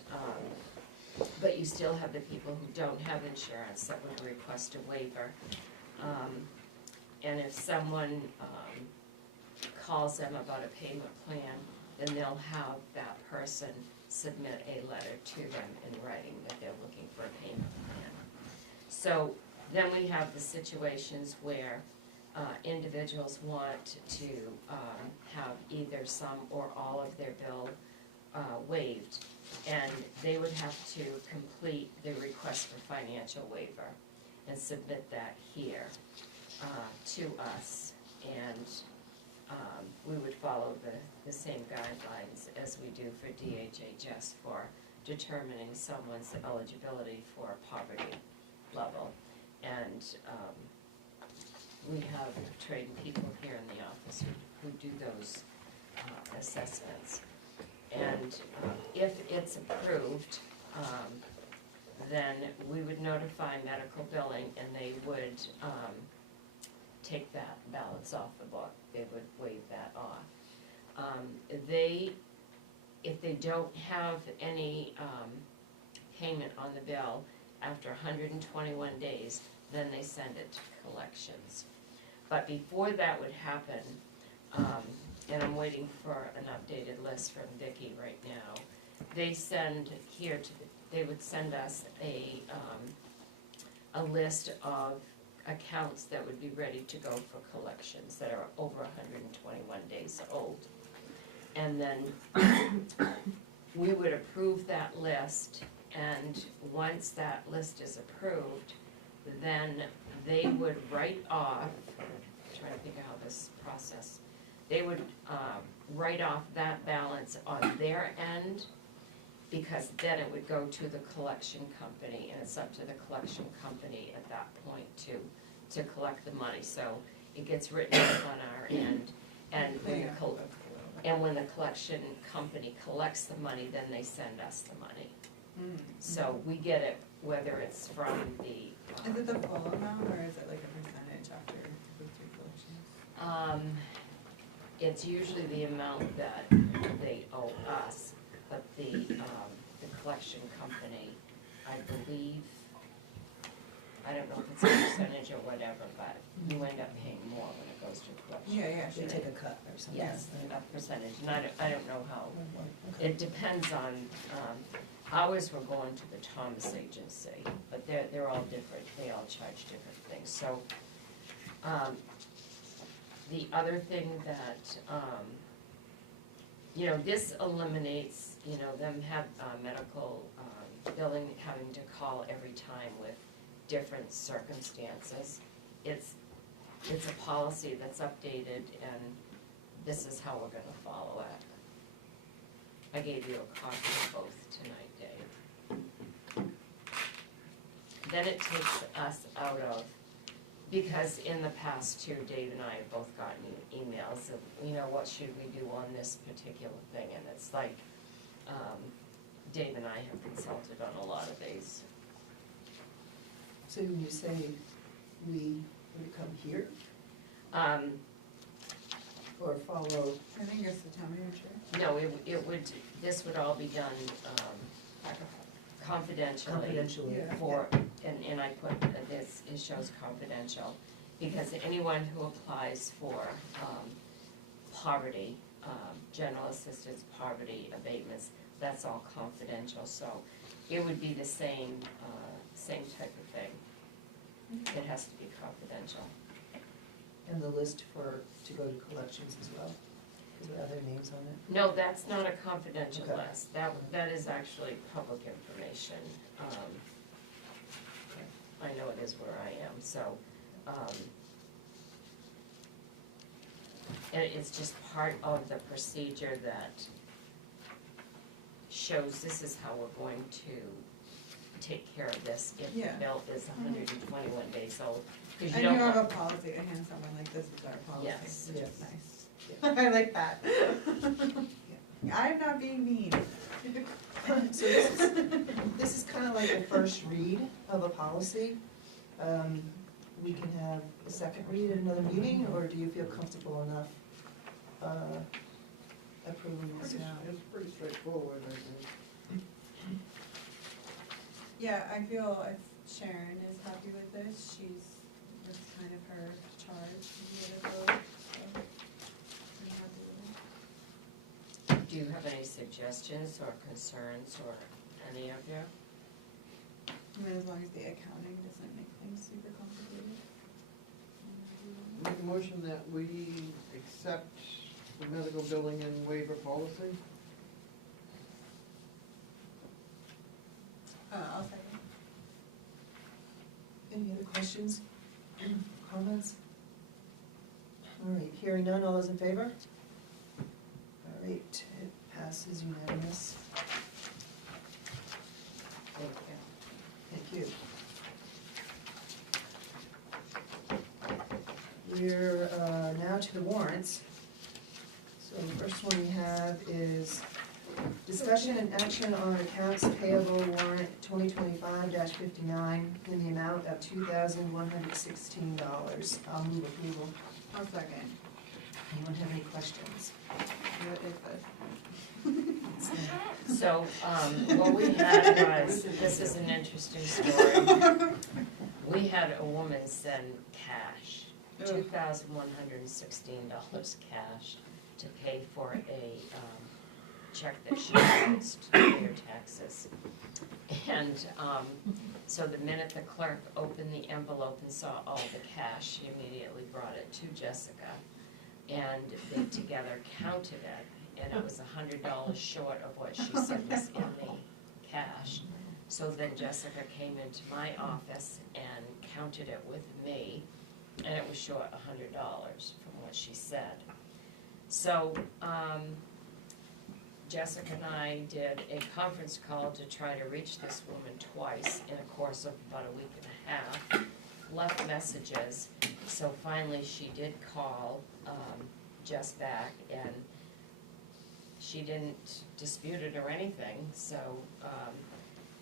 but you still have the people who don't have insurance that would request a waiver. And if someone calls them about a payment plan, then they'll have that person submit a letter to them in writing that they're looking for a payment plan. So then we have the situations where individuals want to have either some or all of their bill waived. And they would have to complete the request for financial waiver and submit that here to us. And we would follow the same guidelines as we do for DHHS for determining someone's eligibility for poverty level. And we have trained people here in the office who do those assessments. And if it's approved, then we would notify medical billing and they would take that balance off the book. They would waive that off. If they don't have any payment on the bill after 121 days, then they send it to collections. But before that would happen, and I'm waiting for an updated list from Vicki right now, they would send us a list of accounts that would be ready to go for collections that are over 121 days old. And then we would approve that list, and once that list is approved, then they would write off, I'm trying to think of how this process, they would write off that balance on their end, because then it would go to the collection company, and it's up to the collection company at that point to collect the money. So it gets written up on our end, and when the collection company collects the money, then they send us the money. So we get it whether it's from the. Is it the full amount, or is it like a percentage after the 3 collections? It's usually the amount that they owe us, but the collection company, I believe, I don't know if it's a percentage or whatever, but you end up paying more when it goes to collection. Yeah, They take a cut or something. Yes, a percentage, and I don't know how, it depends on, ours were going to the Thomas Agency, but they're all different, they all charge different things, so, the other thing that, this eliminates, them have, medical, billing, having to call every time with different circumstances. It's a policy that's updated, and this is how we're gonna follow it. I gave you a copy of both tonight, Dave. Then it takes us out of, because in the past too, Dave and I have both gotten emails of, what should we do on this particular thing, and it's like, Dave and I have consulted on a lot of these. So when you say would it come here or follow? I think it's the town manager. No, this would all be done confidentially. Confidentially. For, and I put this, it shows confidential, because anyone who applies for poverty, general assistance poverty abatements, that's all confidential, so it would be the same type of thing. It has to be confidential. And the list to go to collections as well? Is there other names on it? No, that's not a confidential Okay. list, that is actually public information. I know it is where I am, so, and it's just part of the procedure that shows this is how we're going to take care of this if the Yeah. bill is 121 days old. 'Cause you And don't you have want- a policy to hand someone like this is our policy, Yes. which Yes. is nice. I like that. I'm not being mean. So this is kind of like a first read of a policy. We can have a second read at another meeting, or do you feel comfortable enough approving this now? It's pretty straightforward, I think. Yeah, I feel if Sharon is happy with this, it's kind of her charge to be able to go, so I'm happy with it. Do you have any suggestions or concerns or any of you? I mean, as long as the accounting doesn't make things super complicated. Make a motion that we accept the medical billing and waiver policy. I'll second. Any other questions, comments? All right, hearing none, all those in favor? All right, it passes unanimous. Thank you. Thank you. We're now to the warrants. So the first one we have is discussion and action on accounts payable warrant 2025-59 in the amount of $2,116. I'll move approval. I'll second. Anyone have any questions? What is this? So, what we had was, this is an interesting story. We had a woman send cash, $2,116 cash to pay for a check that she used to pay her taxes. And so the minute the clerk opened the envelope and saw all the cash, she immediately brought it to Jessica. And they together counted it, and it was $100 short of what she said was in the cash. So then Jessica came into my office and counted it with me, and it was short $100 from what she said. So, Jessica and I did a conference call to try to reach this woman twice in a course of about a week and a half, left messages. So finally she did call Jess back, and she didn't dispute it or anything. So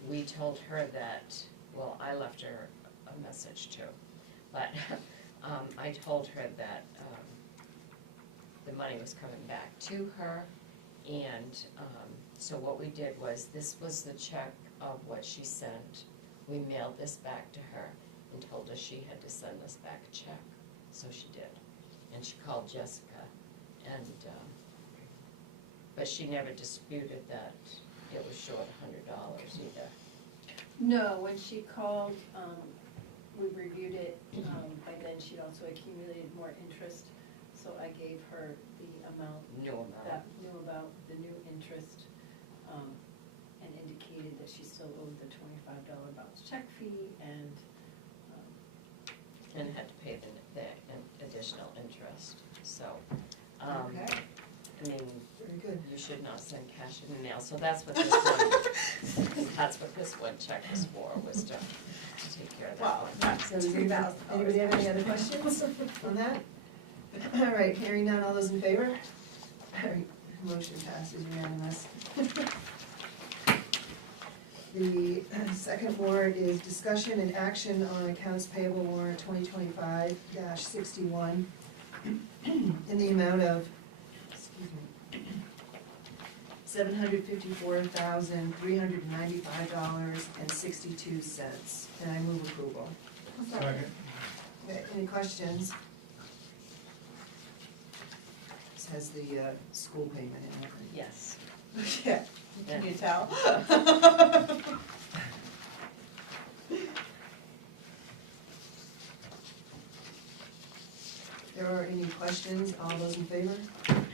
we told her that, well, I left her a message too, but I told her that the money was coming back to her. And so what we did was, this was the check of what she sent. We mailed this back to her and told her she had to send us back a check. So she did. And she called Jessica, and but she never disputed that it was short $100 either. No, when she called, we reviewed it, by then she'd also accumulated more interest, so I gave her the amount. That knew about the new interest, and indicated that she still owed the $25 bounce check fee, and had to pay the additional interest, so, Okay. I mean, Very good. you should not send cash in the mail, so that's what this one, that's what this one check was for, was to take care of that Wow, one. that's So does $2,000. anybody have any other questions on that? All right, hearing none, all those in favor? All right, motion passes unanimous. The second warrant is discussion and action on accounts payable warrant 2025-61 in the amount of, $754,395.62, and I move approval. Second. Okay, any questions? This has the school payment in it. Yes. Yeah, can you tell? There are any questions? All those in favor? And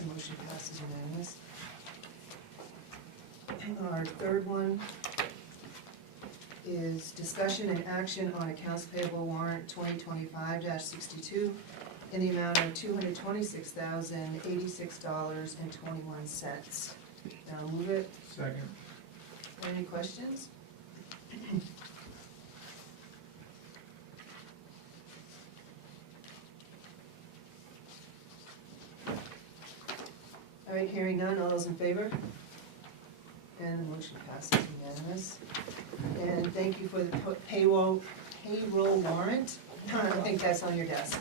the motion passes unanimous. Our third one is discussion and action on accounts payable warrant 2025-62 in the amount of $226,086.21. Now I'll move it. Second. Any questions? All right, hearing none, all those in favor? And the motion passes unanimous. And thank you for the payroll warrant. I think that's on your desk.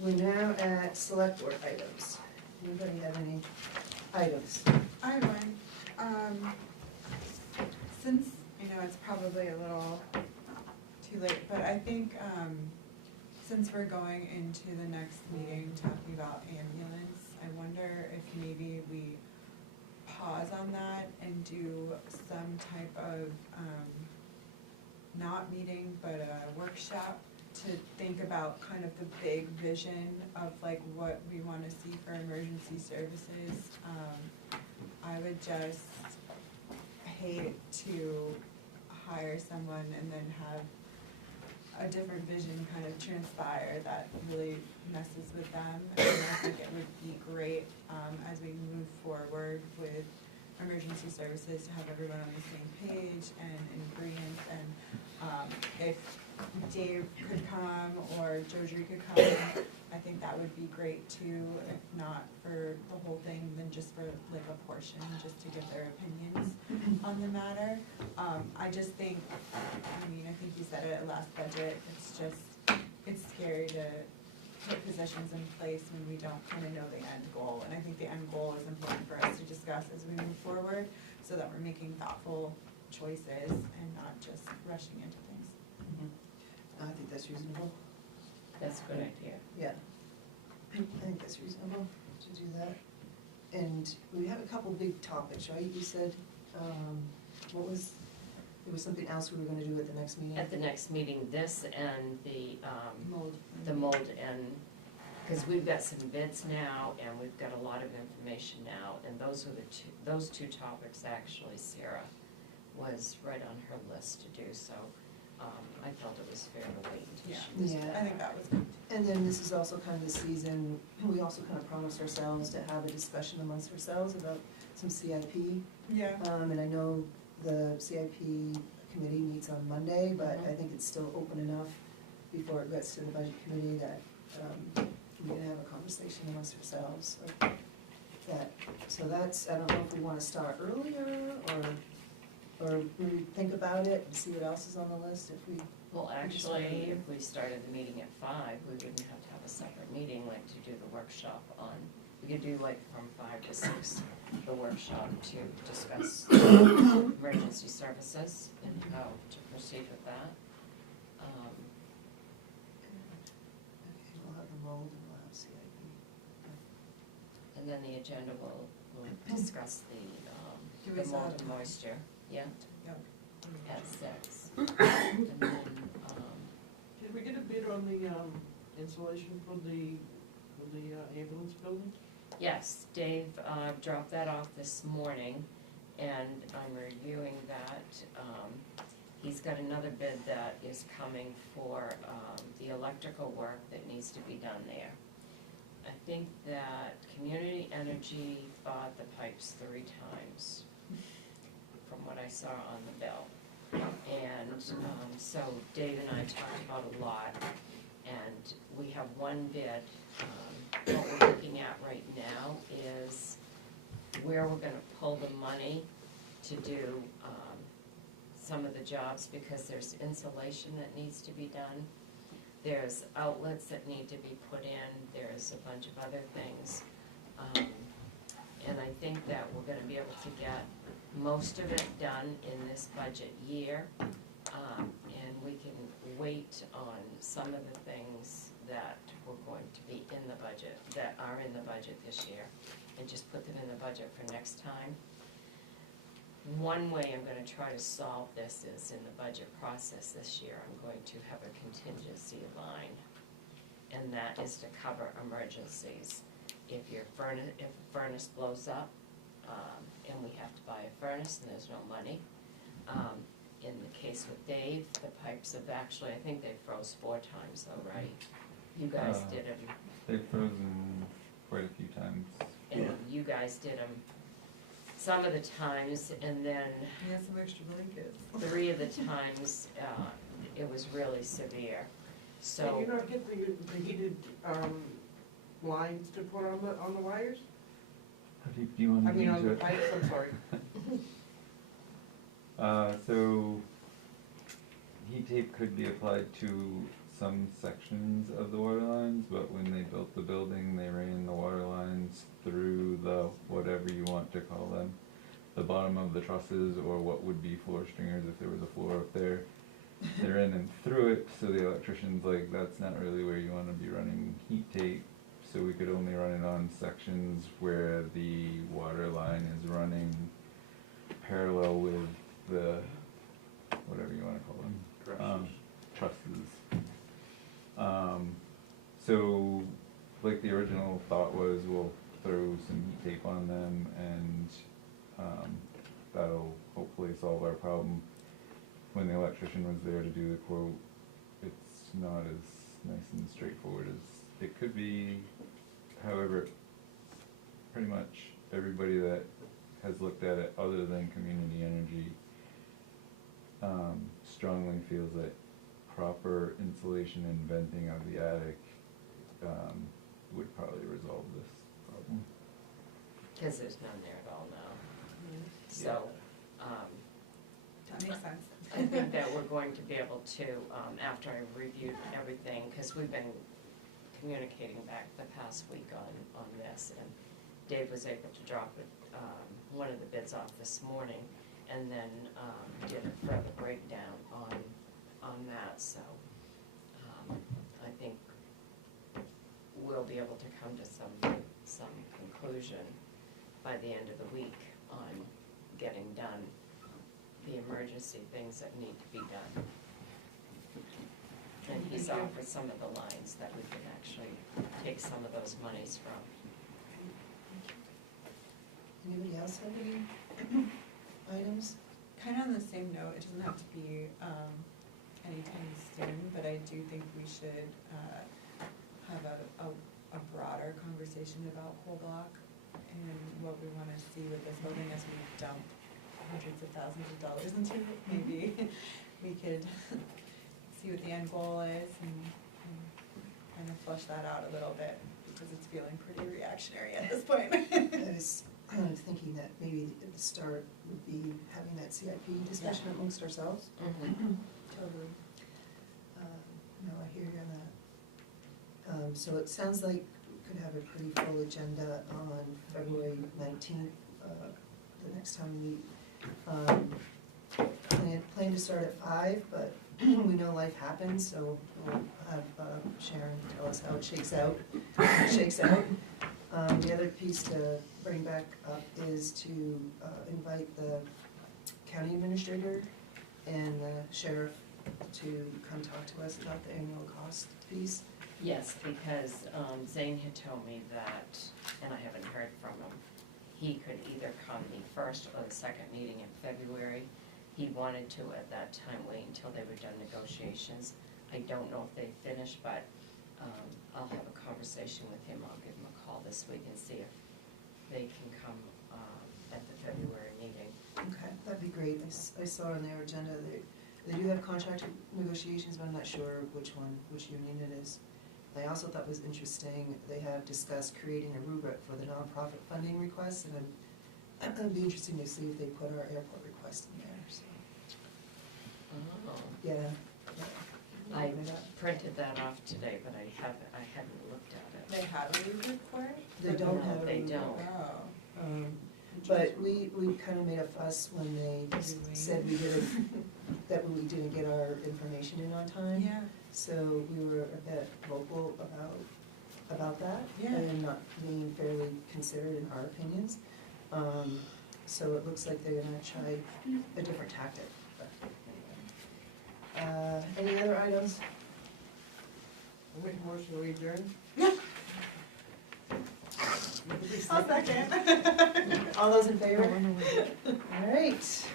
We're now at select board items. Anybody have any items? I have one. Since, it's probably a little too late, but I think, since we're going into the next meeting talking about ambulance, I wonder if maybe we pause on that and do some type of, not meeting, but a workshop to think about kind of the big vision of like what we wanna see for emergency services. I would just hate to hire someone and then have a different vision kind of transpire that really messes with them. And I think it would be great, as we move forward with emergency services, to have everyone on the same page and in agreement. And if Dave could come or Jodri could come, I think that would be great too, if not for the whole thing, then just for like a portion, just to give their opinions on the matter. I just think, I mean, I think you said it at last budget, it's scary to put positions in place when we don't kind of know the end goal. And I think the end goal is important for us to discuss as we move forward, so that we're making thoughtful choices and not just rushing into things. I think that's reasonable. That's a good idea. Yeah. I think that's reasonable to do that. And we have a couple big topics, right? You said, there was something else we were gonna do at the next meeting? At the next meeting, this and the Mold. and, because we've got some bids now, and we've got a lot of information now, and those are those two topics, actually, Sarah was right on her list to do, so, I felt it was fair to wait until she was. Yeah. I think that was good. And then this is also kind of the season, we also kind of promised ourselves to have a discussion amongst ourselves about some CIP. Yeah. And I know the CIP committee meets on Monday, but I think it's still open enough before it gets to the budget committee that, we can have a conversation amongst ourselves. So that's, I don't know if we wanna start earlier, or maybe think about it and see what else is on the list if we. Well, actually, if we started the meeting at 5, we wouldn't have to have a separate meeting, like to do the workshop on, we could do like from 5 to 6, the workshop to discuss emergency services and how to proceed with that. Okay, we'll have the mold and we'll have CIP. And then the agenda will discuss Do the we still mold have and time? moisture, yeah, Yep. at 6. And then, Did we get a bid on the insulation for the ambulance building? yes, Dave dropped that off this morning, and I'm reviewing that. He's got another bid that is coming for the electrical work that needs to be done there. I think that Community Energy bought the pipes 3 times, from what I saw on the bill. And so Dave and I talked about a lot, and we have one bid. What we're looking at right now is where we're gonna pull the money to do some of the jobs, because there's insulation that needs to be done. There's outlets that need to be put in, there's a bunch of other things. And I think that we're gonna be able to get most of it done in this budget year. And we can wait on some of the things that were going to be in the budget, that are in the budget this year, and just put them in the budget for next time. One way I'm gonna try to solve this is in the budget process this year, I'm going to have a contingency line, and that is to cover emergencies. If a furnace blows up, and we have to buy a furnace and there's no money. In the case with Dave, the pipes have actually, I think they froze 4 times though, right? You guys did them, They've frozen quite a few times. and you guys did them some of the times, and then We have some extra blankets. 3 of the times, it was really severe. Did So, you not get the heated lines to put on the wires? How deep do you want I to mean, get on into the it? pipes, I'm sorry. So heat tape could be applied to some sections of the water lines, but when they built the building, they ran the water lines through the, whatever you want to call them, the bottom of the trusses, or what would be floor stringers if there was a floor up there. They ran them through it, so the electrician's like, that's not really where you want to be running heat tape. So we could only run it on sections where the water line is running parallel with the, whatever you want to call them. Trusses. So, like, the original thought was we'll throw some heat tape on them and that'll hopefully solve our problem. When the electrician was there to do the quote, it's not as nice and straightforward as it could be. However, pretty much everybody that has looked at it, other than Community Energy, strongly feels that proper insulation and venting of the attic would probably resolve this problem. Cause there's none there at all now. So, That makes sense. I think that we're going to be able to, after I reviewed everything, because we've been communicating back the past week on this, and Dave was able to drop it, one of the bids off this morning, and then did a further breakdown on that, so I think we'll be able to come to some conclusion by the end of the week on getting done the emergency things that need to be done. And he's offered some of the lines that we can actually take some of those monies from. Anybody else have any items? Kind of on the same note, it doesn't have to be anytime soon, but I do think we should have a broader conversation about whole block and what we want to see with this building as we dump hundreds of thousands of dollars into it. Maybe we could see what the end goal is and kind of flush that out a little bit, because it's feeling pretty reactionary at this point. I was thinking that maybe at the start would be having that CIP discussion amongst ourselves. Totally. No, I hear you on that. So it sounds like we could have a pretty full agenda on February 19th, the next time we meet. Plan to start at 5, but we know life happens, so we'll have Sharon tell us how it shakes out. The other piece to bring back up is to invite the county administrator and the sheriff to come talk to us about the annual cost piece. Yes, because Zane had told me that, and I haven't heard from him, he could either come the first or the second meeting in February. He wanted to, at that time, wait until they were done negotiations. I don't know if they finished, but I'll have a conversation with him. I'll give him a call this week and see if they can come at the February meeting. Okay, that'd be great. I saw on their agenda, they do have contract negotiations, but I'm not sure which union it is. I also thought was interesting, they have discussed creating a rubric for the nonprofit funding requests, and it'd be interesting to see if they put our airport request in there, so. Oh. Yeah. I printed that off today, but I hadn't looked at it. They have a rubric for it? They don't No, have a they rubric. Oh. But we kind of made a fuss when they said we that we didn't get our information in on time. Yeah. So we were a bit vocal about that, Yeah. and not being fairly considered in our opinions. So it looks like they're gonna try a different tactic. But anyway. Any other items? I'll make a motion to adjourn. I'll second. All those in favor? All right.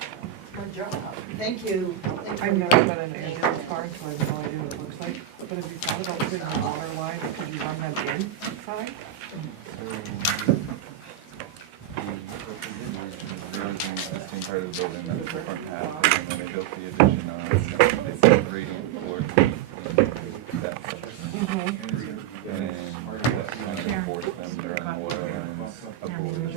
Good job. Thank you. I've never been an ambulance car, so I have no idea what it looks like. But if you thought about putting a water line, could you run them inside? There was an existing part of the building that was the front half, and then when they built the addition on, they